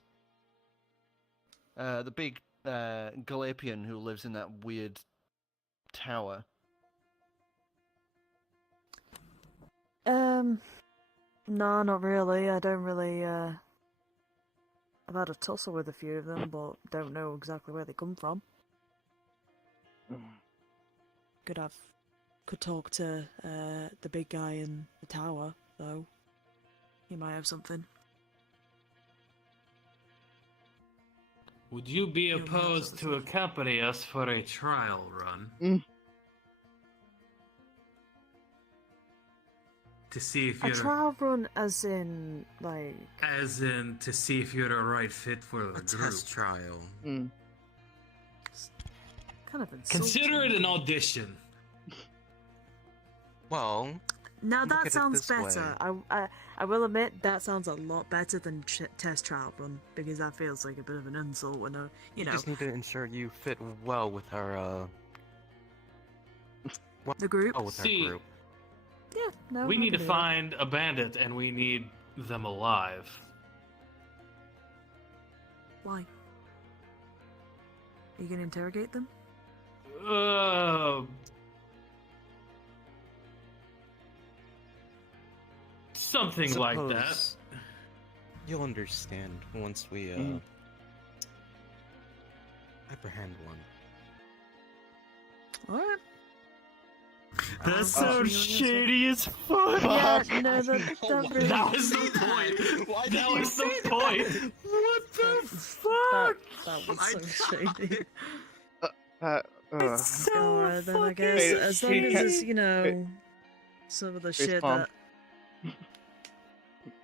The big Galapian who lives in that weird tower. No, not really. I don't really, I've had a tussle with a few of them, but don't know exactly where they come from. Could talk to, the big guy in the tower, though. He might have something. Would you be Yeah, we have opposed to something. accompany us for a trial run? To see if A you're trial run as in, like... as in to see if you're a right fit for the A group. test trial. kind of insulting. Consider it an audition. Well, Now Look that at it sounds this better. I will admit that sounds a lot better than test trial run, because that feels like a bit of an insult when you you know just need to ensure you fit well with our the group. well with See, our group. Yeah, no. we I need to can do that. find a bandit and we need them alive. Why? Are you gonna interrogate them? Something like that. Suppose You'll understand once we apprehend one. Alright. That sounds shady as fuck. Yeah, no, Oh that really... That was the point. Why That was the point. What the That fuck? was so shady. It's so Alright, then I fucking guess, as long as it's, shady. you know, some of the shit palm. that...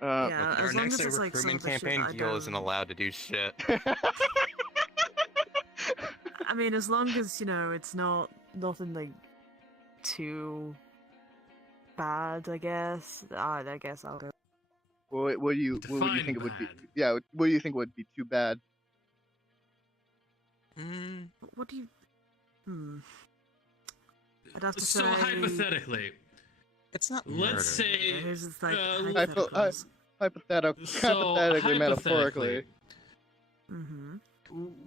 Uh, Yeah, Our as long next as it's like some recruitment of the shit campaign, that I Gill isn't don't... allowed to do shit. I mean, as long as, you know, it's nothing, like, too bad, I guess. I guess I'll go. what do you Define think it would be? bad. Yeah, what do you think would be too bad? What do you... I'd have to So say... hypothetically, It's not murder. let's say Here's the like, hypo- hypotheticals. Hypothetically, metaphorically. Mm-hmm.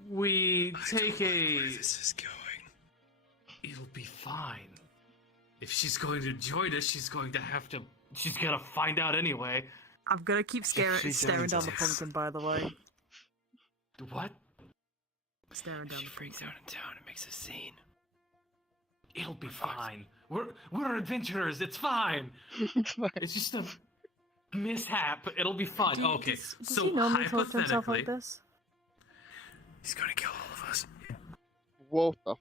we take a. This is going. It'll be fine. If she's going to join us, she's going to have to. She's gonna find out anyway. I'm gonna keep staring joins down the us. pumpkin, by the way. What? Staring down She the freaks pumpkin. out in town and makes a scene. It'll be fine. We're adventurers. It's fine. It's fine. It's just a mishap. It'll be fine. Okay. Does So he normally talk to himself hypothetically, like this? He's gonna kill all of us. What the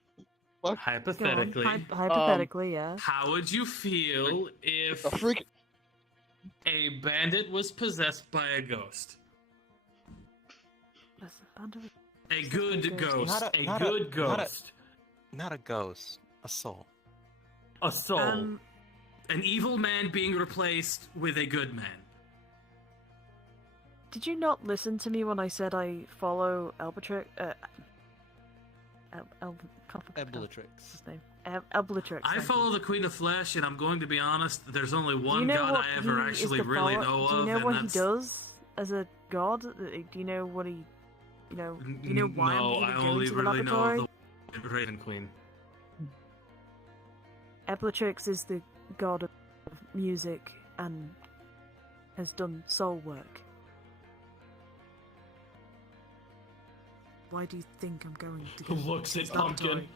Go on. hypothetically, Hypothetically, yeah. how would you feel if the freak? a bandit was possessed by a ghost? A good ghost. Not A a- good not a- ghost. Not a ghost, a soul. A soul. Um, An evil man being replaced with a good man. did you not listen to me when I said I follow Elbetrix? Eblatrix. His name. Elbetrix. I thank follow you. the Queen of Flesh, and I'm going to be honest, there's only Do you one know god what I ever he is actually the really follow- know Do you of, know and what that's... he does as a god? Do you know what he... You know, do you know why No, I'm I even only going to the really laboratory? know the Raven Queen. Eblatrix is the god of music and has done soul work. Why do you think I'm going to go Looks to at his laboratory? Pumpkin.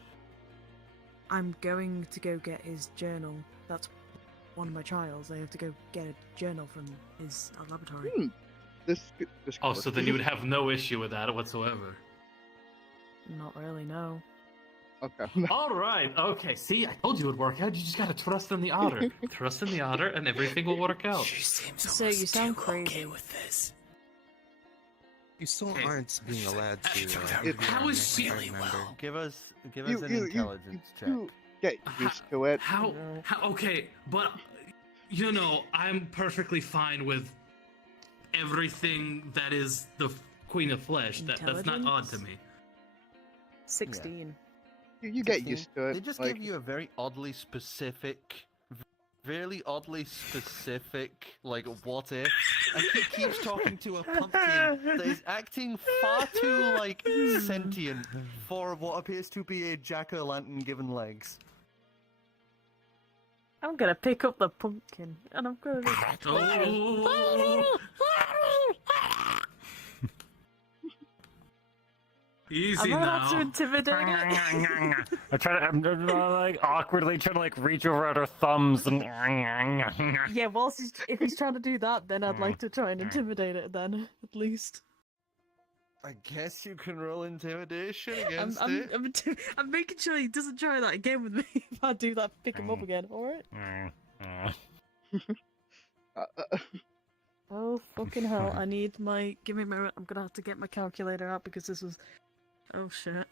I'm going to go get his journal. That's one of my trials. I have to go get a journal from his laboratory. This Oh, so then you would have no issue with that whatsoever. Not really, no. Okay. Alright, okay, see, I told you it would work out. You just gotta trust in the otter. Trust in the otter, and everything will work out. She seems So almost you sound too crazy. okay with this. You still Hey. aren't being allowed to. How is she- really well? Give us an You- intelligence check. you get used to it. How, okay, but, you know, I'm perfectly fine with everything that is the Queen of Flesh. That's not odd to me. 16. You get used to it. They just like, gave you a very oddly specific, like, what if? And he keeps talking to a pumpkin that is acting far too, like, sentient for what appears to be a jack-o'-lantern given legs. I'm gonna pick up the pumpkin and I'm gonna. Oh. Easy I'm not now. too intimidated. I'm like awkwardly trying to like reach over at her thumbs and. Yeah, whilst if he's trying to do that, then I'd like to try and intimidate it. Then at least I guess you can roll intimidation against it. I'm making sure he doesn't try that again with me. If I do that, pick him up again. All right. Oh fucking hell! I need my. Give me a moment. I'm gonna have to get my calculator out because this was. Oh shit!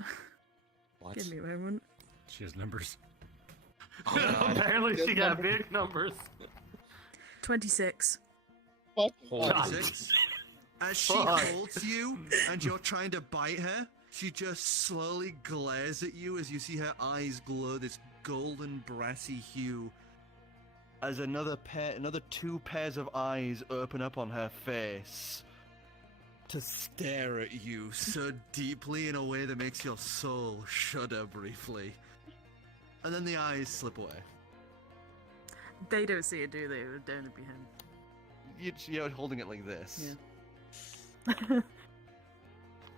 What? Give me a moment. She has numbers. Apparently she got big numbers. 26. fuck. Holy 26. As she holds you and you're trying to bite her, she just slowly glares at you as you see her eyes glow this golden brassy hue. As another two pairs of eyes open up on her face. To stare at you so deeply in a way that makes your soul shudder briefly. And then the eyes slip away. They don't see it, do they? It would only be him. You're holding it like this. Yeah.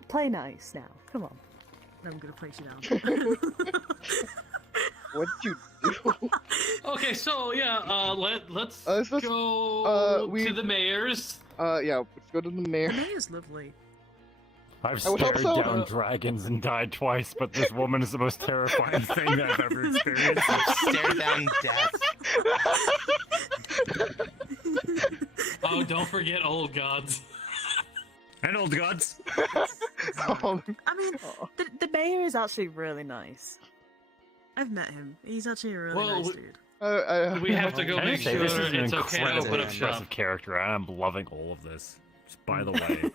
Play nice now. Come on. I'm gonna place you down. What did you do? Okay, so yeah, let's Let's just- go we- to the mayor's. Yeah, let's go to the mayor. The mayor's lovely. I've I would hope stared so. down dragons and died twice, but this woman is the most terrifying thing I've ever experienced. Stare down death. Oh, don't forget old gods. And old gods. Oh, I mean, the mayor is actually really nice. I've met him. He's actually a really Well, nice dude. We have to go Can I make say, sure this is an it's okay to incredibly open up shop. impressive character, and I'm loving all of this. Just by the way,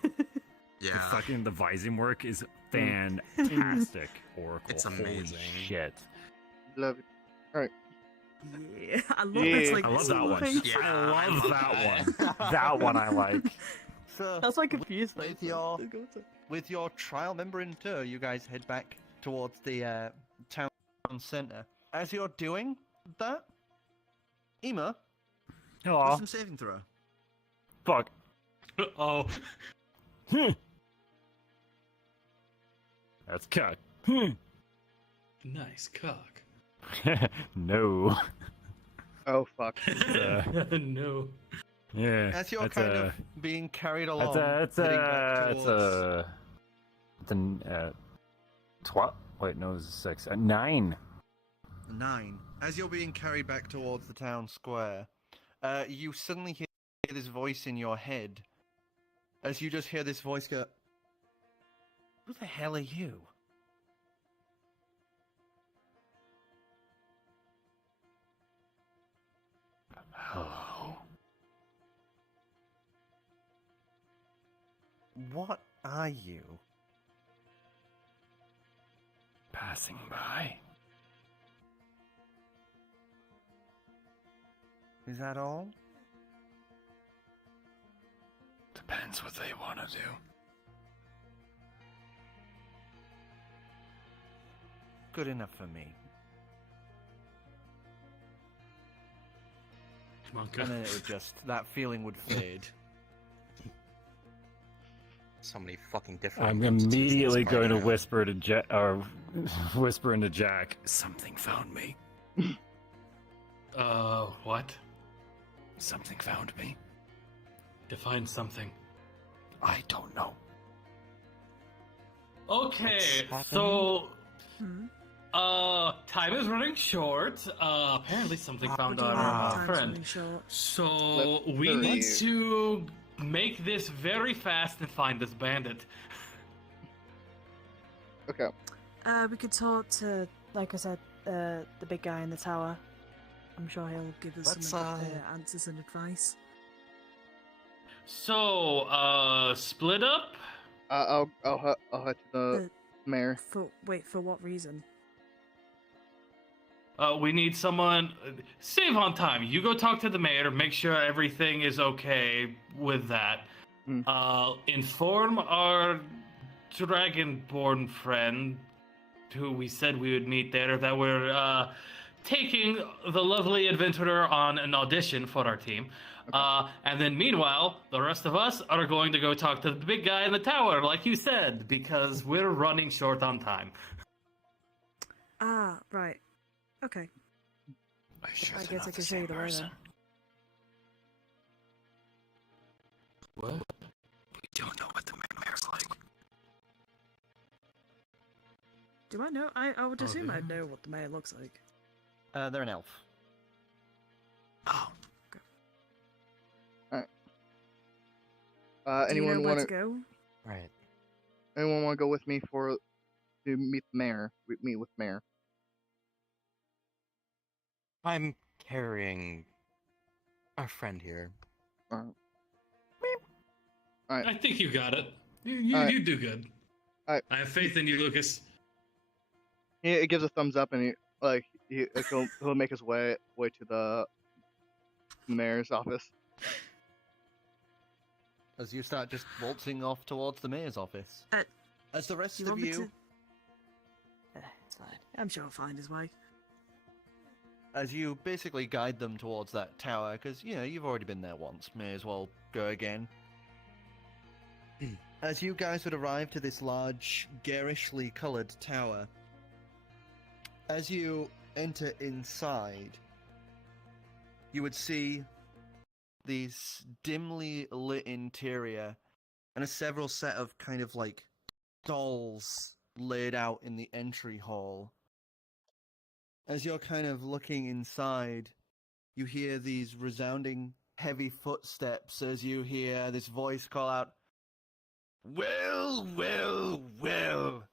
the vising work is fantastic. Oracle, It's holy amazing. shit. love it. Yeah, I love Yeah. this. Like, I love that one. slowing- Yeah, I love that that. one. That one I like. So, That's why confused me. with your trial member in tow, you guys head back towards the town center. As you're doing that, Ema, Hello. Wisdom saving throw. Fuck. Oh, That's cock. nice cock. No. Oh fuck. No. Yeah. as you're that's kind of being carried along, It's heading back towards... Wait, no, it's 6. 9. 9. As you're being carried back towards the town square, you suddenly hear this voice in your head. As you just hear this voice go, "Who the hell are you?" Hello. What are you? Passing by. Is that all? Depends what they want to do. Good enough for me. Come on, And then it would just, that feeling would fade. So many fucking different. I'm entities in this immediately party going to now. whisper to Jack, or whisper into Jack. Something found me. What? Something found me. Define something. I don't know. Okay, What's so Hmm? time is running short. Apparently something found What do you our mean, time's friend. really short? So Let's we hurry. need to make this very fast and find this bandit. Okay. We could talk to, like I said, the big guy in the tower. I'm sure he'll give us Let's, some answers and advice. So, split up? I'll head to the mayor. For what reason? We need someone. Save on time. You go talk to the mayor. Make sure everything is okay with that. Hmm. Inform our dragonborn friend, who we said we would meet there, that we're taking the lovely adventurer on an audition for our team. And then meanwhile, the rest of us are going to go talk to the big guy in the tower, like you said, because we're running short on time. Ah, right. Okay. I sure I they're guess not I the can show you same the way person. then. What? We don't know what the mayor's like. Do I know? I would Oh, assume do I'd you? know what the mayor looks like. They're an elf. Oh, Do you know Anyone where want to to? go? Right. Anyone want to go with me to meet the mayor? Meet with the mayor. I'm carrying our friend here. I think you got it. You Alright. you do good. Alright. I have faith in you, Lucas. He gives a thumbs up and he'll make his way to the mayor's office. As you start just waltzing off towards the mayor's office. As the rest Do you of want me you, to? It's fine. I'm sure he'll find his way. as you basically guide them towards that tower, because, you know, you've already been there once, may as well go again. As you guys would arrive to this large, garishly coloured tower, as you enter inside, you would see these dimly lit interior and a several set of kind of like dolls laid out in the entry hall. As you're kind of looking inside, you hear these resounding heavy footsteps as you hear this voice call out, "Well, well, well,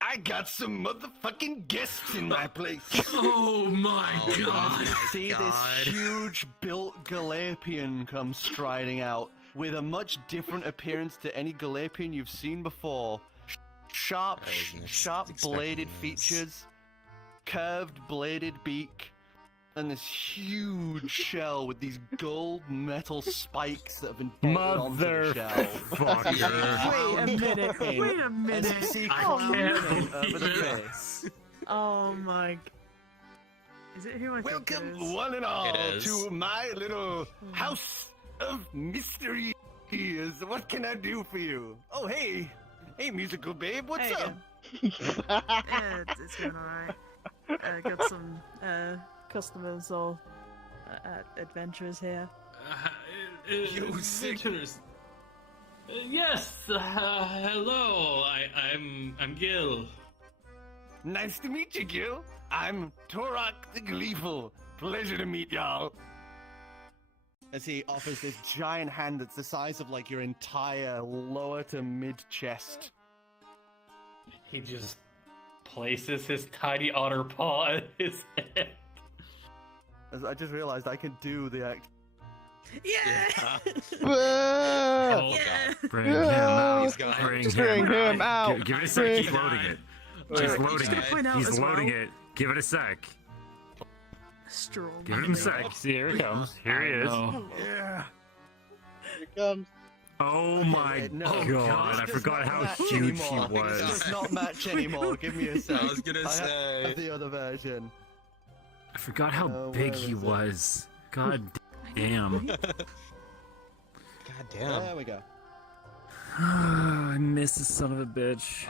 I got some motherfucking guests in my place." Oh my You god! see this huge built Galapian come striding out with a much different appearance to any Galapian you've seen before. Sharp bladed features, curved bladed beak, and this huge shell with these gold metal spikes that have been bolted onto the shell. Wait a minute. As you see I clowning can't over the believe it. face. Oh my. Is it who I think it Welcome, is? one and all, It is. to my little house of mystery. What can I do for you? Oh, hey, musical babe, what's Hey, up? Yeah, it's going alright. Got some customers or adventurers here. You sick- Adventures. Yes. Hello. I'm Gill. Nice to meet you, Gill. I'm Torok the Gleeful. Pleasure to meet y'all. As he offers this giant hand that's the size of like your entire lower to mid chest. He just places his tiny otter paw at his head. As I just realized I can do the act. Yeah! Oh, Yeah! Bring him out. He's got it. Bring Bring him out. Give it a sec. Bring- Keep loading it. Wait, He's I'm loading just gonna it. point out He's as loading well, it. Give it a sec. Strong. Give him a sec. See, here he comes. Here he is. Oh. Yeah. Here it comes. Oh my no, god, this I does forgot not how match huge he anymore. was. This does not match anymore. Give me a sec. I was gonna say. have the other version. I forgot how Oh, big where he is it? was. God damn. God damn. There we go. I missed the son of a bitch.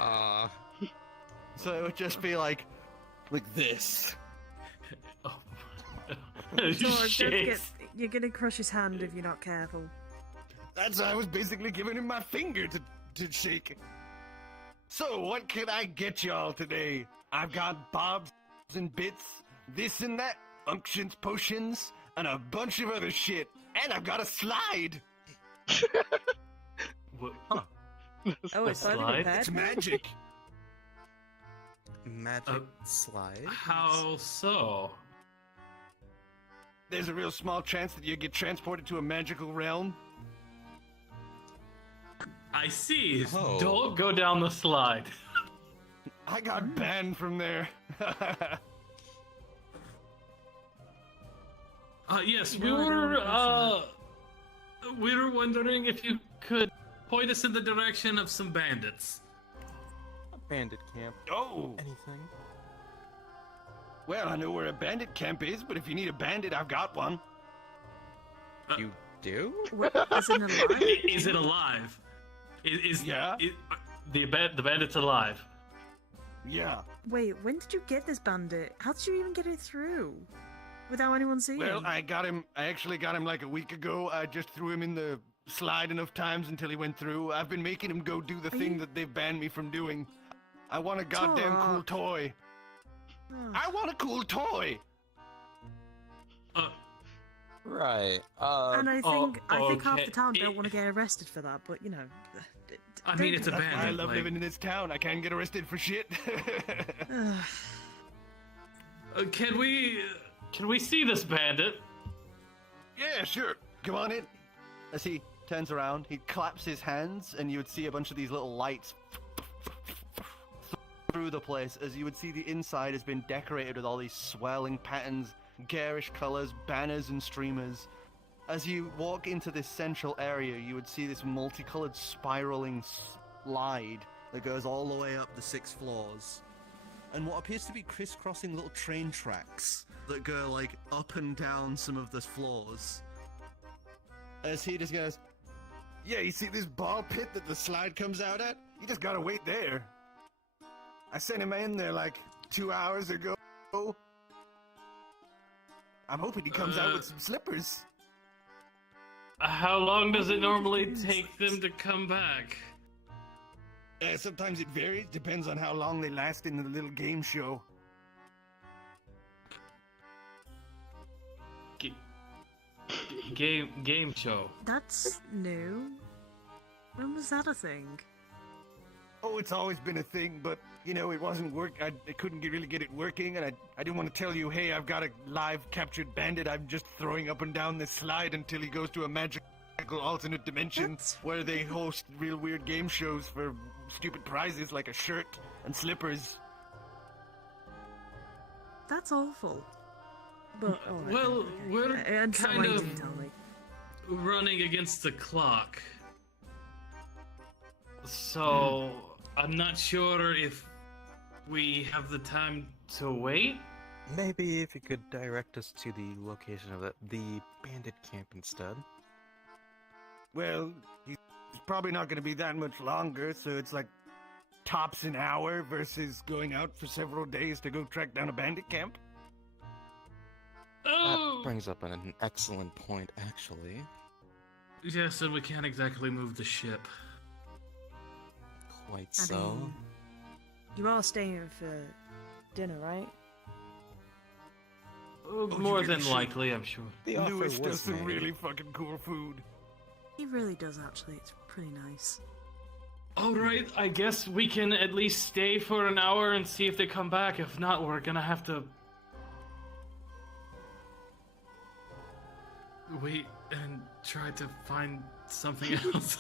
So it would just be like this. Oh. Sorry, don't Shit. forget, you're gonna crush his hand if you're not careful. That's I was basically giving him my finger to shake. So what can I get y'all today? I've got bobs and bits, this and that, unctions, potions, and a bunch of other shit. And I've got a slide. What? Oh, it's Slide? slightly prepared. It's magic. Magic slide. How so? There's a real small chance that you get transported to a magical realm. I see. Oh. Don't go down the slide. I got banned from there. Yes, No, I don't we were wondering if you could point us in the direction of some bandits. Bandit camp. Oh, Anything? well, I know where a bandit camp is, but if you need a bandit, I've got one. You do? What, is it alive? Is it alive? Yeah. The bandit's alive. Yeah. Wait, when did you get this bandit? How did you even get it through? Without anyone seeing? Well, I actually got him like a week ago. I just threw him in the slide enough times until he went through. I've been making him go do the thing you- that they've banned me from doing. I want a goddamn cool Torok. toy. Oh. I want a cool toy. Right. And I think half okay. the town don't want to get arrested for that, but you know. I mean, it's a That's why I bandit. love like- living in this town. I can't get arrested for shit. Can we see this bandit? Yeah, sure. Come on in. As he turns around, he claps his hands, and you would see a bunch of these little lights through the place. As you would see, the inside has been decorated with all these swirling patterns, garish colors, banners, and streamers. As you walk into this central area, you would see this multicolored spiraling slide that goes all the way up the 6 floors. And what appears to be crisscrossing little train tracks that go like up and down some of the floors. As he just goes, yeah, you see this ball pit that the slide comes out at? You just gotta wait there. I sent him in there like 2 hours ago. I'm hoping he comes out with some slippers. How long does it normally take them to come back? Sometimes it varies, depends on how long they last in the little game show. Game show. That's new. When was that a thing? Oh, it's always been a thing, but, you know, it wasn't I couldn't really get it working, and I didn't want to tell you, hey, I've got a live captured bandit, I'm just throwing up and down this slide until he goes to a magical alternate dimension where they host real weird game shows for stupid prizes like a shirt and slippers. That's awful. But, Well, we're and kind of didn't tell me. running against the clock. So, I'm not sure if we have the time to wait. Maybe if you could direct us to the location of the bandit camp instead. Well, he's probably not going to be that much longer, so it's like tops an hour versus going out for several days to go track down a bandit camp. Oh! That brings up an excellent point, actually. Yes, and we can't exactly move the ship. Quite I so. mean, you are staying for dinner, right? More than likely, I'm sure. The offer Lewis does was some made. really fucking cool food. He really does, actually. It's pretty nice. Alright, I guess we can at least stay for an hour and see if they come back. If not, we're gonna have to wait and try to find something else.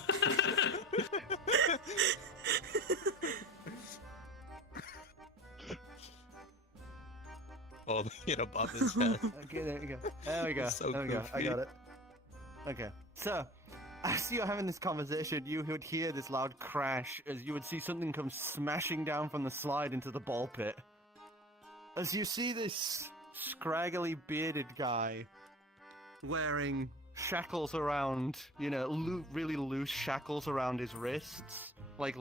Oh, hit above his head. Okay, there you go. There we go. So there we go. I goofy. got it. Okay. So, as you're having this conversation, you would hear this loud crash as you would see something come smashing down from the slide into the ball pit. As you see this scraggly bearded guy wearing shackles around, you know, really loose shackles around his wrists, like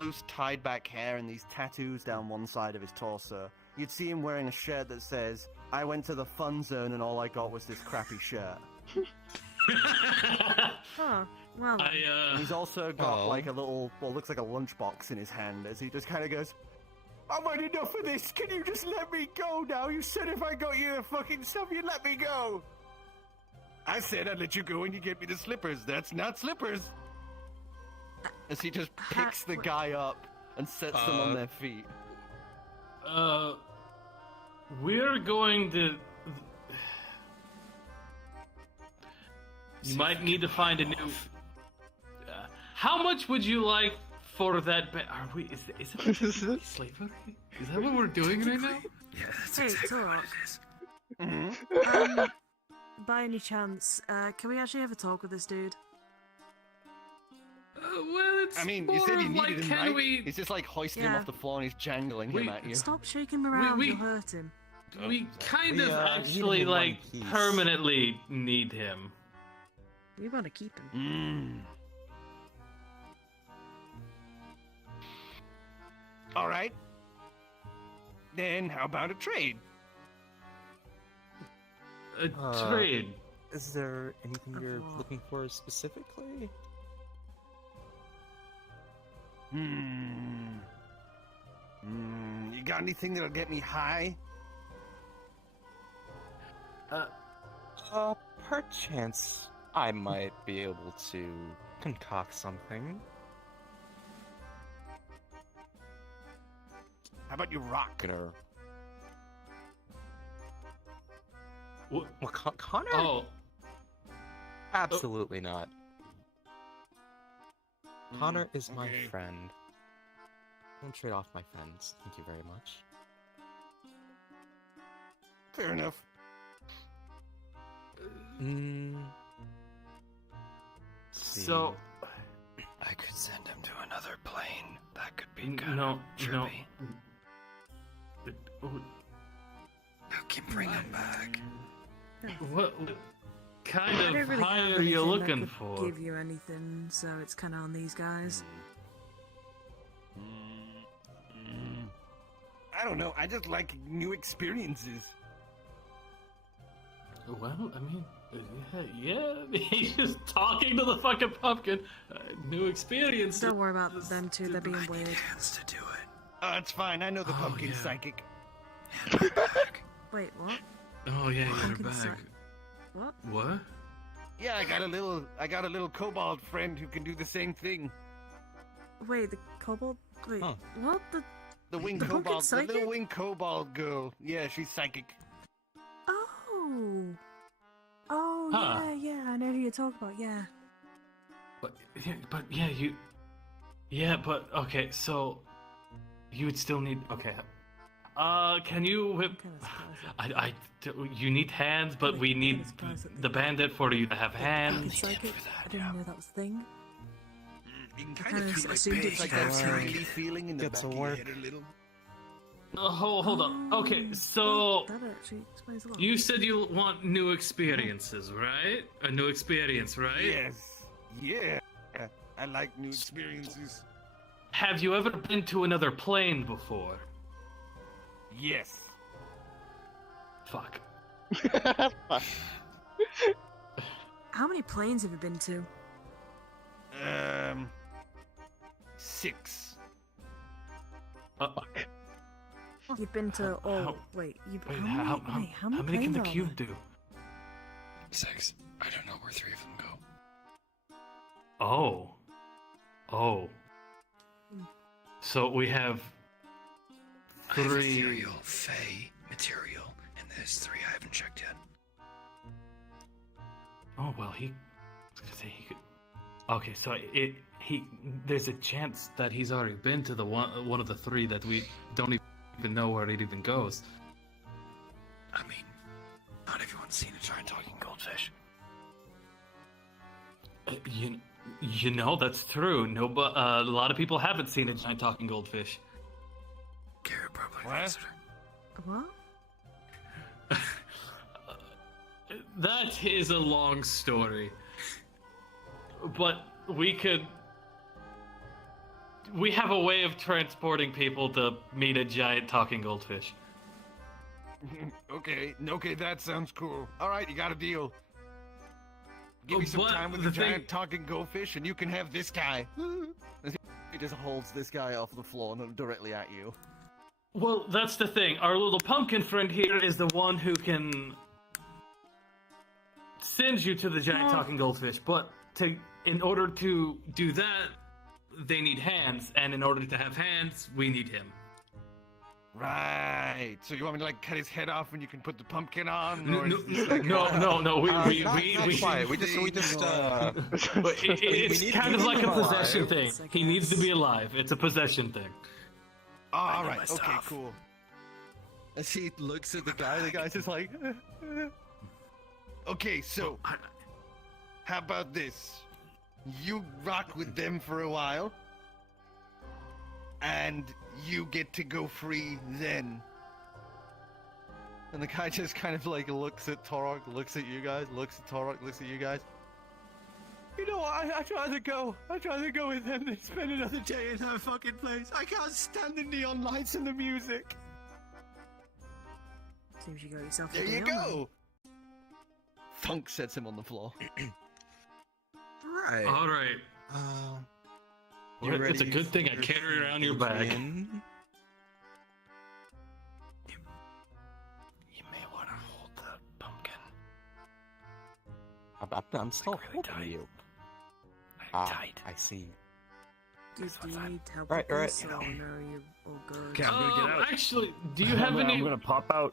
loose tied back hair and these tattoos down one side of his torso. You'd see him wearing a shirt that says, "I went to the fun zone and all I got was this crappy shirt." Oh, well. And he's also got Aw. like a little, well, looks like a lunchbox in his hand as he just kind of goes, "I've had enough of this. Can you just let me go now? You said if I got you the fucking stuff, you'd let me go." I said I'd let you go and you get me the slippers. That's not slippers. As he just picks the guy up and sets them on their feet. We're going to... You might need to find a new... how much would you like for that... Are we... Is it slavery? Is that what we're doing right now? Yeah, that's Hey, exactly Torok. what it is. Mm-hmm. By any chance, can we actually have a talk with this dude? Well, it's I mean, more you said you of needed like, him, can right? we... He's just like hoisting him Yeah. off the floor and he's jangling him at you. Stop shaking him around, we- you'll hurt him. We kind We, of need actually, him in one like, piece. permanently need him. We want to keep him. All right. Then how about a trade? A Uh, trade. Is there anything Of you're what? looking for specifically? You got anything that'll get me high? Perchance I might be able to concoct something. How about you rock? Gonna... What? Well, Connor? Oh, Absolutely not. Connor is my okay. friend. Don't trade off my friends. Thank you very much. Fair enough. so... I could send him to another plane. That could be No, kind no. of trippy. Oh, You can bring him back. what kind I don't of really high have are you anything that looking could for? give you anything, so it's kind of on these guys. I don't know. I just like new experiences. Well, I mean, yeah, he's just talking to the fucking pumpkin. New experience. Don't worry about them two, they're being weird. Hands to do it. Oh, it's fine. I know the Oh, pumpkin's yeah. psychic. Hand her back. Wait, what? Oh yeah, you got her Pumpkin back. sack. What? What? Yeah, I got a little kobold friend who can do the same thing. Wait, the kobold? Wait, Huh. what? The winged The pumpkin kobold, the psychic? little winged kobold girl. Yeah, she's psychic. Oh! Oh, Huh. yeah, I know who you're talking about, yeah. But okay, so you would still need. Okay, can you whip? Kinda You need hands, but we need the bandit for you to have hands. Psychic? I didn't know that was a thing. You can I kind of kinda feel like assumed it it's was like that just tingly feeling in the Gets back to of your work. head a little. Hold on. Okay, so That actually explains a lot. you said you want new experiences, right? A new experience, right? Yes. Yeah. I like new experiences. Have you ever been to another plane before? Yes. Fuck. How many planes have you been to? 6. You've been to all. how- Wait, Wait, how many can the planes are cube there? do? 6. I don't know where 3 of them go. Oh. So we have I have 3. ethereal, fey, material, and there's 3 I haven't checked yet. Oh well, I was gonna say he could. Okay, so there's a chance that he's already been to the one of the 3 that we don't even know where it even goes. I mean, not everyone's seen a giant talking goldfish. You know that's true. No, but a lot of people haven't seen a giant talking goldfish. Garrett probably What? visitor. What? That is a long story, but we have a way of transporting people to meet a giant talking goldfish. Okay, that sounds cool. All right, you got a deal. Give me some But time with the the giant thing- talking goldfish, and you can have this guy. He just holds this guy off the floor and directly at you. Well, that's the thing. Our little pumpkin friend here is the one who can send you to the giant talking goldfish. But in order to do that, they need hands, and in order to have hands, we need him. Right. So you want me to like cut his head off and you can put the pumpkin on? No, Or is this, like, no. Not quite. We just But it's need- kind we of need like him a possession alive. thing. It's like He needs to be alive. It's a possession thing. Oh, all know right. my Okay, stuff. cool. As he looks at the guy's just like, Okay, so how about this? You rock with them for a while, and you get to go free then. And the guy just kind of like looks at Torok, looks at you guys, looks at Torok, looks at you guys. you know what? I'd rather go with them than spend another day in that fucking place. I can't stand the neon lights and the music. Seems you got yourself a There you deal, man. go. Thunk sets him on the floor. Right. All right. You It's a ready good thing I for carry around your bag. Adrian? You may want to hold the pumpkin. I'm still really holding tight. you. Tight. I see. Do you need help Right, with right, this, you or know. no, you all good? Okay, I'm gonna get out. Actually, do you have any? I'm gonna pop out.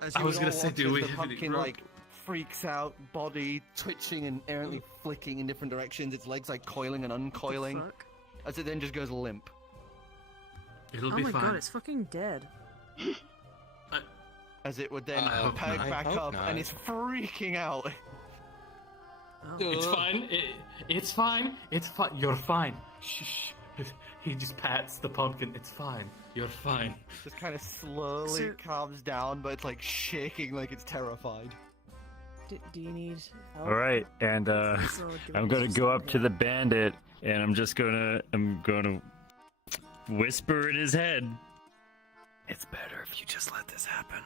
As I you was all gonna say, watch do as we the have any pumpkin rope? like freaks out, body twitching and errantly flicking in different directions, its legs like coiling and uncoiling, Fuck. as it then just goes limp. It'll Oh be my fine. god, it's fucking dead. As it would then I hope peg not. back I hope up not. and it's freaking out. Oh. It's fine. It's fine. It's fine. You're fine. Shh. He just pats the pumpkin. It's fine. You're fine. Just kind of slowly So- calms down, but it's like shaking like it's terrified. Do you need help? All right, and So, do I'm we gonna just go stand up to here? the bandit, and I'm gonna whisper in his head. It's better if you just let this happen.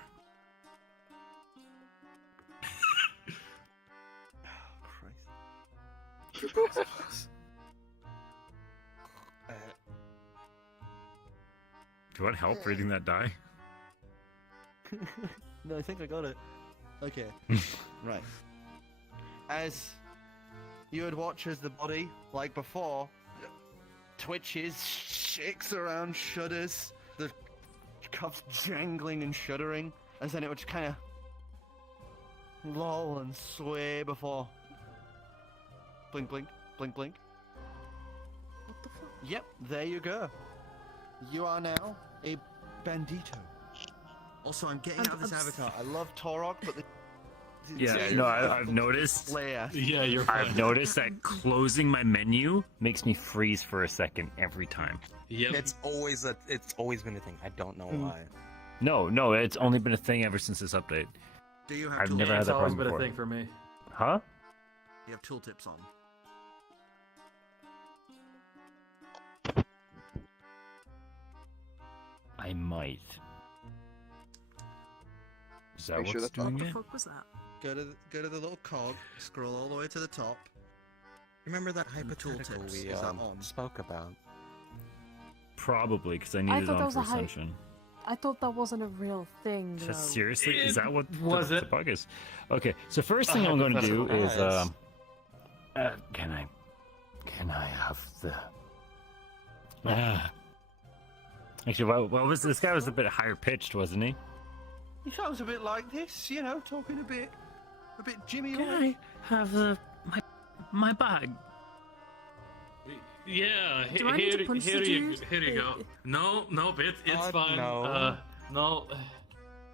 Do you want help reading that die? No, I think I got it. Okay. Right. As you would watch as the body, like before, twitches, shakes around, shudders, the cuffs jangling and shuddering, and then it would just kind of lull and sway before blink, blink, blink, blink. What the fuck? Yep, there you go. You are now a bandito. Also, I'm getting out of this avatar. I love Torok, but the Yeah, no, I've noticed. Slayer. Yeah, you're I've fine. noticed that closing my menu makes me freeze for a second every time. Yep. It's always been a thing. I don't know why. No, it's only been a thing ever since this update. Do you have I've tool never had It's that always problem been before. a thing for me. Huh? You have tooltips on. I might. Is that Are you sure what's that's not doing What the it? fuck was that? Go to the little cog, scroll all the way to the top. Remember that And hypothetical tooltips, we is that on? spoke about? Probably, because I need it thought that on was for a hype. Ascension. I thought that wasn't a real thing. though. Just seriously, It is that what was the it? bug is? Okay, so first thing I'm going to do hypothetical is can I have the actually, well, this guy was a bit higher pitched, wasn't he? He sounds a bit like this, you know, talking a bit Jimmy. Can I have my bag? Yeah, Do I need to punch the dude? here you go. No, it's fine. no. No.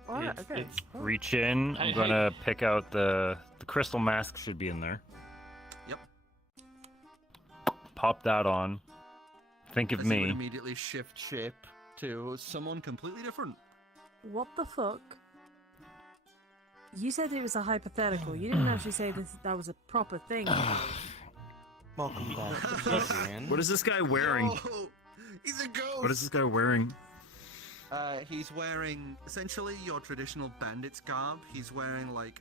Alright, It's- okay. it's- Reach in. I'm gonna pick out the crystal mask. Should be in there. Yep. Pop that on. Think of As he would me. immediately shift shape to someone completely different. What the fuck? You said it was a hypothetical. You didn't actually say that was a proper thing. Welcome back, Adrian. What is this guy wearing? Oh, he's a ghost. What is this guy wearing? He's wearing essentially your traditional bandit's garb. He's wearing like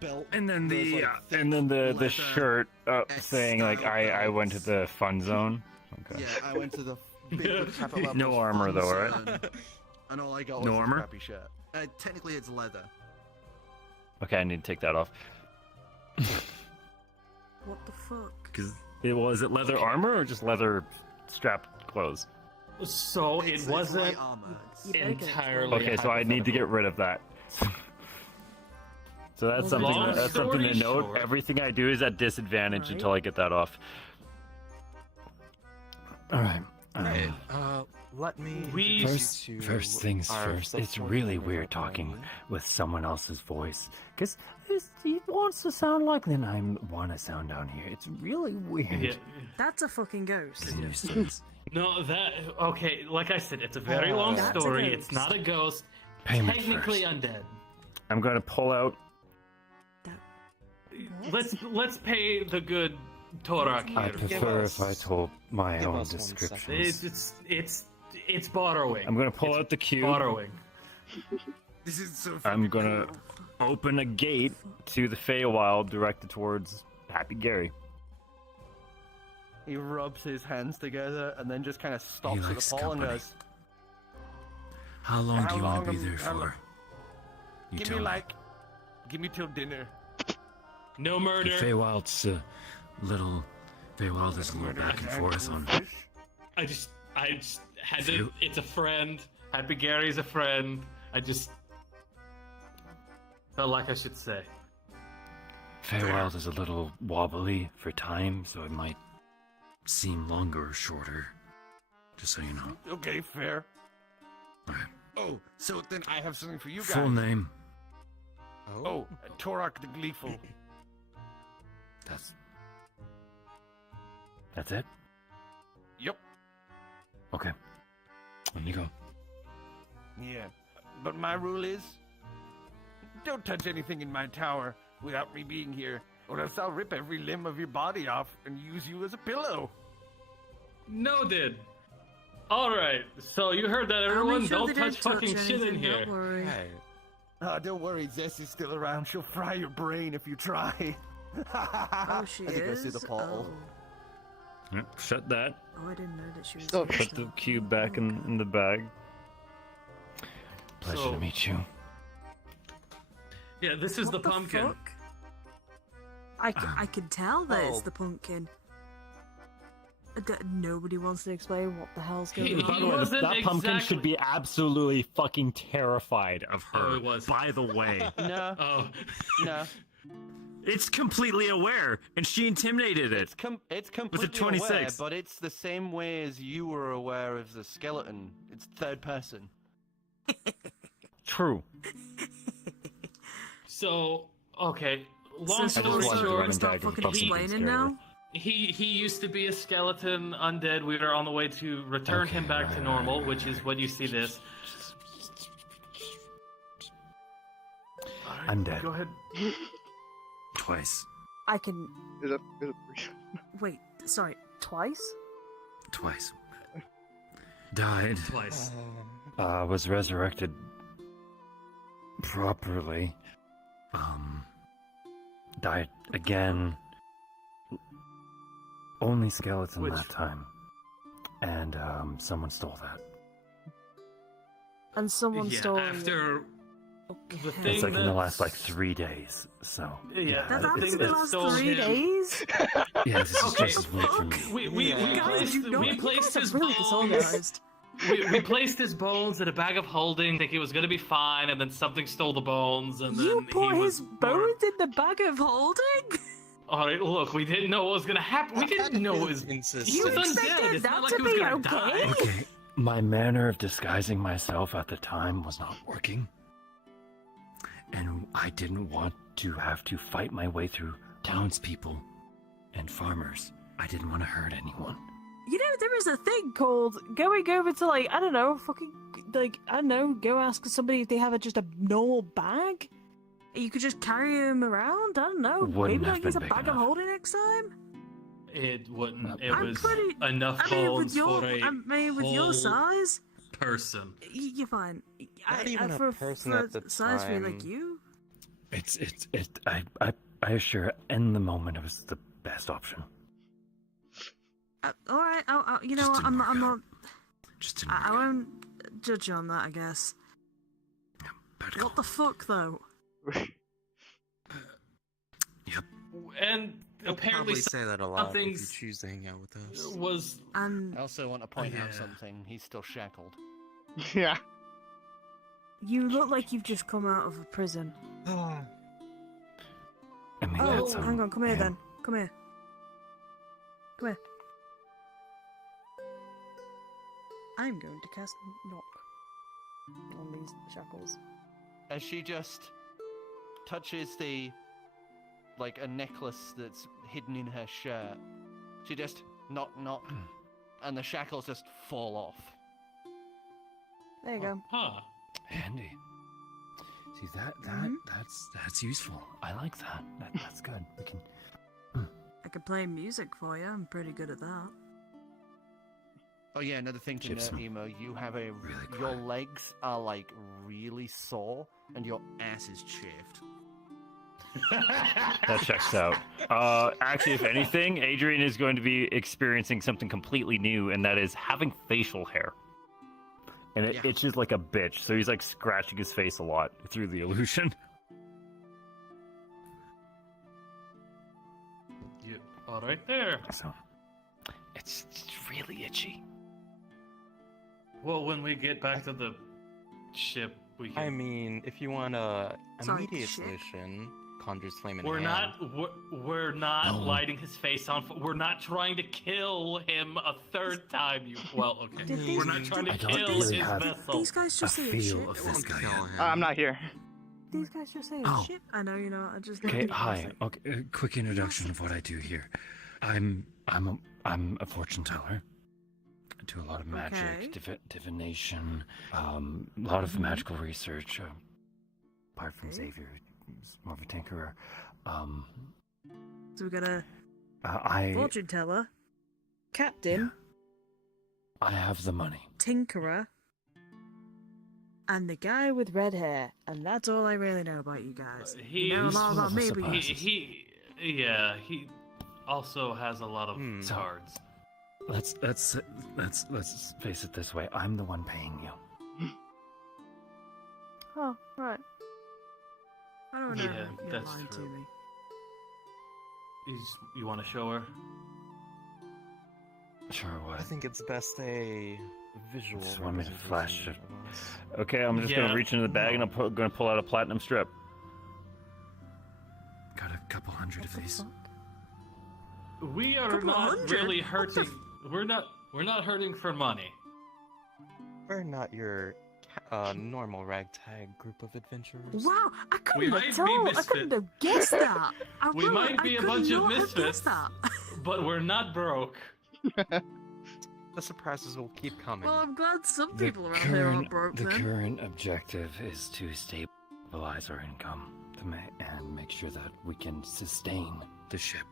belt. And then those, the like, thick and then the leather shirt saying like S-style I went to belts. the fun zone. Okay. Yeah, I went to the big capital levels No armor fun though, right? zone, and all I got was No this armor? crappy shirt. Technically, it's leather. Okay, I need to take that off. What the fuck? Because is it leather armor or just leather strapped clothes? So It's it wasn't light armor. You better get it entirely. Okay, so I need to get rid of that. So that's Well, something. long That's something to story note. short- Everything I do is at disadvantage Right. until I get that off. All right. Right. Let me We- introduce you to First things our first. It's support really member, weird talking Ryan. with someone else's voice because he wants to sound like then I want to sound down here. It's really weird. Yeah. That's a fucking ghost. No, that okay. Like I said, it's a very long That's a story. ghost. It's not a ghost. Payment Technically first. undead. I'm going to pull out. What? Let's pay the good Torak I here. prefer if I told my give own us 1 second. descriptions. It's borrowing. I'm going to pull It's out the cube. borrowing. This is so. I'm fucking going to cool. open a gate to the Feywild directed towards Happy Gary. He rubs his hands together and then just kind of stops at the likes pole and company. goes, How long How do you want to be long there how long- for? You "Give tell me me. give me till dinner." No The murder. Feywild's little. Feywild is a little back and forth on. I just had to. Phew. It's a friend. Happy Gary's a friend. I just felt like I should say. Feywild is a little wobbly for time, so it might seem longer or shorter. Just so you know. Okay, fair. Alright. Oh, so then I have something for you guys. Full name. Oh, Torak the Gleeful. That's it? Yep. Okay. Let me go. Yeah. But my rule is, don't touch anything in my tower without me being here, or else I'll rip every limb of your body off and use you as a pillow. Noted. All right. So you heard that, I'll everyone. make sure Don't they touch fucking shit in anything, here. Don't worry. Right. Don't worry, Zess is still around. She'll fry your brain if you try. Oh, she As is. you go through the portal. Yep, shut that. Oh, I didn't know that she was. Stop. here Put the still. cube back in the bag. Pleasure So- to meet you. Yeah, this is What the pumpkin. Fuck? I can tell that it's Oh. the pumpkin. Nobody wants to explain what the hell's He- going By on. the way, wasn't that pumpkin exactly- should be absolutely fucking terrified of her. Oh, it was. By the way, No, Oh, no. it's completely aware, and she intimidated it. It's completely 26. aware, but it's the same way as you were aware of the skeleton. It's third person. True. so okay. Long So story wanted to short, run and start gag with fucking pumpkin explaining scared now. he used to be a skeleton undead. We are on the way to return him back to normal, which is when you see this. Alright, I'm dead. Go ahead. Twice. I can Is it wait. Sorry, twice. Twice. Died. Twice. Was resurrected properly. Died again. Only skeleton Which- that time. And someone stole that. And someone Yeah, stole. after Okay. the thing It's like in the last that's- 3 days. So Yeah, That the happened thing in the that last stole 3 him- days. yeah, this is Okay. just weird for me. we Guys, placed, you know, we you placed guys are his really bones. disorganized. We placed his bones in a bag of holding, thinking it was gonna be fine, and then something stole the bones, and then You put he his was bones in the bag of holding. All right, look, we didn't know what was gonna happen. We didn't know it was. Insist. He was undead. expected It's that not like to he was be gonna okay? die. Okay, my manner of disguising myself at the time was not working. And I didn't want to have to fight my way through townspeople and farmers. I didn't want to hurt anyone. You know, there is a thing called going over to, like, I don't know, fucking, like, I don't know, go ask somebody if they have just a normal bag. You could just carry them around. I don't know. Wouldn't Maybe have not use a been bag big of enough. holding next time. It wouldn't. It I'm was pretty- enough I mean, bones with your, for a I mean, with your whole size, person. you're fine. Not even a for, person for at the a size for like time. you. I assure, in the moment, it was the best option. All right. You know, Just what, didn't I'm work not. Just didn't I work out. won't judge you on that. I guess. Bad call. What the fuck, though? Yep. And You'll apparently probably say that a lot if you something's- choose to hang out with us. was And I also want to point out yeah. something. He's still shackled. Yeah. you look like you've just come out of a prison. I mean, Oh, that's hang on. Come here, yeah. then. Come here. Come here. I'm going to cast knock on these shackles. As she just touches like a necklace that's hidden in her shirt, she just knock, and the shackles just fall off. There you go. huh. Handy. See that Mhm. that's useful. I like that. That's good. We can. I can play music for you. I'm pretty good at that. Oh yeah, another thing to note, Gypsum. Emo, you have a Really your quiet. legs are like really sore, and your ass is chafed. That checks out. Actually, if anything, Adrian is going to be experiencing something completely new, and that is having facial hair. And it Yeah. itches like a bitch, so he's like scratching his face a lot through the illusion. You all right there? So it's really itchy. Well, when we get back to the ship, we can. I mean, if you want a Sorry, immediate shit. solution, conjures flame in We're hand. we're not Oh. lighting his face on. We're not trying to kill him a third time. Well, okay. Did We're these- not trying to I don't kill really his have vessel. These guys A just say feel shit. of It this won't guy. kill him. I'm not here. These guys just say Oh. shit. I know, you know. I just. Okay, hi. Okay, quick introduction of what I do here. I'm a fortune teller. I do a lot of magic, divination, a lot of magical research. Apart from Okay. Xavier, who's more of a tinkerer. So we got a I fortune teller, captain, I have the money. tinkerer, and the guy with red hair. And that's all I really know about you guys. He you know a is lot about me, full but of you, surprises. Yeah, he also has a lot of cards. Let's face it this way. I'm the one paying you. Oh, right. I don't know. Yeah, You're that's lying to true. me. You want to show her? Sure, what? I think it's best a visual. Just want me to flash it. representation of us. Okay, I'm just gonna reach into the bag and I'm gonna pull out a platinum strip. Got a couple hundred of these. We are Couple not hundred? really What the hurting. We're not hurting for money. We're not your normal ragtag group of adventurers. Wow, I We couldn't might have be told. I misfit. couldn't have guessed that. We might be I a could bunch of not have misfits. guessed that. But we're not broke. The surprises will keep coming. Well, I'm glad some The people around here aren't broke the then. current objective is to stabilize our income and make sure that we can sustain the ship.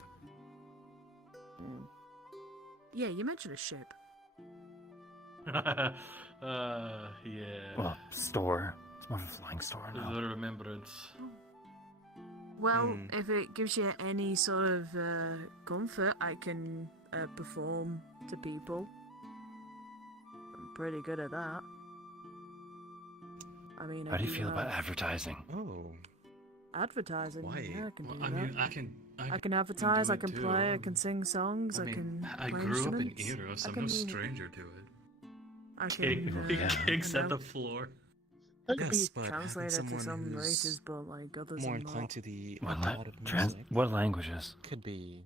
Yeah, you mentioned a ship. Yeah. Well, store. It's more of a flying store now. The remembrance. Well, if it gives you any sort of comfort, I can perform to people. I'm pretty good at that. I mean, How do you feel about advertising? Oh, advertising? Why? Yeah, I can do Well, I that. mean, I can advertise, do I it can too. play, I can sing songs, I, I mean, can I play grew up in instruments. Eros. I I'm can no be- stranger to it. I Kick, can, kicks you at know, the floor. I could Yes, be but having translated to someone some who's races, but like others more are inclined not. to the What, thought of music what languages? could be.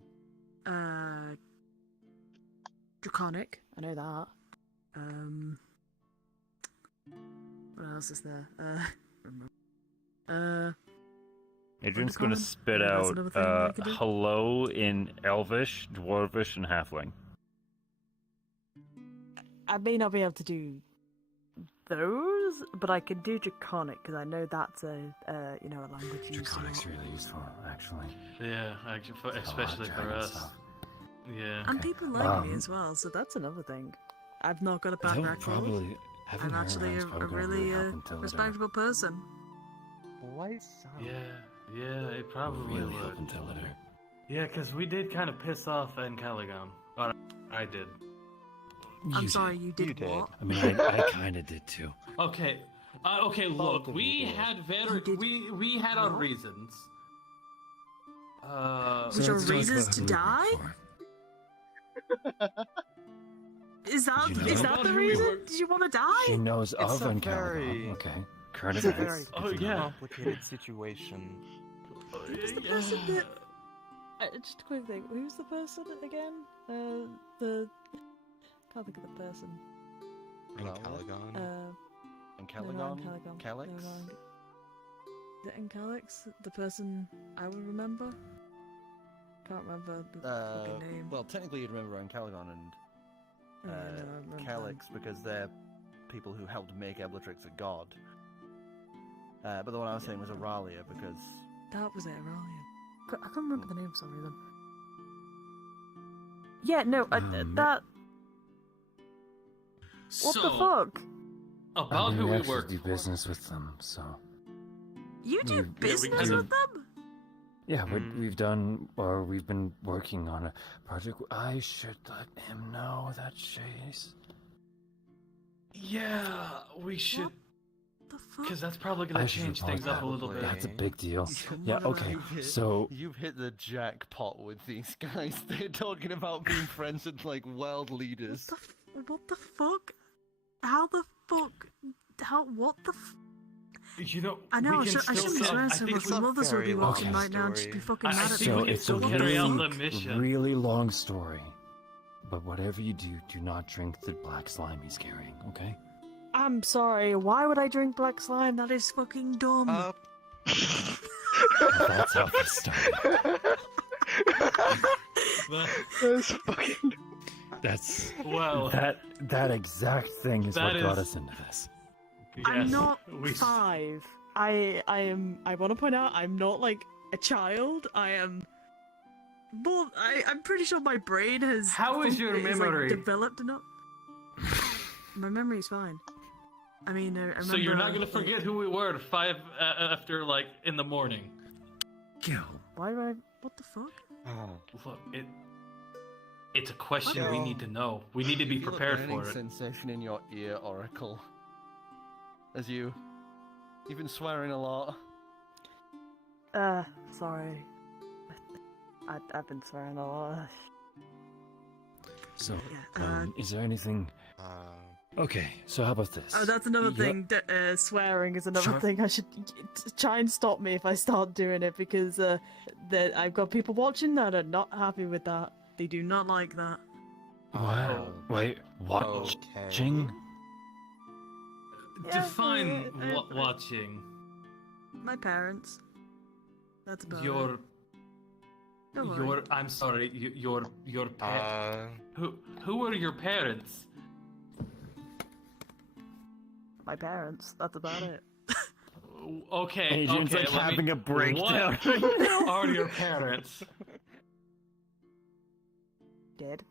Draconic, I know that. What else is there? Adrian's Undercommon? going to spit Yeah, that's out another thing I could do. hello in Elvish, Dwarvish, and Halfling. I may not be able to do those, but I can do Draconic because I know that's a language used a Draconic's lot. really useful, actually. Yeah, actually, A lot of especially for dragon us. stuff. Yeah. And Okay. people like me Um, as well, so that's another thing. I've not got a bad They'll record. probably, having I'm her actually around's a probably gonna really help until they're respectable person. Light sound. Yeah, it probably really would. help until they're. Yeah, because we did kind of piss off Caligon. Or I did. I'm sorry, you did You did. what? I mean, I kind of did too. Okay. Okay, Both look, of we you did. had You did we had our what? reasons. Was your let's talk reasons about to who we work die? for. Is that You know is about that the who we reason? work- Did you want to She die? knows It's of a Uncaligon. very- Okay. Current It's a events. very if Oh, you know. yeah. complicated situation. Who's the person that? Just a quick thing. Who's the person again? The can't think of the person. In Well, Caligon. And No, Caligon? not Caligon. Calix? No, no, is it in Calix? The person I would remember? Can't remember the fucking name. Well, technically you'd remember Caligon and Oh, yeah, no, I remember Calix because they're people who helped make Eblatrix a god. But the one I was saying was Auralia because That was it, Aurelian. I can't remember the name for some reason. Yeah, no, that. What the fuck? About I mean, who we we actually work do for. business with them, so. You do we business kind of- with them? Yeah, we've done, or we've been working on a project. I should let him know that Chase. Yeah, we should, The fuck? because that's probably I gonna should change report things up that. a little bit. That's a big deal. Come Yeah, on, okay, You've so. you've hit the jackpot with these guys. They're talking about being friends with like world leaders. What the fuck? How the fuck? What the You know, I know, we I can shouldn't still be tell- swearing I so think much. we- My mothers would be very watching long right now and just be story. fucking I mad at think me. So we can it's still a carry out really, the mission. really long story. But whatever you do not drink the black slime he's carrying, okay? I'm sorry, why would I drink black slime? That is fucking dumb. That's how this started. That's fucking. That's Well, that exact thing is That what got is- us into this. I'm yes, not we- 5. I want to point out I'm not like a child. I am. Well, I'm pretty sure my brain has. How is your memory? Developed enough. My memory's fine. I mean, I remember. So you're not gonna like, forget who we were at 5 after like in the morning. Gill, Why do I? What the fuck? Look, it's a question we need to know. We need to be You feel a prepared burning for it. sensation in your ear, Oracle. As you've been swearing a lot. Sorry. I've been swearing a lot. So, Yeah, is there anything? Okay, so how about this? Oh, that's another thing. Swearing is another thing. I should try and stop me if I start doing it because I've got people watching that are not happy with that. They do not like that. Wow. Wait, watching? Yeah, Define watching. My parents. That's about Your. it. Don't worry. I'm sorry. Your Who are your parents? My parents. That's about it. Okay. Adrian's okay, like let having me, a breakdown. What are your parents? Dead.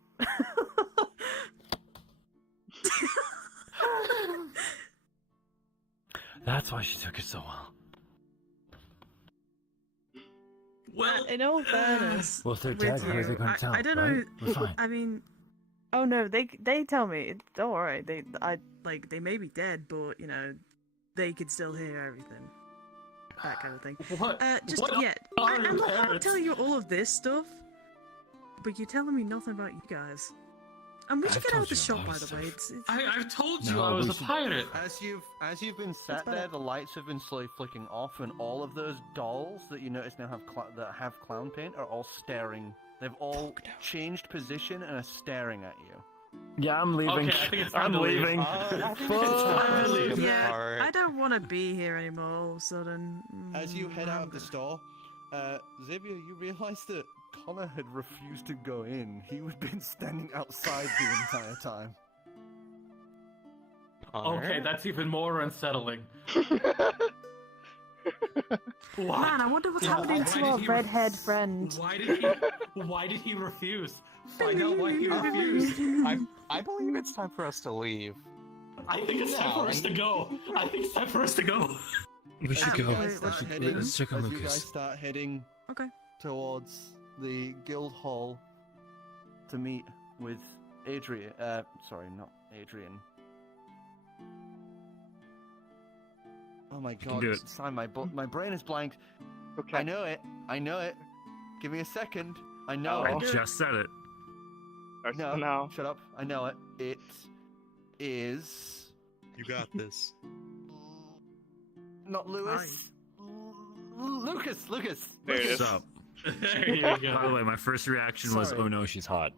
That's why she took it so well. Well, in all fairness, Well, if they're with dead, how are they you, going to tell? I don't right? know. We're fine. I mean, oh no, they tell me. Don't worry. They may be dead, but you know, they could still hear everything. That kind of thing. What? What I'm not telling you all of this stuff, but you're telling me nothing about you guys. And we should I've get out of told the you a shop, lot by of the stuff. way. It's I've told you No, I was we a should- pirate. As you've sat better. there, the lights have been slowly flicking off, and all of those dolls that you notice now that have clown paint are all staring. They've all changed position and are staring at you. Yeah, I'm leaving. Okay, I think it's time I'm to leave. leaving. Fuck. yeah, I don't want to be here anymore. All of a sudden. As you head out of the I'm store, Xavier, you realize that Connor had refused to go in. He had been standing outside the entire time. Okay, that's even more unsettling. good. Man, I wonder what's happening to our redhead friend. Why did he refuse? Find out why he refused. I believe it's time for us to leave. I think it's time for us to go. I think it's time for us to go. We should As you go. guys start heading, Let's check on as you guys Lucas. start heading Okay. towards the guild hall to meet with Adrian. Sorry, not Adrian. Oh my god, do it. Simon, my brain is blank. Okay. I know it. I know it. Give me a second. I know I it. just said it. No, now. shut up. I know it. It is You got this. not Lewis. Lucas. Lucas. There it Lucas. is. What's up? There you By go. the way, my first reaction was, Sorry. "Oh no, she's hot."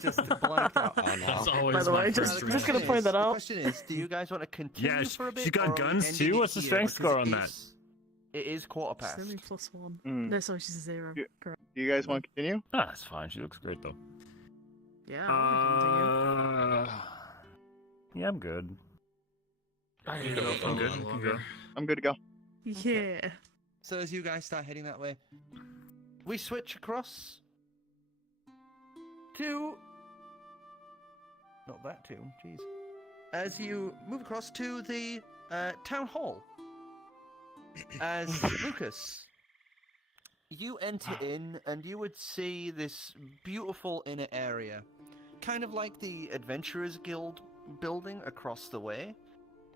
Just blanked out. Oh That's no. always By the my way, first just reaction. gonna point that The out. question is, do you guys want to continue Yeah, for a bit? she got or are we guns ending too? it What's the here? strength Because score on that? It is quarter past. 7+1. Mm. No, sorry, she's a 0. Yeah. Correct. Do you guys want to continue? Ah, that's fine. She looks great though. Yeah, I'll Yeah, I'm good. I need to go for a I'm good. little I'm longer. good. I'm good to go. continue. Yeah. So as you guys start heading that way, we switch across to... Not that too, jeez. As you move across to the town hall. As Lucas, you enter in and you would see this beautiful inner area. Kind of like the Adventurers Guild building across the way.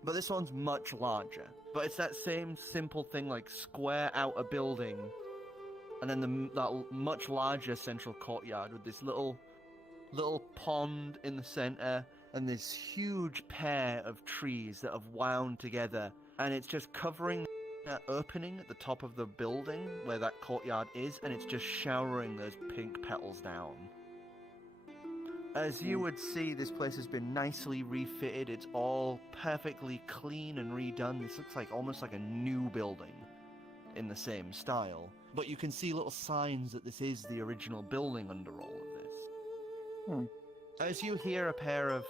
But this one's much larger. But it's that same simple thing, like square out a building, and then that much larger central courtyard with this little pond in the center, and this huge pair of trees that have wound together, and it's just covering that opening at the top of the building where that courtyard is, and it's just showering those pink petals down. As you would see, this place has been nicely refitted. It's all perfectly clean and redone. This looks like almost like a new building in the same style. But you can see little signs that this is the original building under all of this. As you hear a pair of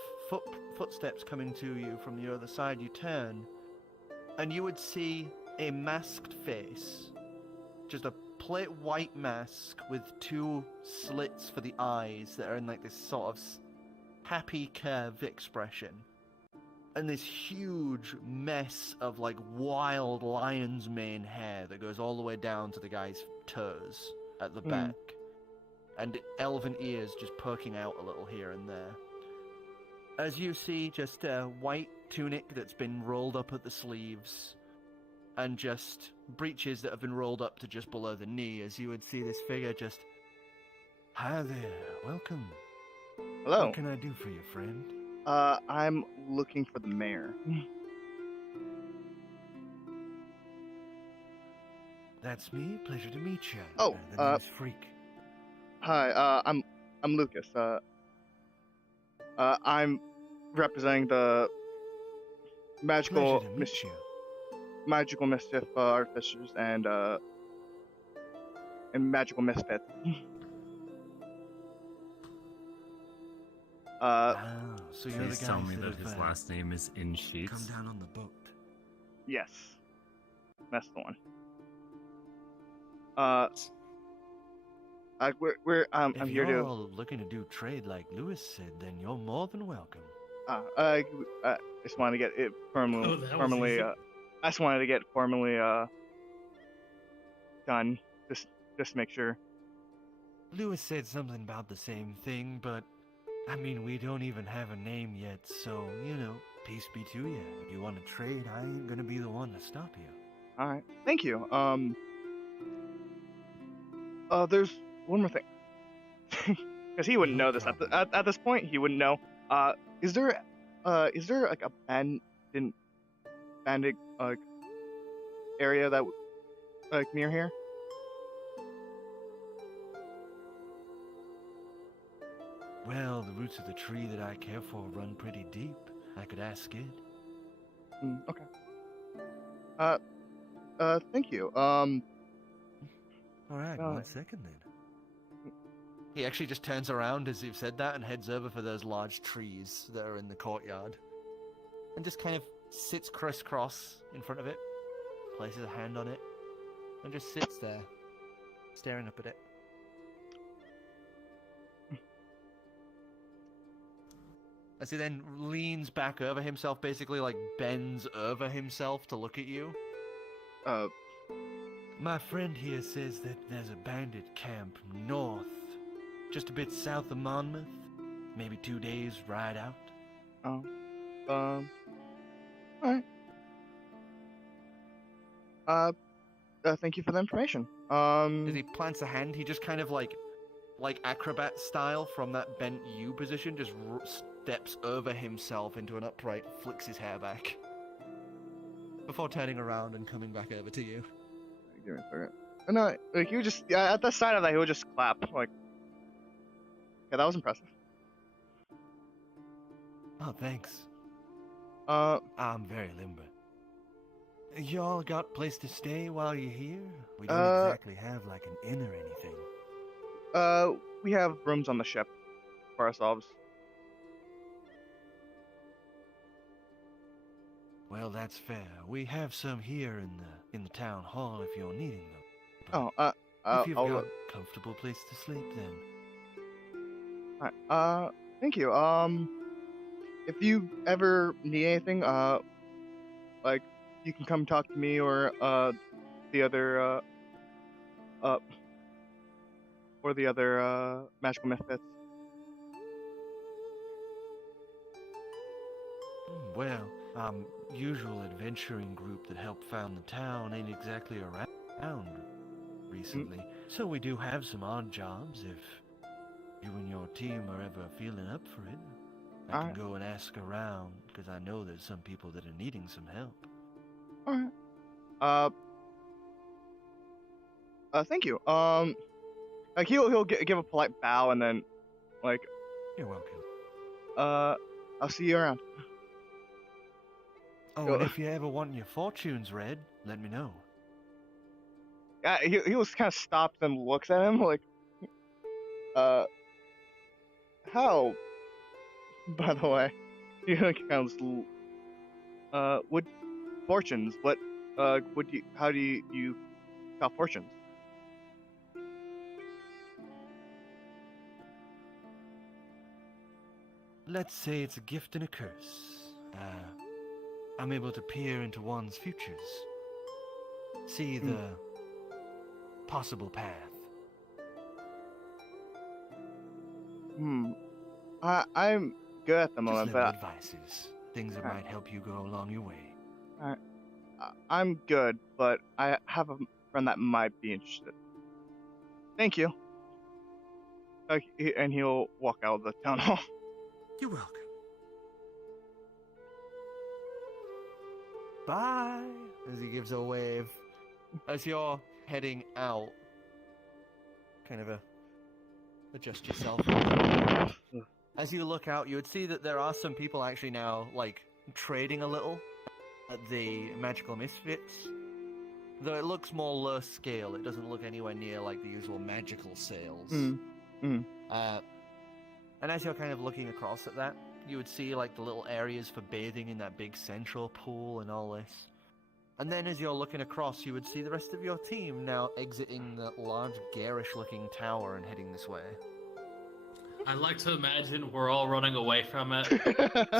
footsteps coming to you from the other side, you turn, and you would see a masked face. Just a plate white mask with two slits for the eyes that are in like this sort of happy curved expression. And this huge mess of like wild lion's mane hair that goes all the way down to the guy's toes at the back, and elven ears just poking out a little here and there. As you see, just a white tunic that's been rolled up at the sleeves, and just breeches that have been rolled up to just below the knee, as you would see this figure just... Hi there, welcome. Hello. What can I do for you, friend? I'm looking for the mayor. That's me, pleasure to meet you. Oh, the name's Freak. Hi, I'm Lucas. I'm representing the magical Pleasure to meet you. magical mischief artificers and magical misfits. So you're Please the tell guys me that have, his last name is In come Sheets. down on the boat. Yes, that's the one. I'm If here you're to. all looking to do trade like Lewis said, then you're more than welcome. I just wanted to get it formally. Oh, that was easy. I just wanted to get formally done. Just to make sure. Lewis said something about the same thing, but I mean, we don't even have a name yet, so, peace be to you. If you want to trade, I ain't gonna be the one to stop you. All right. Thank you. There's one more thing. Because he wouldn't No know this at this point. He wouldn't know. Is there like a bandit area that near here? Well, the roots of the tree that I care for run pretty deep. I could ask it. Okay. Thank you. Alright, 1 second then. He actually just turns around as you've said that and heads over for those large trees that are in the courtyard. And just kind of sits crisscross in front of it, places a hand on it, and just sits there, staring up at it. As he then leans back over himself, basically like bends over himself to look at you. My friend here says that there's a bandit camp north, just a bit south of Monmouth. Maybe 2 days ride out. Alright. Thank you for the information. As he plants a hand, he just kind of like acrobat style from that bent U position, just steps over himself into an upright, flicks his hair back. Before turning around and coming back over to you. Give me a second. No, like you just at the side of that, he would just clap. Like, yeah, that was impressive. Oh, thanks. I'm very limber. Y'all got place to stay while you're here? We don't exactly have like an inn or anything. We have rooms on the ship for ourselves. Well, that's fair. We have some here in the town hall if you're needing them. But if you've got a comfortable place to sleep, then. Alright. Thank you. If you ever need anything, like you can come talk to me or the other magical misfits. Well, usual adventuring group that helped found the town ain't exactly around recently, so we do have some odd jobs if you and your team are ever feeling up for it. I can go and ask around, because I know there's some people that are needing some help. Alright. Thank you. Like he'll give a polite bow and then, like, You're welcome. I'll see you around. Oh, and if you ever want your fortunes read, let me know. He was kind of stopped and looks at him like, how? By the way, he kind of what fortunes? What would you? How do you tell fortunes? Let's say it's a gift and a curse. I'm able to peer into one's futures. See the possible path? I'm good at the Just moment, little but advices, things that might help you go along your way. I'm good, but I have a friend that might be interested. Thank you. And he'll walk out of the town hall. You're welcome. Bye! As he gives a wave. As you're heading out, kind of adjust yourself. As you look out, you would see that there are some people actually now, like, trading a little at the Magical Misfits. Though it looks more low scale, it doesn't look anywhere near like the usual magical sales. And as you're kind of looking across at that, you would see like the little areas for bathing in that big central pool and all this. And then as you're looking across, you would see the rest of your team now exiting the large garish-looking tower and heading this way. I like to imagine we're all running away from it,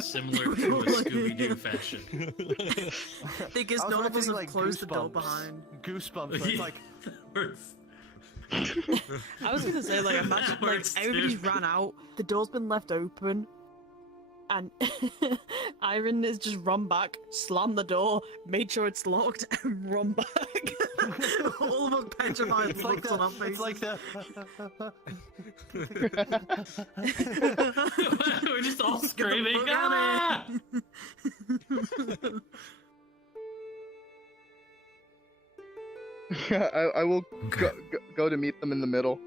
similar to a Scooby-Doo fashion. Because none of us have closed the door behind. Goosebumps. So it's like... I was gonna say, like, imagine, like, everybody's ran out, the door's been left open, and Iron has just run back, slammed the door, made sure it's locked, and run back. All of us petrified looks on our faces. It's like the... We're just all screaming, ah! I will go to meet them in the middle.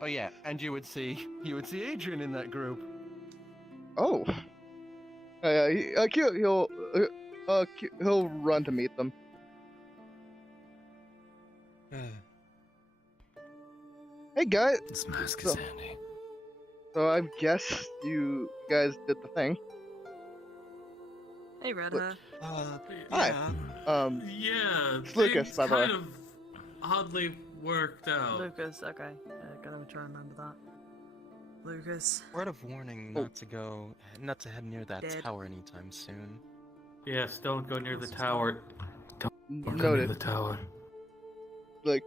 Oh yeah, and you would see Adrian in that group. Oh. He'll run to meet them. Hey guys. This mask is handy. So I guess you guys did the thing. Hey, Redhair. Hi. Yeah, It's Lucas, things by the way. kind of oddly worked out. Lucas, okay. Gotta try and remember that. Lucas. Word of warning not to head near that Dead. tower anytime soon. Yes, don't go near the tower. Don't go near Noted. the tower. Like,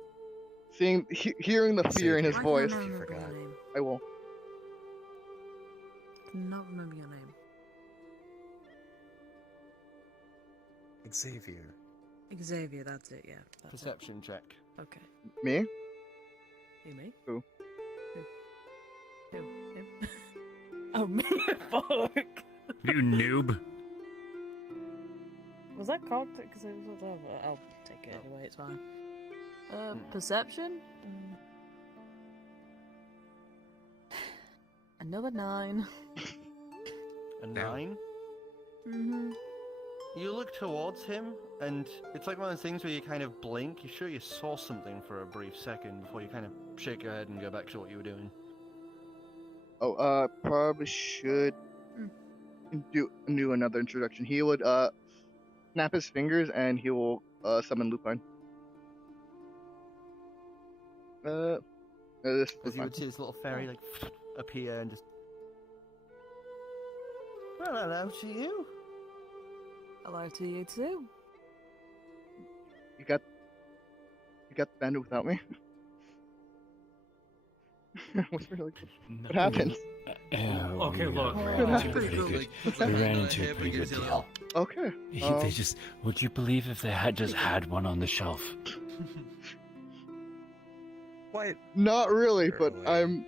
hearing the fear in his I voice. cannot remember forgot. your name. I will. Cannot remember your name. Xavier. Xavier, that's it, yeah. That's Perception check. it. Okay. Me? Who, me? Who? Him? Oh, me? Fuck! You noob. Was that cocked? Because it was whatever. I'll take it anyway, it's fine. Perception? Another 9. A 9? Mm-hmm. You look towards him, and it's like one of those things where you kind of blink. You're sure you saw something for a brief second before you kind of shake your head and go back to what you were doing. Oh, probably should do another introduction. He would snap his fingers and he will summon Lupine. This As you would see this little fairy like appear and just. Well, hello to you. Hello to you too. You got the bandit without me. What's really good? What happened? Okay, look. We ran into a Pretty pretty cool, good. like, puts We a hand ran on into my a hip pretty and good gives you a deal. Okay. They just. Would you believe if they had just had one on the shelf? What? Not really, but Really?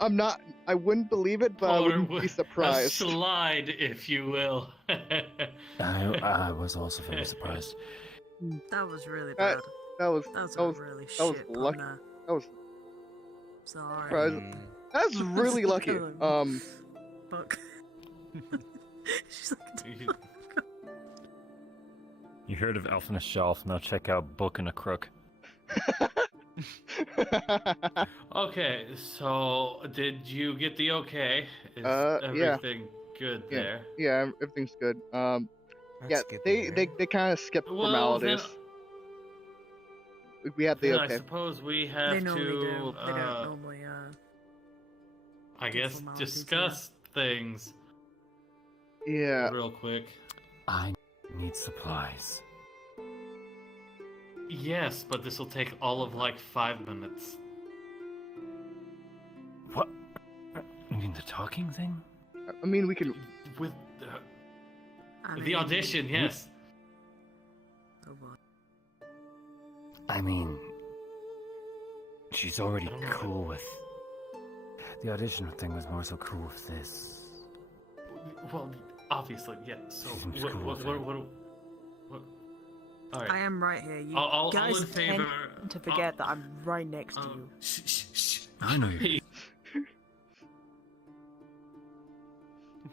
I'm not. I wouldn't believe it, but I wouldn't be A surprised. slide, if you will. I was also very surprised. That was really bad. That was That was that a was really that was shit lucky. pun there. that was Sorry. surprising. That's really lucky. Fuck. She's like, You heard of Elf on a Shelf? Now check out Book and a Crook. Okay, so did you get the okay? Is Yeah. everything good Yeah. there? Yeah, everything's good. Yeah, That's good to they hear. kind of skipped Well, formalities. We had the Then okay. I suppose we they have normally to, do. They don't normally, I do guess, formalities, discuss things Yeah. real quick. I need supplies. Yes, but this will take all of like 5 minutes. What? You mean the talking thing? I mean, we can. With I the mean, audition, yes. Oh boy. I mean, she's already I don't know. cool with. The audition thing was more so cool with this. Well, obviously, yeah. So, Seems what? cool with All right. I am right here. You All guys in favor. tend to forget that I'm right next to you. Shh, shh, shh. I know you're. Hey,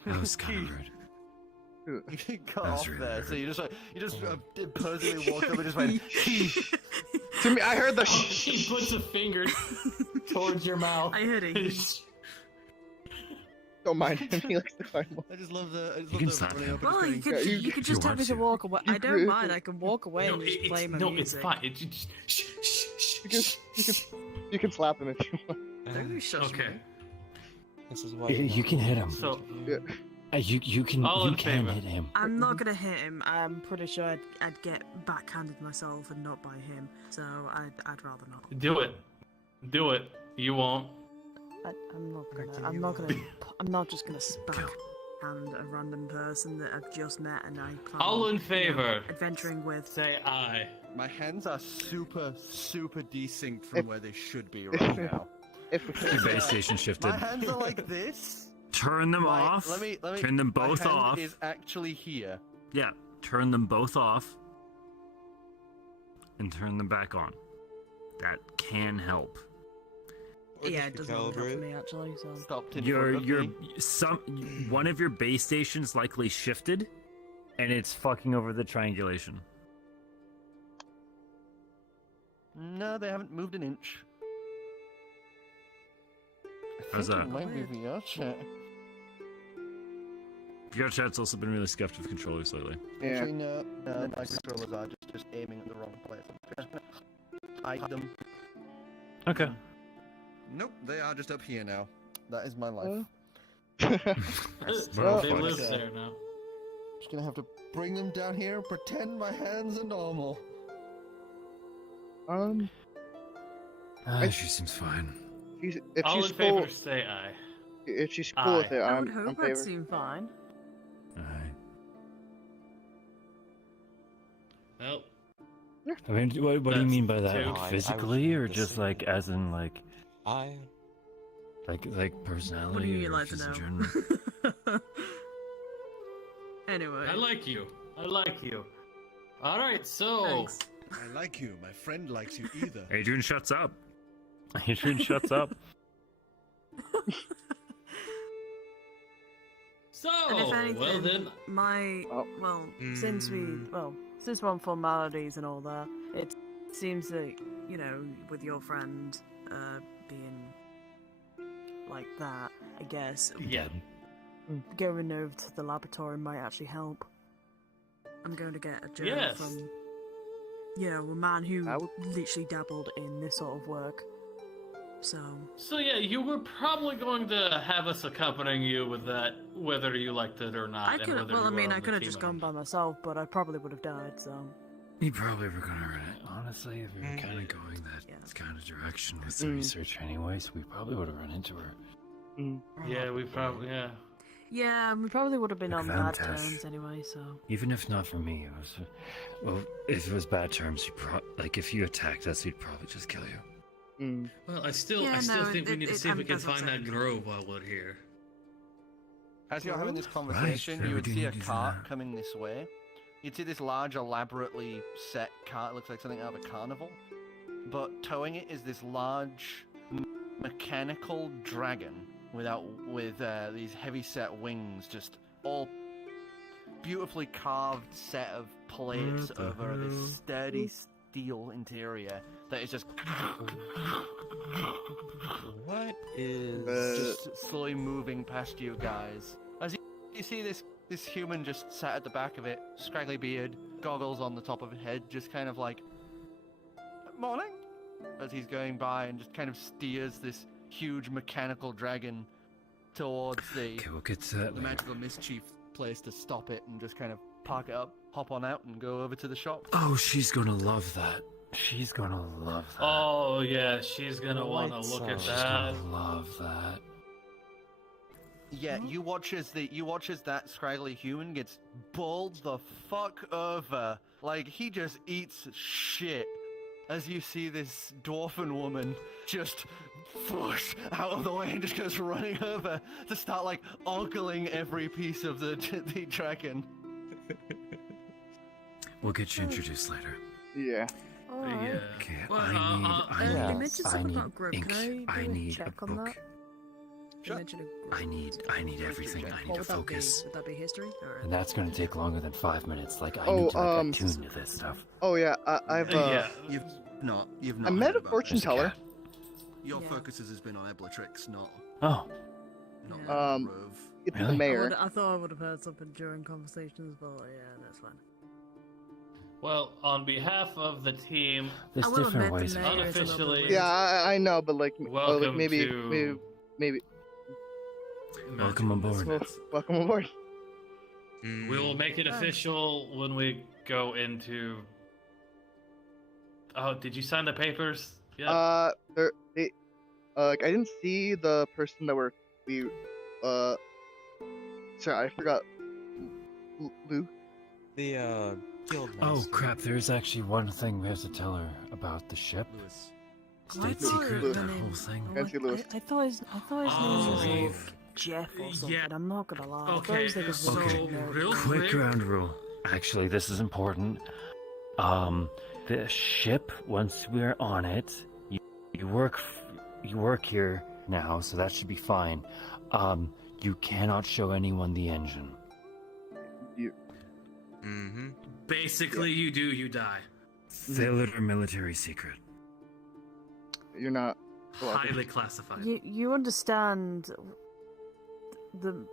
That was kind of rude. You cut That's off really there, so rude. you just imposingly walked up and just went. To me, I heard the. he puts a finger towards your mouth. I heard it. Don't mind him. He likes to climb more. I just love the. I just You love can the slap running him. up and Well, just you going, could Yeah, you could if just you tell want me to to. walk away. You I don't could. mind. I can walk away No, and just play my it's music. fine. It's just, shh, shh, shh, shh. You can slap him if you want. Don't shush Okay. me. This is why You can hit him. So, You can All in can favor. hit him. I'm not gonna hit him. I'm pretty sure I'd get backhanded myself and not by him. So I'd rather not. do it. Do it. You won't. I'm not gonna. Ricky, I'm you not are. gonna. I'm not just gonna backhand a random person that I've just met and I plan All on, in favor. adventuring with. Say aye. My hands are super desynced from If- where they should be right now. If we Your base station shifted. My hands are like this. Turn them My- off. Let me. Turn them my both hand off. Is actually here. Yeah, turn them both off. And turn them back on. That can help. Yeah, it does not help for me actually. So Stopped in Your front of me. one of your base stations likely shifted, and it's fucking over the triangulation. No, they haven't moved an inch. I How's think that? It might be VR chat. VR chat's also been really scuffed with controllers lately. Yeah. Actually, no, my controllers are just aiming at the wrong place. I'm just gonna hide them. Okay. Nope, they are just up here now. That is my life. Well, They fuck. live there now. Just gonna have to bring them down here and pretend my hands are normal. She seems fine. If All she's in favor, cool, say aye. if she's cool with Aye. it, I would I'm hope favor. I'd seem fine. Alright. Well, I mean, what do you That's mean by that? two. Like No, I physically, or was just thinking- like as in like I personality? What do you or like to just in general? know? Anyway. I like you. I like you. All right, so Thanks. I like you. My friend likes you either. Adrian shuts up. Adrian shuts up. And if anything, well then, my Oh. well, since we're on formalities and all that, it seems that with your friend being like that, I guess yeah. going over to the laboratory might actually help. I'm going to get a journal Yes. from a man who I would- literally dabbled in this sort of work. So yeah, you were probably going to have us accompanying you with that, whether you liked it or not. I and could whether well, I you were mean, on I the could have team just or gone not. by myself, but I probably would have died. So You probably were gonna run it. Honestly, if we were Mm. kind of going that Yeah. kind of direction with the Mm. research anyway, so we probably would have run into her. Yeah, we probably yeah, we probably would have been on bad Fantastic. terms anyway. So Even if not for me, it was. Well, if it was bad terms, if you attacked us, we'd probably just kill you. Well, I still Yeah, no, think we need to see if we can that's what I'm find that saying. grove while we're here. As you're having this conversation, Right, you would we do see a need to do cart that. coming this way. You'd see this large, elaborately set cart. It looks like something out of a carnival. But towing it is this large, mechanical dragon with these heavy-set wings, just all beautifully carved set of plates What the over this hell? sturdy steel interior that is just What is? just slowly moving past you guys. As you see this human just sat at the back of it, scraggly beard, goggles on the top of his head, just kind of like, morning, as he's going by and just kind of steers this huge mechanical dragon towards the Okay, we'll get to that later. magical mischief place to stop it and just kind of park it up, hop on out, and go over to the shop. Oh, she's gonna love that. She's gonna love that. Oh yeah, she's gonna want to Lights look out. at She's that. gonna love that. Yeah, you watch as that scraggly human gets bowled the fuck over. Like he just eats shit. As you see this dwarfen woman just whoosh out of the way and just goes running over to start like ogling every piece of the dragon. We'll get you introduced later. Yeah. Alright. Yeah. Okay, Well, I You need, mentioned something need about grip. ink. Can I I do a need check a on book. that? You Sure. mentioned a grip. I need everything. I need What to would that be? focus. Would that be history? Or... And that's gonna take longer than 5 minutes. Like I Oh, need to like, attune to this stuff. Oh yeah, I've Yeah. You've not. I met heard a about fortune this. There's a teller. cat. Your Yeah. focus has been on Eblatrix, not Oh, Yeah. Rove. It's Really? the mayor. I thought I would have heard something during conversations, but yeah, that's fine. Well, on behalf of the team, there's I will different admit ways. the of mayor is a little bit Unofficially- weird. Yeah, I know, but like, welcome maybe, to maybe. Welcome aboard. Well, welcome aboard. We will make it official when we go into. Oh, did you sign the papers? Yeah. I didn't see the person that sorry, I forgot. Lou. The guild Oh master. crap! There's actually one thing we have to tell her about the ship. Lewis. I State thought secret. her That name- whole thing. Oh, Fancy Lewis. I thought his Oh. name was like Jeff or something. Yeah. I'm not gonna lie. I thought Okay, it was like a so weird name. real Quick quick. ground rule. Actually, this is important. The ship. Once we're on it, you work here now, so that should be fine. You cannot show anyone the engine. Mm-hmm. Basically, you die. Sailor military secret. You're not. allowed to- Highly classified. You understand the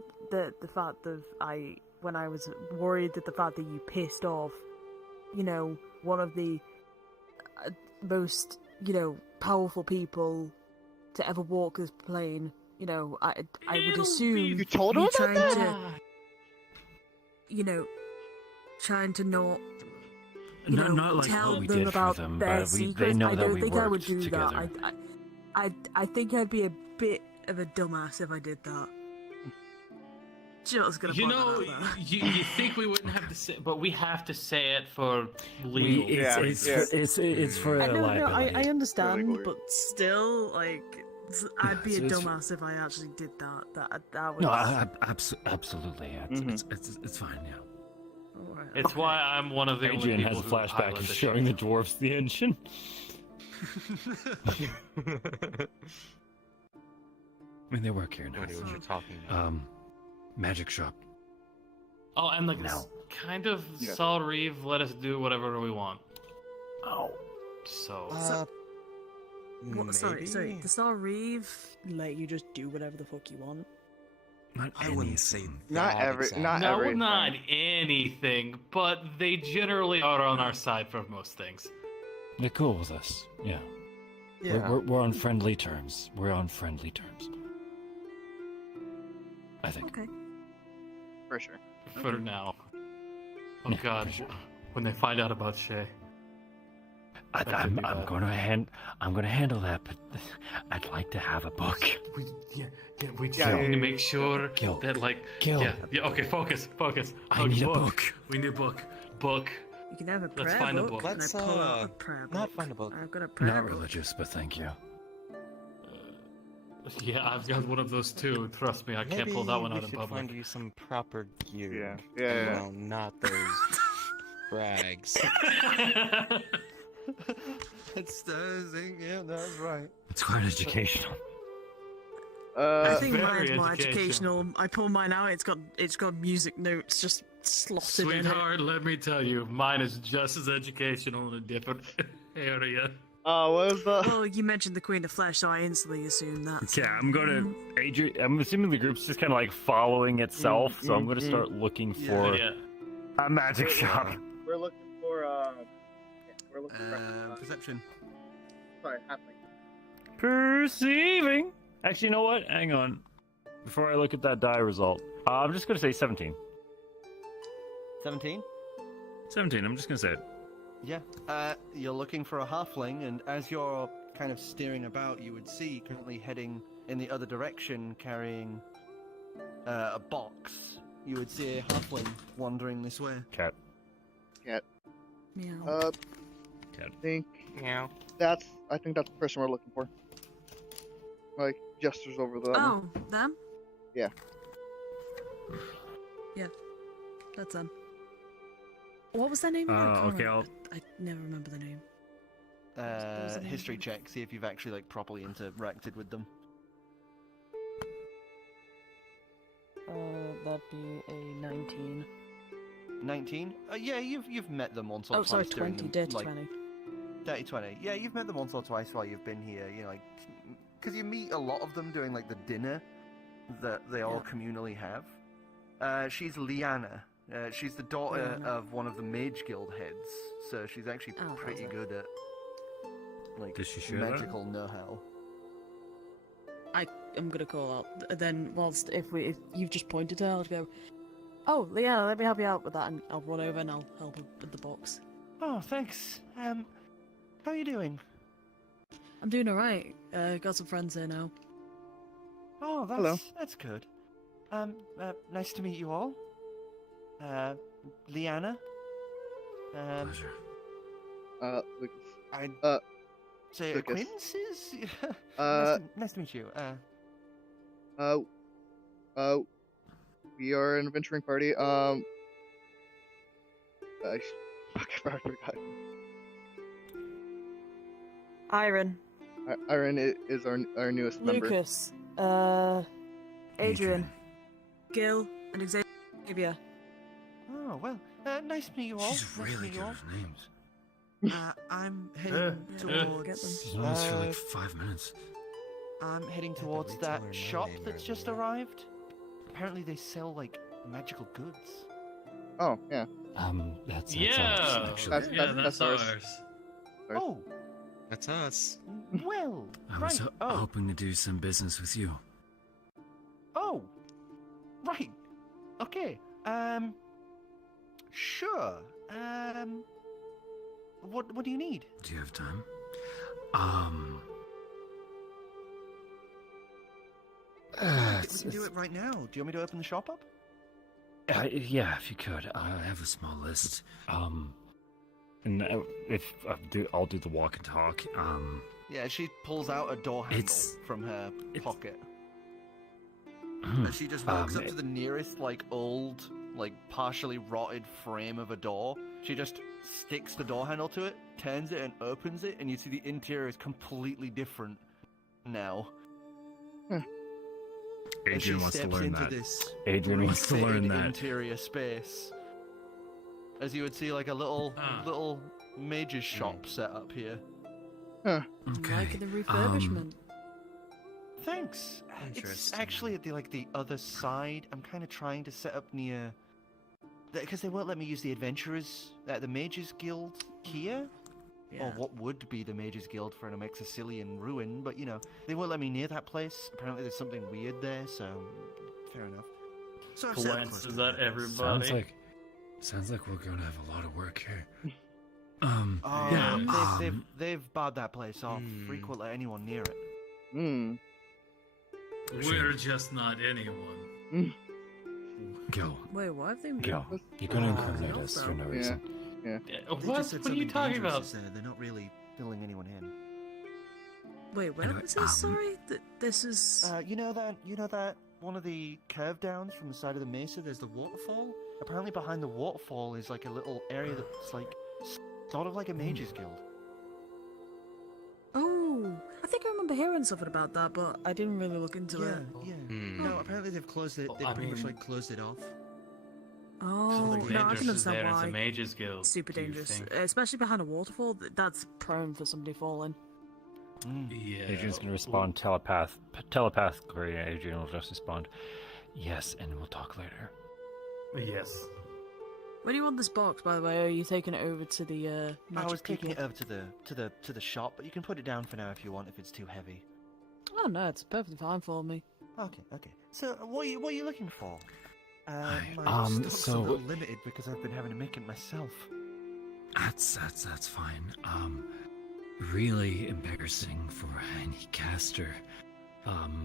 fact that when I was worried that the fact that you pissed off, one of the most powerful people to ever walk this plane. I would assume You told him you about trying that? to trying to not Not like tell what we them did about for them, their but they secrets. know I that don't we think I would worked do together. that. I think I'd be a bit of a dumbass if I did that. Just gonna You put know, that out there. you think we wouldn't have to say, but we have to say it for legal. Yeah, It's for I know, liability. I understand, Really but still, I'd be a it's- dumbass if I actually did that. That was No, absolutely. Yeah. It's fine. Yeah. alright. It's why I'm one of the Adrian only has a people who flashback pilot of the showing the ship. dwarves the engine. I mean, they work here now. Nobody knows what you're talking about. Magic shop. Oh, and No. kind of Yeah. Saul Reeve let us do whatever we want. Oh. So Sorry. maybe? The Star Reeve let you just do whatever the fuck you want. Not I wouldn't say anything. Not that every- exactly. not no, everything. not anything, but they generally are on our side for most things. They're cool with us. Yeah. Yeah. We're on friendly terms. We're on friendly terms. I think. Okay. For sure. For now. Oh Yeah, god, for sure. when they find out about Shay. That could I'm be bad. gonna handle that, but I'd like to have a book. We just Yeah, need to yeah, make sure Gil. that Gil. okay, focus. I need a book. We need a book. You can have a Let's prayer find a book. book. and I Let's, pull out a prayer book. not find a book. I've got a prayer Not book. religious, but thank you. Yeah, I've got one of those too. Trust me, I can't Maybe pull that one we out in should public. find you some proper gear. Yeah. No, not those rags. It's yeah, that's right. It's quite educational. I think Very mine's more educational. educational. I pull mine out. It's got music notes just slotted in it. Sweetheart, let me tell you, mine is just as educational in a different area. What was the? Well, you mentioned the Queen of Flesh, so I instantly assumed that. Yeah, I'm gonna Adrian. I'm assuming the group's just kind of like following itself, so I'm gonna start looking for Yeah. a magic shop. We're looking for we're looking for Perception. sorry, halfling. Perceiving. Actually, you know what? Hang on. Before I look at that die result, I'm just gonna say 17. 17? 17. I'm just gonna say it. Yeah. You're looking for a halfling, and as you're kind of steering about, you would see currently heading in the other direction, carrying a box. You would see a halfling wandering this way. Cat. Meow. Cat. Meow. I think that's the person we're looking for. Like, gestures over the. Oh, them? Yeah. Yeah, that's them. What was their name? again? I can't okay, remember. I never remember the name. was the name History of it? check. See if you've actually like properly interacted with them. That'd be a 19. 19. Yeah, you've met them once or Oh, twice. sorry, during 20. the, Dirty like, 20. Dirty 20. Yeah, you've met them once or twice while you've been here. You know, like, because you meet a lot of them during like the dinner that they all communally have. She's Liana. She's the daughter Liana. of one of the Mage Guild heads, so she's actually Oh, pretty that's good at like Does she share that? magical know-how. I'm gonna call out. Then, whilst if you've just pointed her, I'll go. Oh, Liana, let me help you out with that, and I'll run over and I'll help her with the box. Oh, thanks. How are you doing? I'm doing alright. Got some friends here now. Oh, Hello. That's good. Nice to meet you all. Liana. Pleasure. Lucas. I say Lucas. acquaintances. Nice to meet you. We are an adventuring party. I fucking forgot. Iron, Iron is our newest member. Lucas, Adrian, Gill, and Xavier. Oh well. Nice to meet you all. She's Nice to really meet you good all. with names. I'm heading Get towards. them. She's known us for like 5 minutes. I'm heading Yeah, towards but wait till that her shop name that's earlier. just arrived. Apparently, they sell like magical goods. Oh yeah. That's Yeah. ours, actually. That's- yeah, that's that's ours. ours. Ours. Oh, That's us. well, I right. was hoping to do some business with you. Oh, right. Okay. Sure. What do you need? Do you have time? We can do it right now. Do you want me to open the shop up? Yeah, if you could. I have a small list. And I'll do the walk and talk. Yeah, she pulls out a door handle It's- from her pocket. And she just walks up To the nearest, like, old, like, partially rotted frame of a door. She just sticks the door handle to it, turns it, and opens it, and you see the interior is completely different now. And she Adrian wants to steps learn into that. this Adrian wants to learn Big that. interior space. As you would see, like, a little mage's shop set up here. Okay. Like the refurbishment. Thanks. It's Interesting. actually at the other side. I'm kind of trying to set up near, because they won't let me use the adventurers at the Mages Guild here, or what would be the Mages Guild for an Amexicilian ruin. But you know, they won't let me near that place. Apparently, there's something weird there. So, fair enough. So I've set up Glance close is to that the house. everybody? Sounds like we're gonna have a lot of work here. Oh, Yeah, they've barred that place off. Hmm. Frequently, let anyone near it. Hmm. We're just not anyone. Gil, Wait, why have they? Gil, you're gonna Wow. incriminate us for no Yeah. reason. They What? just said What are you something talking dangerous about? is there. They're not really filling anyone in. Wait, where Anyway, was this? Sorry, this is. You know that one of the curve downs from the side of the mesa. There's the waterfall. Apparently, behind the waterfall is like a little area that's like sort of like a mages guild. Oh, I think I remember hearing something about that, but I didn't really look into it. Yeah. Hmm. No, apparently they've closed it. Well, They've I pretty much mean- like closed it off. Oh, Something no, I dangerous can is there, understand and it's a why. mage's guild. Super do you dangerous, think? especially behind a waterfall. That's prone for somebody falling. Yeah. Adrian's gonna respond telepathically. Adrian will just respond, "Yes," and we'll talk later. Yes. Where do you want this box, by the way? Or are you taking it over to the I magic was taking it people? over to the shop, but you can put it down for now if you want, if it's too heavy. Oh no, it's perfectly fine for me. Okay. So what are you looking for? Hi, My stock's so- a little limited because I've been having to make it myself. That's fine. Really embarrassing for any caster.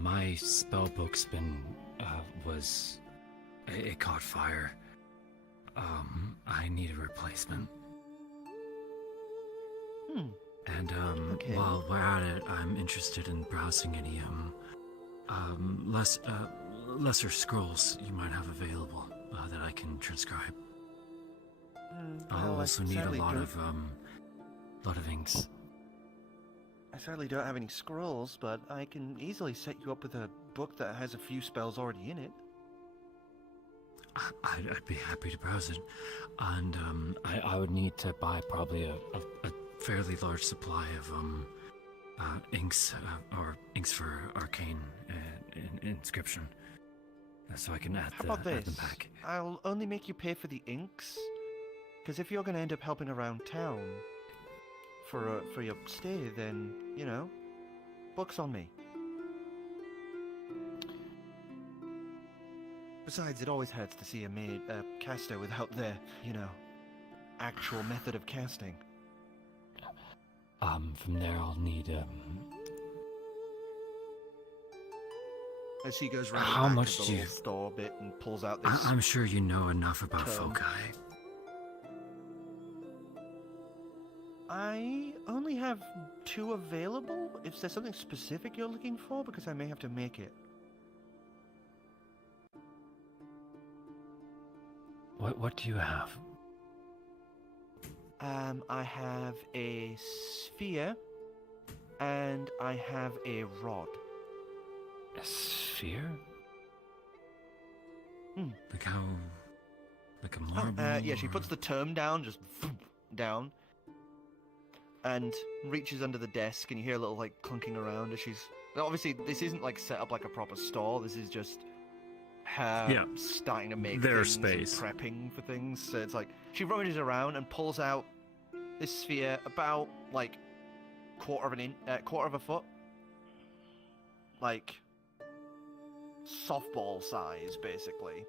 My spell book's been it caught fire. I need a replacement. And Okay. while we're at it, I'm interested in browsing any lesser scrolls you might have available that I can transcribe. I'll Well, I also need a sadly lot don't- of inks. I sadly don't have any scrolls, but I can easily set you up with a book that has a few spells already in it. I'd be happy to browse it, and I would need to buy probably a fairly large supply of inks or inks for arcane inscription, so I can add How about add this? them back. I'll only make you pay for the inks, because if you're going to end up helping around town for your stay, then books on me. Besides, it always hurts to see a caster without their, actual method of casting. From there I'll need As he goes round How the back much of the do you- little store bit and pulls out this. I'm sure you know enough about Tome. foci. I only have 2 available. If there's something specific you're looking for, because I may have to make it. What do you have? I have a sphere, and I have a rod. A sphere? Hmm. Like how? Like a Oh, marble? yeah, she puts the tome down, just down, and reaches under the desk, and you hear a little clunking around as she's. Obviously, this isn't set up like a proper store. This is just her starting to make their things space. and prepping for things. So it's she rummages around and pulls out this sphere about quarter of a foot, softball size, basically.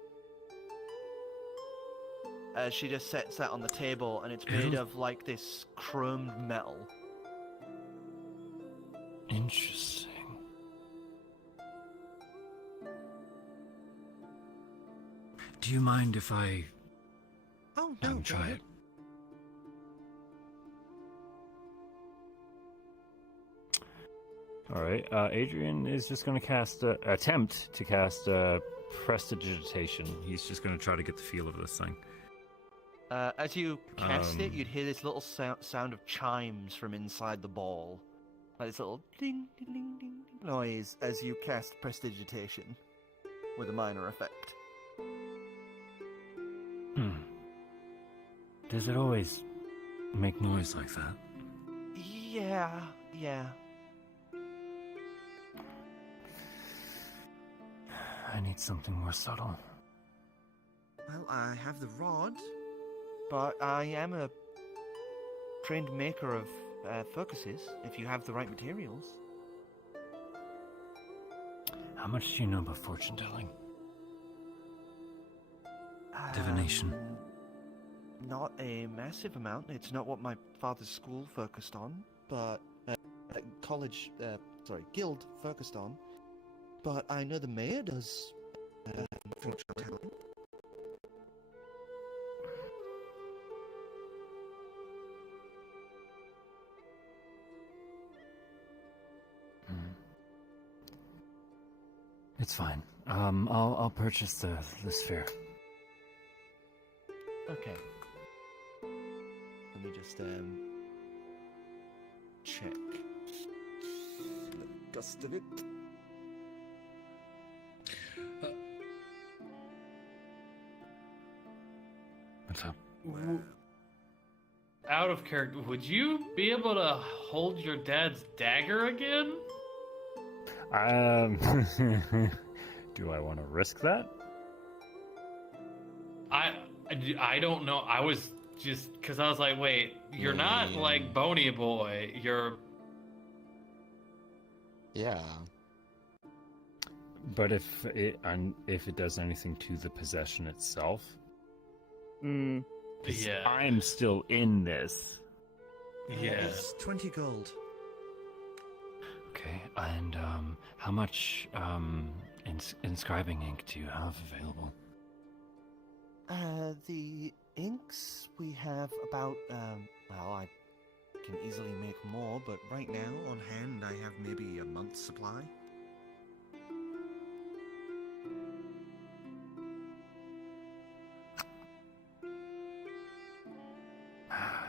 She just sets that on the table, and it's made of this chromed metal. Interesting. Do you mind if I Oh no! try it? All right. Adrian is just going to attempt to cast Prestidigitation. He's just going to try to get the feel of this thing. As you cast it, you'd hear this little sound of chimes from inside the ball. This little ding, ding, ding, ding noise as you cast Prestidigitation with a minor effect. Does it always make noise like that? Yeah. I need something more subtle. Well, I have the rod. But I am a trained maker of focuses, if you have the right materials. How much do you know about fortune telling? Divination. Not a massive amount. It's not what my father's school focused on, but guild focused on. But I know the mayor does fortune telling. It's fine. I'll purchase the sphere. Okay. Let me just check the dust of it. What's up? Out of character, would you be able to hold your dad's dagger again? Do I want to risk that? I don't know. I was just because I was like, wait, you're not like Bony Boy. You're. Yeah. But if it does anything to the possession itself, 'Cause Yeah. I'm still in this. Yeah. It's 20 gold. Okay, and how much inscribing ink do you have available? The inks we have about, well, I can easily make more, but Right now, on hand, I have maybe a month's supply.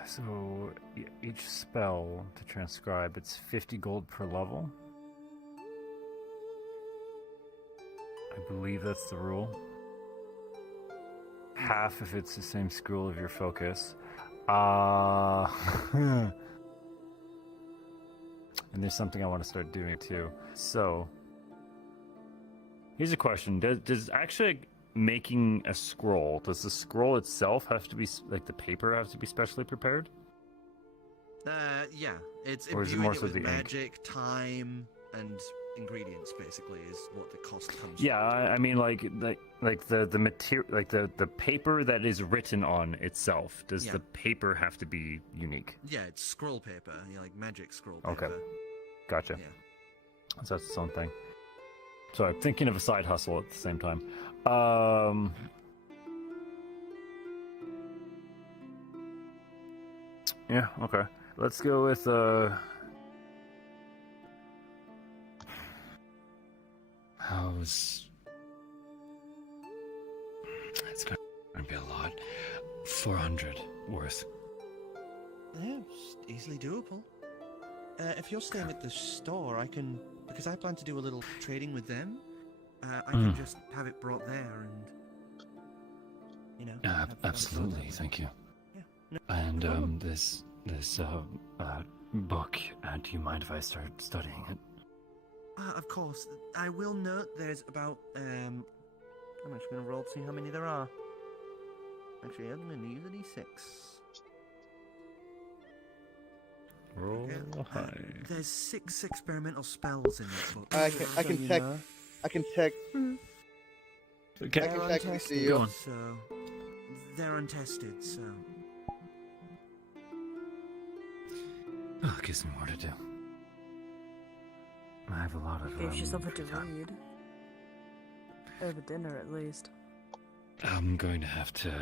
So each spell to transcribe, it's 50 gold per level. I believe that's the rule. Half if it's the same scroll of your focus. And there's something I want to start doing too. So, here's a question: Does actually making a scroll, does the scroll itself have to be like the paper have to be specially prepared? Yeah, it's Or is it imbuing more it so with the ink? magic, time, and ingredients. Basically, is what the cost comes. Yeah, I mean like the material, like the paper that is written on itself. Does Yeah. the paper have to be unique? Yeah, it's scroll paper. Yeah, like magic scroll Okay. paper. Gotcha. Yeah. So that's its own thing. So I'm thinking of a side hustle at the same time. Yeah, okay. Let's go with How's... It's gonna be a lot. 400 worth. yeah, it's easily doable. If you're staying at the store, I can, because I plan to do a little Trading with them, I can just have it brought there and have it Absolutely, sorted. thank you. Yeah, no And problem. this book, do you mind if I start studying it? Of course, I will note there's about I'm actually going to roll to see how many there are. Actually, I'm going to use a d6. roll high. there's 6 experimental spells in this book. I can tech. I can tech. Okay. I can They're technically untested, see you. on. So they're untested. So Oh, it gives me more to do. I have a lot of Give yourself a free to time. read. Over dinner, at least. I'm going to have to...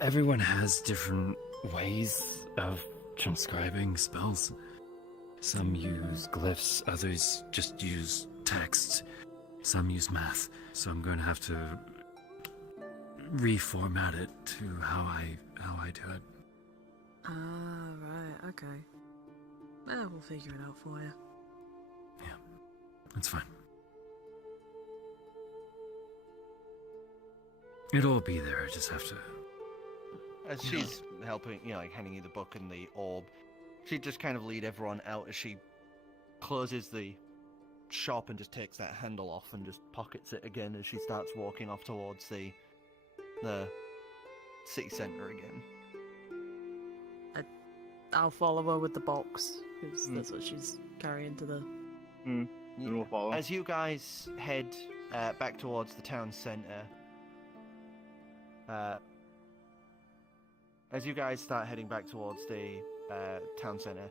Everyone has different ways of transcribing spells. Some use glyphs, others just use text. Some use math. So I'm going to have to reformat it to how I do it. Ah, right, okay. Well, we'll figure it out for you. That's fine. It'll all be there. I just have to... As she's helping, like handing you the book and the orb, she just kind of lead everyone out as she closes the shop and just takes that handle off and just pockets it again as she starts walking off towards the city centre again. I'll follow her with the box, because that's what she's carrying to the... And we'll follow. As you guys head back towards the town centre, as you guys start heading back towards the town centre,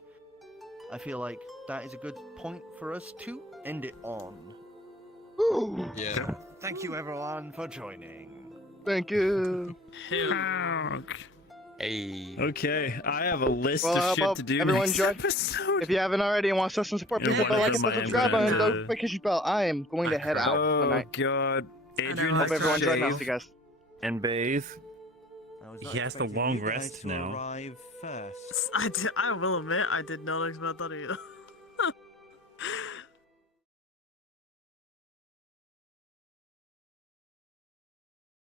I feel like that is a good point for us to end it on. Woo! Yeah. Thank you everyone for joining. Thank you. Hey. Okay, I have a list Well, of shit well, to do everyone next join- episode. If you haven't already and want to some support, please Yeah, hit the like and whatever, subscribe man, button. but, Don't forget your bell. I am going to head out Oh tonight. god, Adrian Hope has Hope everyone to joined now. shave See you guys. and bathe. I was He not has the expecting long you guys rest to now. arrive first. I will admit, I did not expect that either.